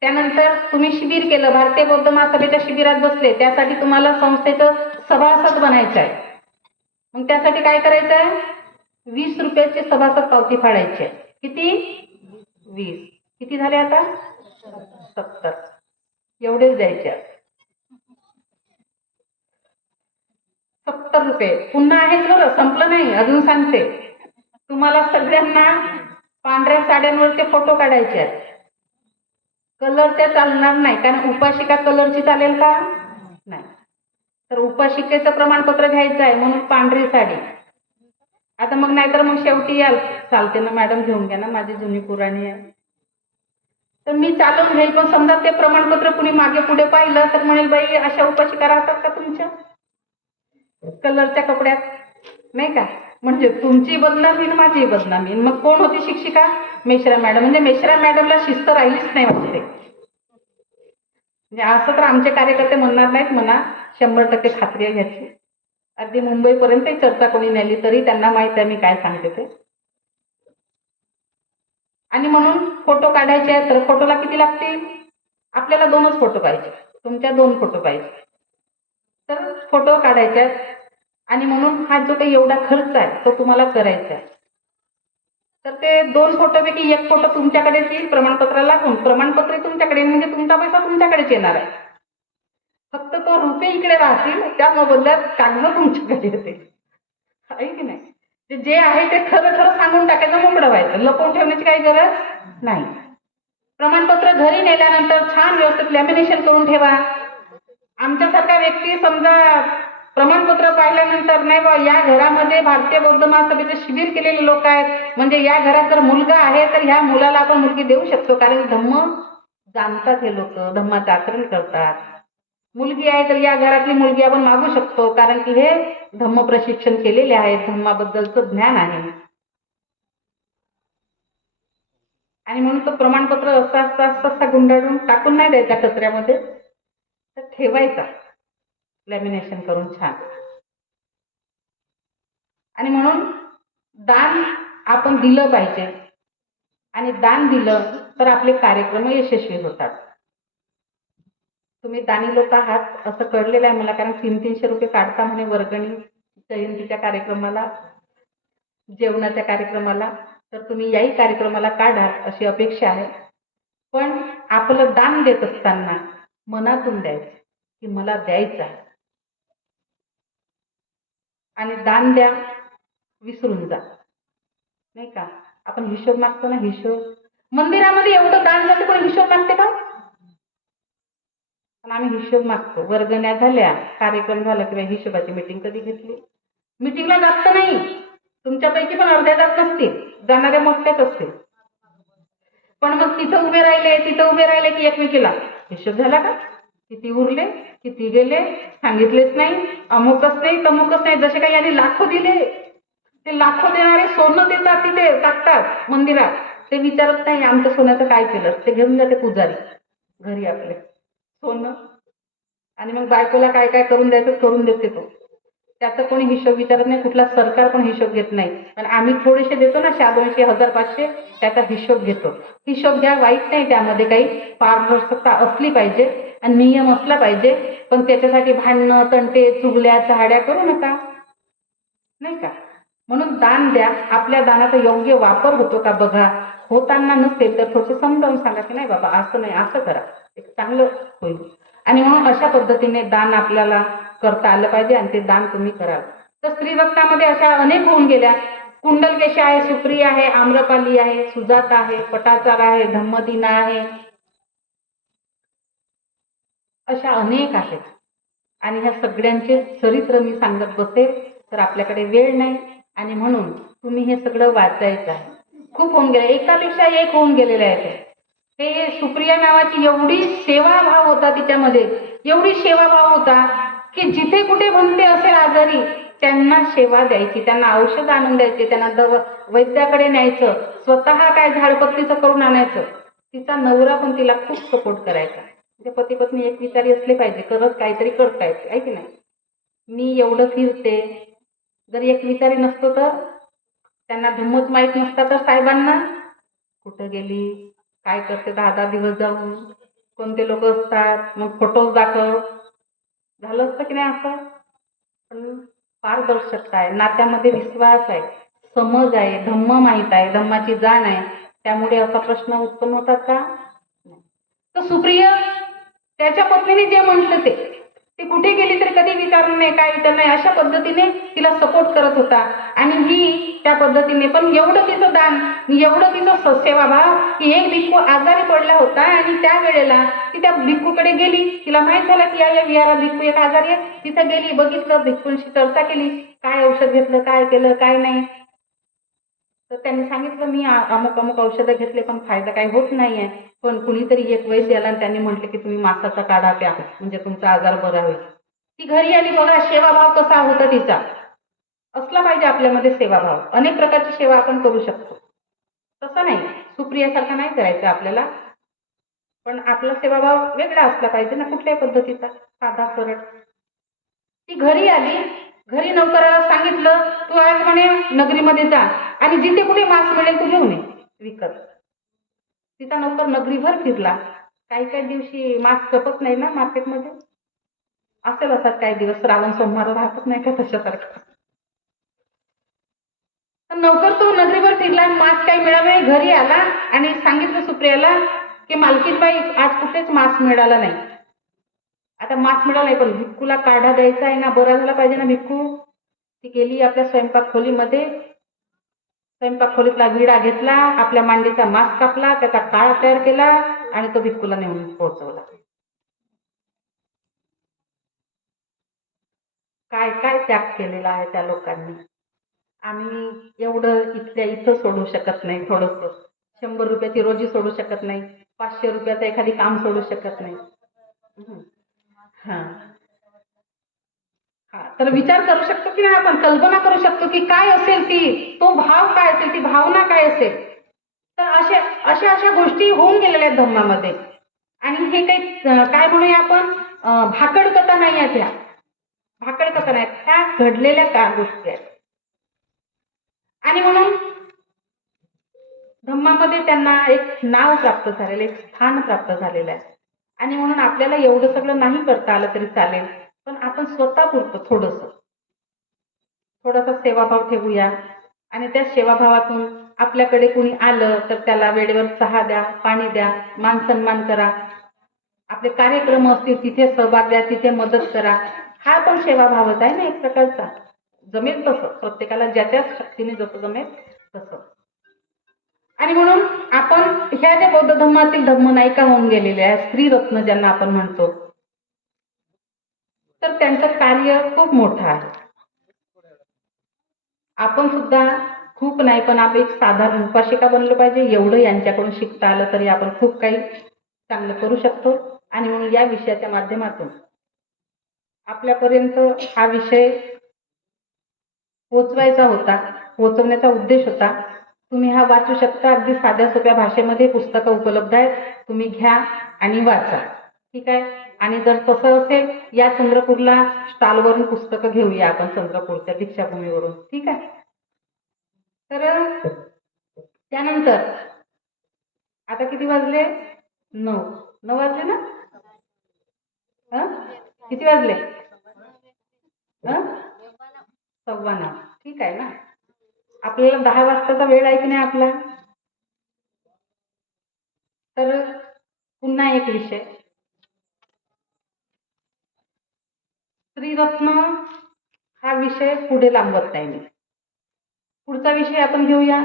त्यानंतर तुम्ही शिबिर केलं, भारतीय बौद्ध महासभेच्या शिबिरात बसले, त्यासाठी तुम्हाला संस्थेचं सभासद बनायचं आहे. मग त्यासाठी काय करायचं आहे? 20 रुपयाची सभासद पावती फाडायची आहे. किती? 20. किती झाले आता? 70. एवढेच द्यायचे. 70 रुपये. पुन्हा आहेच बरं, संपलं नाही, अजून सांगते. तुम्हाला सगळ्यांना पांढऱ्या साड्यांवरचे फोटो काढायचे आहेत. कलरच्या चालणार नाही, कारण उपासिका कलरची चालेल का? नाही. तर उपासिकेचं प्रमाणपत्र घ्यायचं आहे, म्हणून पांढरी साडी. आता मग नाहीतर मग शेवटी याल, चालते ना मॅडम, घेऊन घ्या ना, माझी जुनी पुराणी आहे. तर मी चालून घेईल, पण समजा ते प्रमाणपत्र कुणी मागे पुढे पाहिलं तर म्हणेल, बाई अशा उपासिका राहतात का तुमच्या कलरच्या कपड्यात? नाही का? म्हणजे तुमची बदनामी आणि माझी बदनामी. मग कोण होती शिक्षिका? मेश्राम मॅडम. म्हणजे मेश्राम मॅडमला शिस्त राहिलीच नाही वाटते. म्हणजे असं तर आमचे कार्यकर्ते म्हणणार नाहीत म्हणा, 100% खात्री आहे याची. अगदी मुंबईपर्यंत चर्चा कोणी नेली तरी त्यांना माहिती आहे मी काय सांगते ते. आणि म्हणून फोटो काढायचे आहेत. तर फोटोला किती लागतील? आपल्याला 2च फोटो पाहिजे, तुमच्या 2 फोटो पाहिजे. तर फोटो काढायचे आहेत. आणि म्हणून हा जो काही एवढा खर्च आहे तो तुम्हाला करायचा आहे. तर ते 2 फोटोपैकी 1 फोटो तुमच्याकडेच येईल प्रमाणपत्राला लागून. प्रमाणपत्र तुमच्याकडे, म्हणजे तुमचा पैसा तुमच्याकडेच येणार आहे. फक्त तो रुपये इकडे राहतील, त्या मोबदल्यात कागद तुमच्याकडे येते. आहे की नाही? जे आहे ते खरं खरं सांगून टाकायचं, मोकळं व्हायचं. लपवून ठेवण्याची काही गरज नाही. प्रमाणपत्र घरी नेल्यानंतर छान व्यवस्थित लॅमिनेशन करून ठेवा. आमच्यासारखा व्यक्ती समजा प्रमाणपत्र पाहिल्यानंतर, नाही बा या घरामध्ये भारतीय बौद्ध महासभेचे शिबिर केलेले लोक आहेत, म्हणजे या घरात जर मुलगा आहे तर ह्या मुलाला आपण मुलगी देऊ शकतो, कारण धम्म जाणतात हे लोक, धम्माचं आचरण करतात. मुलगी आहे तर या घरातली मुलगी आपण मागू शकतो, कारण की हे धम्म प्रशिक्षण केलेले आहे, धम्माबद्दलचं ज्ञान आहे. आणि म्हणून तो प्रमाणपत्र असा गुंडाळून टाकून नाही द्यायचा कचऱ्यामध्ये, तर ठेवायचा लॅमिनेशन करून छान. आणि म्हणून दान आपण दिलं पाहिजे, आणि दान दिलं तर आपले कार्यक्रम यशस्वी होतात. तुम्ही दानी लोक आहात असं कळलेलं आहे मला, कारण 300-300 रुपये काढता म्हणे वर्गणी जयंतीच्या कार्यक्रमाला, जेवणाच्या कार्यक्रमाला. तर तुम्ही याही कार्यक्रमाला काढा अशी अपेक्षा आहे. पण आपलं दान देत असताना मनातून द्यायचं की मला द्यायचं आहे, आणि दान द्या विसरून जा, नाही का. आपण हिशोब मागतो ना, हिशोब. मंदिरामध्ये एवढं दान झालं कोणी हिशोब मागते का? पण आम्ही हिशोब मागतो. वर्गण्या झाल्या, कार्यक्रम झाला किंवा हिशोबाची मीटिंग कधी घेतली? मीटिंगला जात नाही. तुमच्यापैकी पण अर्ध्या जात नसतील, जाणाऱ्या मोठ्याच असतील. पण मग तिथं उभे राहिले की एकमेकीला हिशोब झाला का, किती उरले, किती गेले, सांगितलेच नाही, अमुकच नाही तमुकच नाही. जसे काही यांनी लाखो दिले, ते लाखो देणारे सोनं देतात, तिथे टाकतात मंदिरात. ते विचारत नाही आमच्या सोन्याचं काय केलं. ते घेऊन जाते पुजारी घरी आपले सोनं, आणि मग बायकोला काय काय करून द्यायचं करून देते तो. त्याचा कोणी हिशोब विचारत नाही, कुठला सरकार पण हिशोब घेत नाही. पण आम्ही थोडेसे देतो ना, 200, 1000, 500, त्याचा हिशोब घेतो. हिशोब घ्या, वाईट नाही त्यामध्ये काही. पारदर्शकता असली पाहिजे आणि नियम असला पाहिजे. पण त्याच्यासाठी भांडणं, तंटे, चुगल्या, चहाड्या करू नका, नाही का. म्हणून दान द्या. आपल्या दानाचा योग्य वापर होतो का बघा. होताना नसेल तर थोडं समजावून सांगा की नाही बाबा असं नाही, असं करा, एक चांगलं होईल. आणि म्हणून अशा पद्धतीने दान आपल्याला करता आलं पाहिजे, आणि ते दान तुम्ही कराल. तर स्त्रीरत्नामध्ये अशा अनेक होऊन गेल्या. कुंडलकेशी आहे, सुप्रिया आहे, आम्रपाली आहे, सुजाता आहे, पटाचार आहे, धम्मदिना आहे, अशा अनेक आहेत. आणि ह्या सगळ्यांचे चरित्र मी सांगत बसेल तर आपल्याकडे वेळ नाही, आणि म्हणून तुम्ही हे सगळं वाचायचं आहे. खूप होऊन गेले, एकापेक्षा एक होऊन गेलेले आहेत. ते सुप्रिया नावाची एवढी सेवाभाव होता तिच्यामध्ये, एवढी सेवाभाव होता की जिथे कुठे म्हणते असेल आजारी त्यांना सेवा द्यायची, त्यांना औषध आणून द्यायचे, त्यांना वैद्याकडे न्यायचं, स्वतः काय झाडपत्तीचं करून आणायचं. तिचा नवरा पण तिला खूप सपोर्ट करायचा. म्हणजे पती पत्नी एक विचारी असले पाहिजे, करत काहीतरी करता येते, आहे की नाही. मी एवढं फिरते, जर एक विचारी नसतो तर त्यांना धम्मच माहीत नसता तर साहेबांना कुठं गेली, काय करते 10-10 दिवस जाऊन, कोणते लोक असतात, मग फोटोज दाखव, झालं असतं की नाही असं. पण पारदर्शकता आहे, नात्यामध्ये विश्वास आहे, समज आहे, धम्म माहीत आहे, धम्माची जाण आहे, त्यामुळे असा प्रश्न उत्पन्न होतात का. तर सुप्रिया त्याच्या पत्नीने जे म्हटलं ते कुठे गेली तरी कधी विचारलं नाही, काय विचार नाही, अशा पद्धतीने तिला सपोर्ट करत होता. आणि ही त्या पद्धतीने, पण एवढं तिचं दान, एवढं तिचं सेवाभाव की एक भिक्खू आजारी पडला होता, आणि त्या वेळेला ती त्या भिक्खूकडे गेली. तिला माहित झालं की या विहारात भिक्खू एक आजारी आहे. तिथं गेली, बघितलं, भिक्खूंशी चर्चा केली, काय औषध घेतलं, काय केलं, काय नाही. तर त्यांनी सांगितलं मी अमुक अमुक औषधं घेतले पण फायदा काही होत नाहीये. पण कुणीतरी एक वैद्य आला आणि त्यांनी म्हटलं की तुम्ही मासाचा काढा प्या, म्हणजे तुमचा आजार बरा होईल. ती घरी आली, बघा सेवाभाव कसा होता तिचा. असला पाहिजे आपल्यामध्ये सेवाभाव. अनेक प्रकारची सेवा आपण करू शकतो, तसं नाही सुप्रियासारखा नाही करायचं आपल्याला. पण आपला सेवाभाव वेगळा असला पाहिजे ना, कुठल्याही पद्धतीचा, साधा सरळ. ती घरी आली, घरी नौकराला सांगितलं तू आज म्हणे नगरीमध्ये जा आणि जिथे कुठे मांस मिळेल तू घेऊन ये विकत. तिचा नौकर नगरीभर फिरला. काही काही दिवशी मांस खपत नाही ना मार्केटमध्ये, असेल असतात काही दिवस, श्रावण सोमवार राहतच नाही का तशासारखं. तर नौकर तो नगरीभर फिरला, मांस काही मिळालं नाही. घरी आला आणि सांगितलं सुप्रियाला की मालकीनबाई आज कुठेच मांस मिळाला नाही. आता मांस मिळालं नाही, पण भिक्खूला काढा द्यायचा आहे ना, बरा झाला पाहिजे ना भिक्खू. ती गेली आपल्या स्वयंपाक खोलीमध्ये, स्वयंपाक खोलीतला विडा घेतला, आपल्या मांडीचा मांस कापला, त्याचा काळा तयार केला आणि तो भिक्खूला नेऊन पोहोचवला. काय काय त्याग केलेला आहे त्या लोकांनी. आम्ही एवढं इथल्या इथं सोडू शकत नाही, थोडंसं 100 रुपयाची रोजी सोडू शकत नाही, 500 रुपयाचं एखादी काम सोडू शकत नाही. हा हा, तर विचार करू शकतो की नाही आपण, कल्पना करू शकतो की काय असेल ती, तो भाव काय असेल, ती भावना काय असेल. तर अशा अशा गोष्टी होऊन गेलेल्या आहेत धम्मामध्ये. आणि हे काही काय म्हणूया आपण, भाकड कथा नाही आहेत ह्या, भाकड कथा नाहीत, ह्या घडलेल्या का गोष्टी आहेत. आणि म्हणून धम्मामध्ये त्यांना एक नाव प्राप्त झालेलं, एक स्थान प्राप्त झालेलं आहे. आणि म्हणून आपल्याला एवढं सगळं नाही करता आलं तरी चालेल, पण आपण स्वतः पुरतं थोडासा सेवाभाव ठेवूया. आणि त्या सेवाभावातून आपल्याकडे कुणी आलं तर त्याला वेळेवर चहा द्या, पाणी द्या, मान सन्मान करा. आपले कार्यक्रम असतील तिथे सहभाग द्या, तिथे मदत करा. हा पण सेवाभावच आहे ना एक प्रकारचा. जमेल तसं, प्रत्येकाला ज्याच्या शक्तीने जसं जमेल तसं. आणि म्हणून आपण ह्या ज्या बौद्ध धर्मातील धम्मनायिका होऊन गेलेल्या आहेत, स्त्रीरत्न ज्यांना आपण म्हणतो, तर त्यांचं कार्य खूप मोठं आहे. आपण सुद्धा खूप नाही, पण आपण एक साधारण उपासिका बनलं पाहिजे. एवढं यांच्याकडून शिकता आलं तरी आपण खूप काही चांगलं करू शकतो. आणि म्हणून या विषयाच्या माध्यमातून आपल्यापर्यंत हा विषय पोचवायचा होता, पोचवण्याचा उद्देश होता. तुम्ही हा वाचू शकता, अगदी साध्या सोप्या भाषेमध्ये पुस्तकं उपलब्ध आहेत, तुम्ही घ्या आणि वाचा. ठीक आहे. आणि जर तसं असेल, या चंद्रपूरला स्टॉलवरून पुस्तकं घेऊया आपण, चंद्रपूरच्या दीक्षाभूमीवरून. ठीक आहे. तर त्यानंतर आता किती वाजले? 9 वाजले ना? किती वाजले? 9:15. ठीक आहे ना. आपल्याला 10 वाजताचा वेळ आहे की नाही आपला. तर पुन्हा एक विषय, स्त्रीरत्न हा विषय पुढे लांबत नाही मी. पुढचा विषय आपण घेऊया.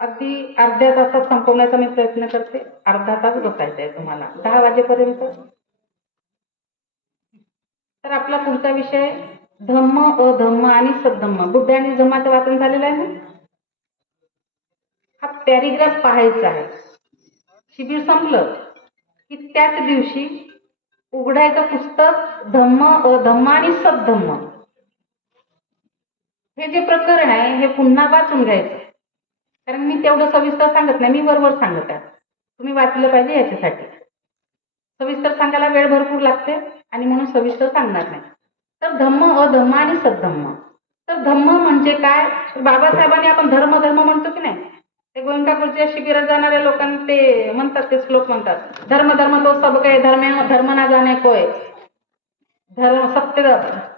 अगदी अर्ध्या तासात संपवण्याचा मी प्रयत्न करते. अर्धा तास बसायचा आहे तुम्हाला 10 वाजेपर्यंत. तर आपला पुढचा विषय धम्म, अधम्म आणि सद्धम्म. बुद्ध आणि धम्माचं वाचन झालेलं आहे ना. हा पॅरिग्राफ पाहायचा आहे. शिबिर संपलं की त्याच दिवशी उघडायचं पुस्तक धम्म, अधम्म आणि सद्धम्म. हे जे प्रकरण आहे हे पुन्हा वाचून घ्यायचं. कारण मी तेवढं सविस्तर सांगत नाही, मी बरोबर सांगत आहे. तुम्ही वाचलं पाहिजे याच्यासाठी. सविस्तर सांगायला वेळ भरपूर लागते आणि म्हणून सविस्तर सांगणार नाही. तर धम्म, अधम्म आणि सद्धम्म. तर धम्म म्हणजे काय? बाबासाहेबांनी आपण धर्म धर्म म्हणतो की नाही, ते गोविंदापूरच्या शिबिरात जाणाऱ्या लोकांना ते म्हणतात, ते श्लोक म्हणतात, धर्म धर्म तो सब काही धर्म, धर्म ना जाणे कोय, धर्म सत्य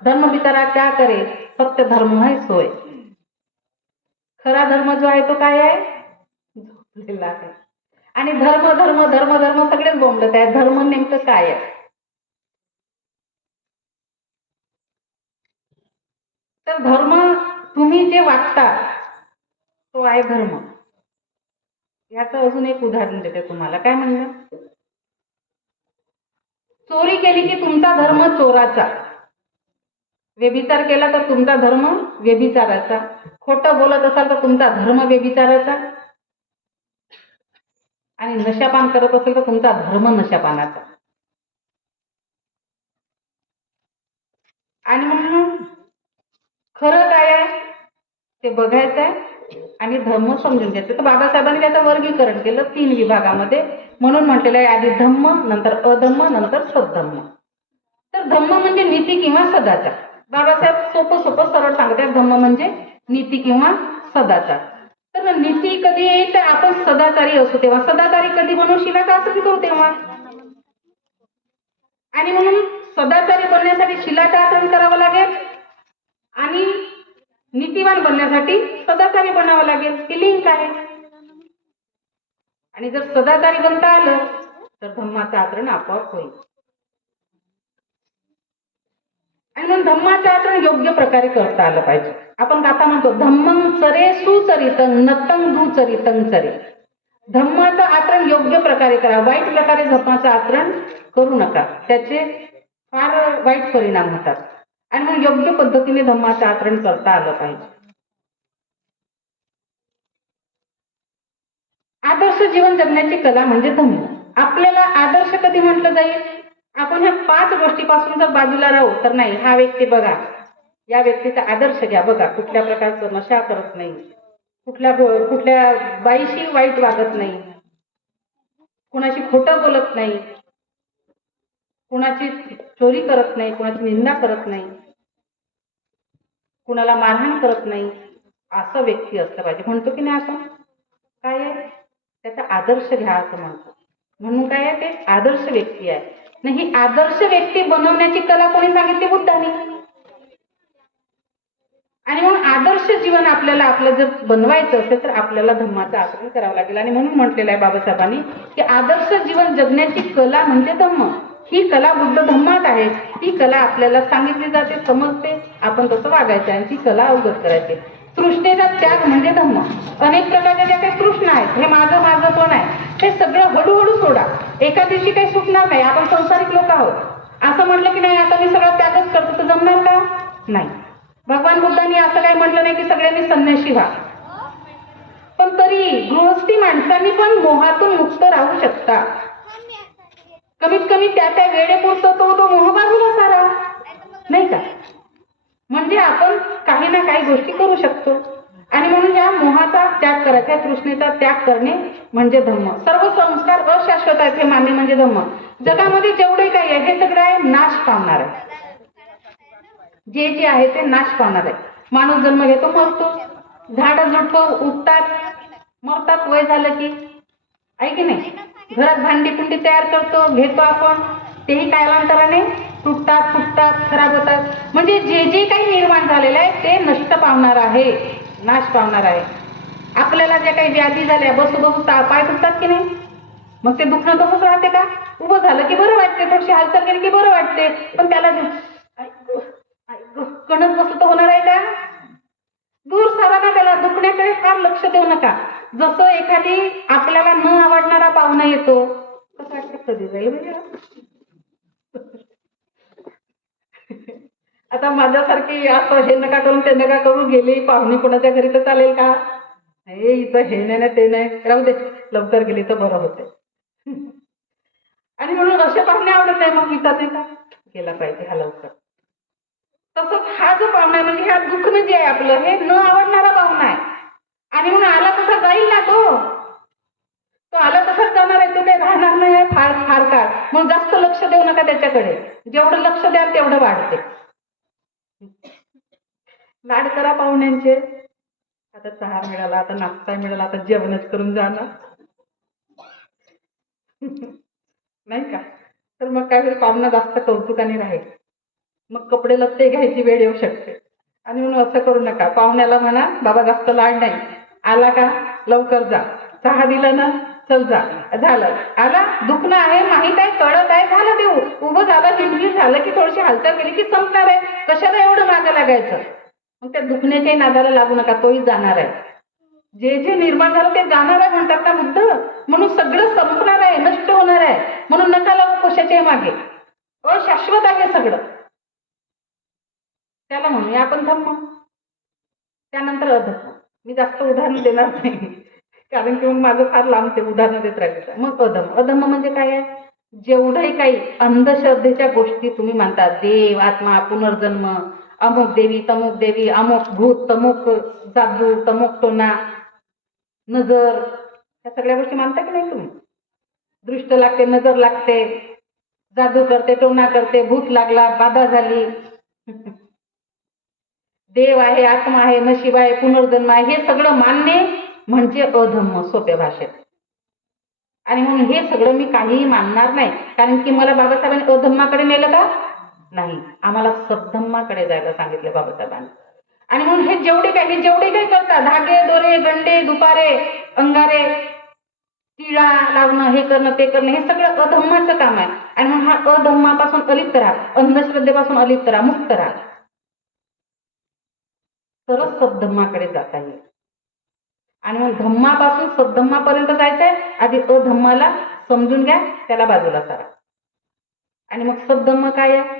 धर्म बिचारा क्या करे, सत्य धर्म है सोय. खरा धर्म जो आहे तो काय आहे? झोपलेला आहे. आणि धर्म धर्म धर्म धर्म सगळेच बोंबलत आहे. धर्म नेमकं काय आहे? तर धर्म तुम्ही जे वागता तो आहे धर्म. याचं अजून एक उदाहरण देते तुम्हाला. काय म्हणलं? चोरी केली की तुमचा धर्म चोराचा, व्यभिचार केला तर तुमचा धर्म व्यभिचाराचा, खोटं बोलत असाल तर तुमचा धर्म व्यभिचाराचा, आणि नशापान करत असेल तर तुमचा धर्म नशापानाचा. आणि म्हणून खरं काय आहे ते बघायचं आहे आणि धर्म समजून घ्यायचं. तर बाबासाहेबांनी त्याचं वर्गीकरण केलं 3 विभागामध्ये. म्हणून म्हटलेलं आहे आधी धम्म, नंतर अधम्म, नंतर सद्धम्म. तर धम्म म्हणजे नीती किंवा सदाचार. बाबासाहेब सोपं सोपं सरळ सांगतात, धम्म म्हणजे नीती किंवा सदाचार. तर नीती कधी येईल तर आपण सदाचारी असू तेव्हा. सदाचारी कधी बनू? शिलाचार करू तेव्हा. आणि म्हणून सदाचारी बनण्यासाठी शिलाचार करावं लागेल आणि नीतिवान बनण्यासाठी सदाचारी बनावं लागेल. ही लिंक आहे. आणि जर सदाचारी बनता आलं तर धम्माचं आचरण आपोआप होईल. आणि म्हणून धम्माचं आचरण योग्य प्रकारे करता आलं पाहिजे. आपण गाथा म्हणतो, धम्मं चरे सुचरितं नतं दुचरितं चरे. धम्माचं आचरण योग्य प्रकारे करा. वाईट प्रकारे धम्माचं आचरण करू नका, त्याचे फार वाईट परिणाम होतात. आणि मग योग्य पद्धतीने धम्माचं आचरण करता आलं पाहिजे. आदर्श जीवन जगण्याची कला म्हणजे धम्म. आपल्याला आदर्श कधी म्हटलं जाईल? आपण ह्या 5 गोष्टीपासून जर बाजूला राहू तर नाही, हा व्यक्ती बघा, या व्यक्तीचा आदर्श घ्या, बघा कुठल्या प्रकारचं नशा करत नाही, कुठल्या बाईशी वाईट वागत नाही, कुणाशी खोटं बोलत नाही, कुणाची चोरी करत नाही, कुणाची निंदा करत नाही, कुणाला मारहाण करत नाही, असं व्यक्ती असलं पाहिजे. म्हणतो की नाही आपण, काय आहे त्याचा आदर्श घ्या असं म्हणतो. म्हणून काय आहे ते आदर्श व्यक्ती आहे. नाही, आदर्श व्यक्ती बनवण्याची कला कोणी सांगितली? बुद्धांनी. आणि म्हणून आदर्श जीवन आपल्याला आपलं जर बनवायचं असेल तर आपल्याला धम्माचं आचरण करावं लागेल. आणि म्हणून म्हटलेलं आहे बाबासाहेबांनी की आदर्श जीवन जगण्याची कला म्हणजे धम्म. ही कला बुद्ध धम्मात आहे. ती कला आपल्याला सांगितली जाते, समजते, आपण तसं वागायचं आणि ती कला अवगत करायची. तृष्णेचा त्याग म्हणजे धम्म. अनेक प्रकारच्या ज्या काही तृष्णा आहेत, हे माझं माझं पण आहे, ते सगळं हळूहळू सोडा. एका दिवशी काही सुटणार नाही. आपण संसारिक लोक आहोत. असं म्हटलं की नाही आता मी सगळं त्यागच करतो, तर जमणार का? नाही. भगवान बुद्धांनी असं काही म्हटलं नाही की सगळ्यांनी संन्याशी व्हा. पण तरी गृहस्थी माणसांनी पण मोहातून मुक्त राहू शकता. कमीत कमी त्या त्या वेळेपुरतं तो मोह बाजूला सारा, नाही का? म्हणजे आपण काही ना काही गोष्टी करू शकतो. आणि म्हणून या मोहाचा त्याग करायचा, तृष्णेचा त्याग करणे म्हणजे धम्म. सर्व संस्कार अशाश्वत आहेत हे मान्य म्हणजे धम्म. जगामध्ये जेवढे काही आहे हे सगळं आहे नाश पावणार आहे. जे जे आहे ते नाश पावणार आहे. माणूस जन्म घेतो, मरतो, झाड झुडपं उठतात, मरतात वय झालं की, आहे की नाही? घरात भांडी कुंडी तयार करतो, घेतो आपण, तेही कालांतराने तुटतात, फुटतात, खराब होतात. म्हणजे जे जे काही निर्माण झालेलं आहे ते नष्ट पावणार आहे, नाश पावणार आहे. आपल्याला ज्या काही व्याधी झाल्या, बसू बसू पाय तुटतात की नाही, मग ते दुखणं तसंच राहते का? उभं झालं की बरं वाटते, थोडीशी हालचाल केली की बरं वाटते, पण त्याला कणत बसलं तर होणार आहे का? दूर सारा ना, त्याला दुखण्याकडे फार लक्ष देऊ नका. जसं एखादी आपल्याला न आवडणारा पाहुणा येतो, कसं वाटतं कधी जाईल म्हणजे. आता माझ्यासारखी असं हे नका करून ते नका करून गेली पाहुणी कोणाच्या घरी तर चालेल का? हे इथं हे नाही ना ते नाही, राहू दे, लवकर गेली तर बरं होते. आणि म्हणून असे पाहुणे आवडत नाही, मग विचारते का गेला पाहिजे हा लवकर. तसंच हा जो पाहुणा आहे म्हणजे ह्या दुखणं जे आहे आपलं, हे न आवडणारा पाहुणा आहे. आणि म्हणून आला तसा जाईल ना, तो आला तसाच जाणार आहे, तो काही राहणार नाही फार फार काळ. म्हणून जास्त लक्ष देऊ नका त्याच्याकडे. जेवढं लक्ष द्याल तेवढं वाढते. लाड करा पाहुण्यांचे. आता चहा मिळाला, आता नाश्ता मिळाला, आता जेवणच करून जाणार, नाही का? तर मग काय पाहुणा जास्त कौतुकाने राहील, मग कपडे लत्ते घ्यायची वेळ येऊ शकते. आणि म्हणून असं करू नका. पाहुण्याला म्हणा बाबा जास्त लाड नाही, आला का लवकर जा, चहा दिला ना चल जा, झालं, आला दुखणं आहे माहित आहे, कळत आहे, झालं, देऊ उभं झालं, हिंडली झालं की थोडीशी हालचाल केली की संपणार आहे. कशाला एवढं मागं लागायचं? मग त्या दुखण्याच्याही नादाला लागू नका, तोही जाणार आहे. जे जे निर्माण झालं ते जाणार आहे म्हणतात ना बुद्ध. म्हणून सगळं संपणार आहे, नष्ट होणार आहे. म्हणून नका लागू कशाच्याही मागे. अशाश्वत आहे सगळं, त्याला म्हणूया आपण धम्म. त्यानंतर अधम्म. मी जास्त उदाहरण देणार नाही, कारण की मग माझं फार लांब ते उदाहरण देत राहायचं. मग अधम्म. अधम्म म्हणजे काय आहे? जेवढे काही अंधश्रद्धेच्या गोष्टी तुम्ही मानता, देव, आत्मा, पुनर्जन्म, अमुक देवी, अमुक भूत, तमुक जादू, तमुक टोना, नजर, या सगळ्या गोष्टी मानता की नाही तुम्ही? दृष्ट लागते, नजर लागते, जादू करते, टोना करते, भूत लागला, बाधा झाली, देव आहे, आत्मा आहे, नशीब आहे, पुनर्जन्म आहे, हे सगळं मानणे म्हणजे अधम्म सोप्या भाषेत. आणि म्हणून हे सगळं मी काहीही मानणार नाही, कारण की मला बाबासाहेबांनी अधम्माकडे नेलं का? नाही, आम्हाला सद्धम्माकडे जायला सांगितलं बाबासाहेबांनी. आणि म्हणून हे जेवढे काही करतात, धागे, दोरे, गंडे, दुपारे, अंगारे, टिळा लावणं, हे करणं ते करणं, हे सगळं अधम्माचं काम आहे. आणि म्हणून हा अधम्मापासून अलिप्त राहा, अंधश्रद्धेपासून अलिप्त राहा, मुक्त राहा, तरच सद्धम्माकडे जाता येईल. आणि मग धम्मापासून सद्धम्मापर्यंत जायचंय, आधी अधम्माला समजून घ्या, त्याला बाजूला सारा. आणि मग सद्धम्म काय आहे?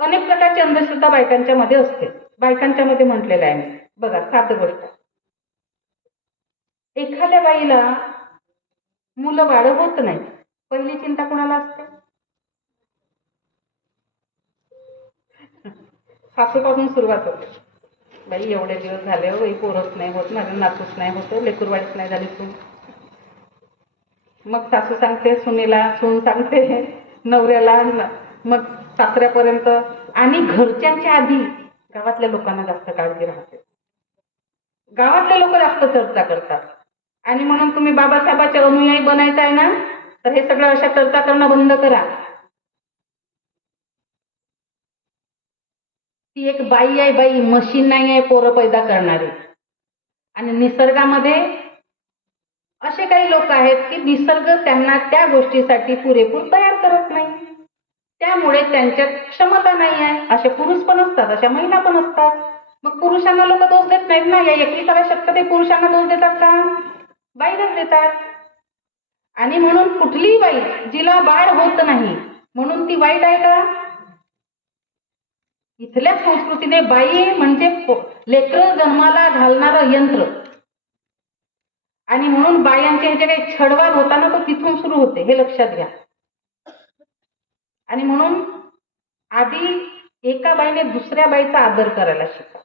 अनेक प्रकारची अंधश्रद्धा बायकांच्या मध्ये असते. बायकांच्या मध्ये म्हटलेलं आहे मी, बघा साधी गोष्ट, एखाद्या बाईला मुलं बाळ होत नाही, पहिली चिंता कोणाला असते? सासूपासून सुरुवात होते. बाई एवढे दिवस झाले हो, बाई पोरच नाही होत, माझं नातूच नाही होत, लेकरवाढीच नाही झाली तू. मग सासू सांगते सुनेला, सून सांगते नवऱ्याला, मग सासऱ्यापर्यंत, आणि घरच्यांच्या आधी गावातल्या लोकांना जास्त काळजी राहते. गावातले लोक जास्त चर्चा करतात. आणि म्हणून तुम्ही बाबासाहेबांचे अनुयायी बनायचं आहे ना, तर हे सगळं अशा चर्चा करणं बंद करा. ती एक बाई आहे, बाई, मशीन नाही आहे पोरं पैदा करणारी. आणि निसर्गामध्ये असे काही लोक आहेत की निसर्ग त्यांना त्या गोष्टीसाठी पुरेपूर तयार करत नाही, त्यामुळे त्यांच्यात क्षमता नाही आहे. असे पुरुष पण असतात, अशा महिला पण असतात. मग पुरुषांना लोक दोष देत नाहीत ना. या 21व्या शतकात पुरुषांना दोष देतात का? बाईलाच देतात. आणि म्हणून कुठलीही बाई जिला बाळ होत नाही म्हणून ती वाईट आहे का? इथल्या संस्कृतीने बाई म्हणजे लेकरं जन्माला घालणारं यंत्र. आणि म्हणून बायांचे हे जे काही छळवाद होता ना, तो तिथून सुरू होते, हे लक्षात घ्या. आणि म्हणून आधी एका बाईने दुसऱ्या बाईचा आदर करायला शिका.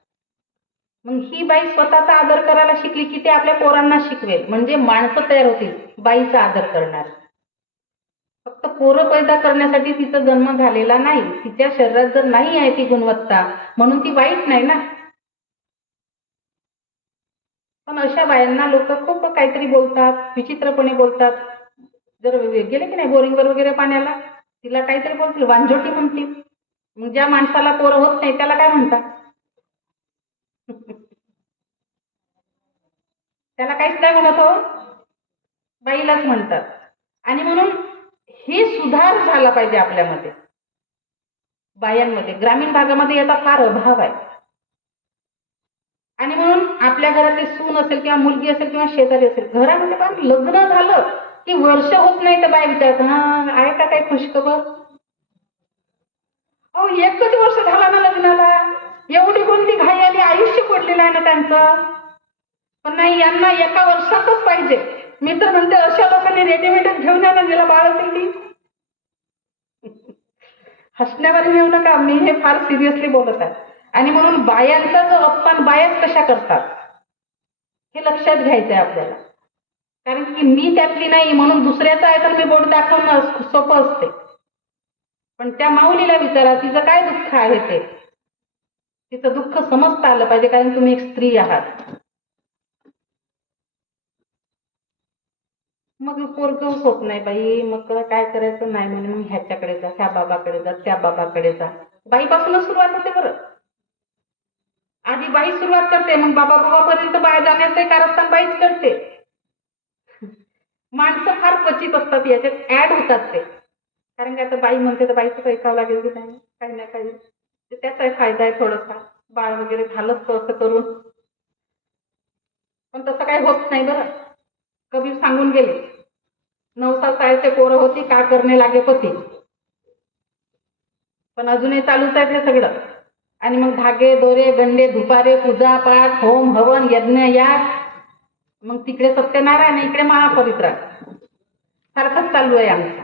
मग ही बाई स्वतःचा आदर करायला शिकली की ते आपल्या पोरांना शिकवेल. म्हणजे माणसं तयार होतील बाईचा आदर करणार. फक्त पोरं पैदा करण्यासाठी तिचा जन्म झालेला नाही. तिच्या शरीरात जर नाही आहे ती गुणवत्ता, म्हणून ती वाईट नाही ना. पण अशा बायांना लोक खूप काहीतरी बोलतात, विचित्रपणे बोलतात. जर गेले की नाही बोरिंगवर वगैरे पाण्याला, तिला काहीतरी बोलतील, वांझोटी म्हणतील. मग ज्या माणसाला पोरं होत नाही त्याला काय म्हणतात? त्याला काहीच नाही म्हणत हो, बाईलाच म्हणतात. आणि म्हणून हे सुधार झाला पाहिजे आपल्यामध्ये, बायांमध्ये. ग्रामीण भागामध्ये याचा फार अभाव आहे. आणि म्हणून आपल्या घरातली सून असेल किंवा मुलगी असेल किंवा शेजारी असेल, घरामध्ये पण लग्न झालं की वर्ष होत नाही तर बाय विचारत, हा आहे का काही खुशखबर? अहो, एकच वर्ष झाला ना लग्नाला, एवढी कोणती घाई आली? आयुष्य पडलेलं आहे ना त्यांचं. पण नाही, यांना एका वर्षातच पाहिजे. मी तर म्हणते अशा लोकांनी रेडीमेडच घेऊन या ना, ज्याला बाळ असेल ती. हसण्यावर येऊ नका, मी हे फार सिरियसली बोलत आहे. आणि म्हणून बायांचा जो अपमान बायाच कशा करतात हे लक्षात घ्यायचं आहे आपल्याला. कारण की मी त्यातली नाही म्हणून दुसऱ्याचं आहे तर मी बोट दाखवणं सोपं असते. पण त्या माऊलीला विचारा, तिचं काय दुःख आहे ते. तिचं दुःख समजता आलं पाहिजे, कारण तुम्ही एक स्त्री आहात. मग पोरगंच होत नाही बाई, मग काय करायचं? नाही म्हणे, मग ह्याच्याकडे जा, ह्या बाबाकडे जा, त्या बाबाकडे जा. बाईपासूनच सुरुवात होते बरं. आधी बाई सुरुवात करते, मग बाबा बाबापर्यंत बाय जाण्याचं कारस्थान बाईच करते. माणसं फार क्वचित असतात याच्यात ऍड होतात ते. कारण की आता बाई म्हणते तर बाईचं ऐकावं लागेल की नाही, काही ना काही त्याचा फायदा आहे थोडासा. बाळ वगैरे झालंच तर असं करून, पण तसं काही होत नाही बरं. कबीर सांगून गेले, 9 साल सायचे पोरं होती, का करणे लागे पती. पण अजूनही चालूच आहे हे सगळं. आणि मग धागे दोरे गंडे धुपारे पूजा पाठ होम हवन यज्ञ याग, मग तिकडे सत्यनारायण इकडे महापवित्रा, सारखंच चालू आहे आमचं.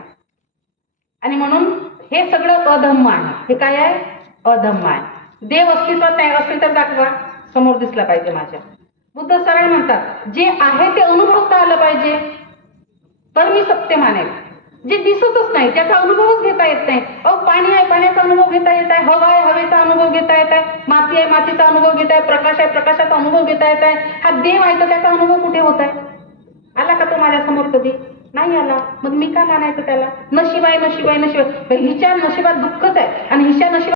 आणि म्हणून हे सगळं अधम्म आहे. हे काय आहे? अधम्म आहे. देव अस्तित्वात नाही असेल तर दाखवा, समोर दिसला पाहिजे माझ्या. बुद्ध सरळ म्हणतात, जे आहे ते अनुभवता आलं पाहिजे तर मी सत्य मानेल. जे दिसतच नाही त्याचा अनुभवच घेता येत नाही. अहो, पाणी आहे पाण्याचा अनुभव घेता येत आहे, हवा आहे हवेचा अनुभव घेता येत आहे, माती आहे मातीचा अनुभव घेता आहे, प्रकाश आहे प्रकाशाचा अनुभव घेता येत आहे. हा देव आहे तर त्याचा अनुभव कुठे होत आहे? आला का तो माझ्या समोर? कधी नाही आला. मग मी का मानायचं त्याला? नशीब आहे नशीब आहे नशीब आहे. हिच्या नशिबात दुःखच आहे आणि हिच्या नशिबात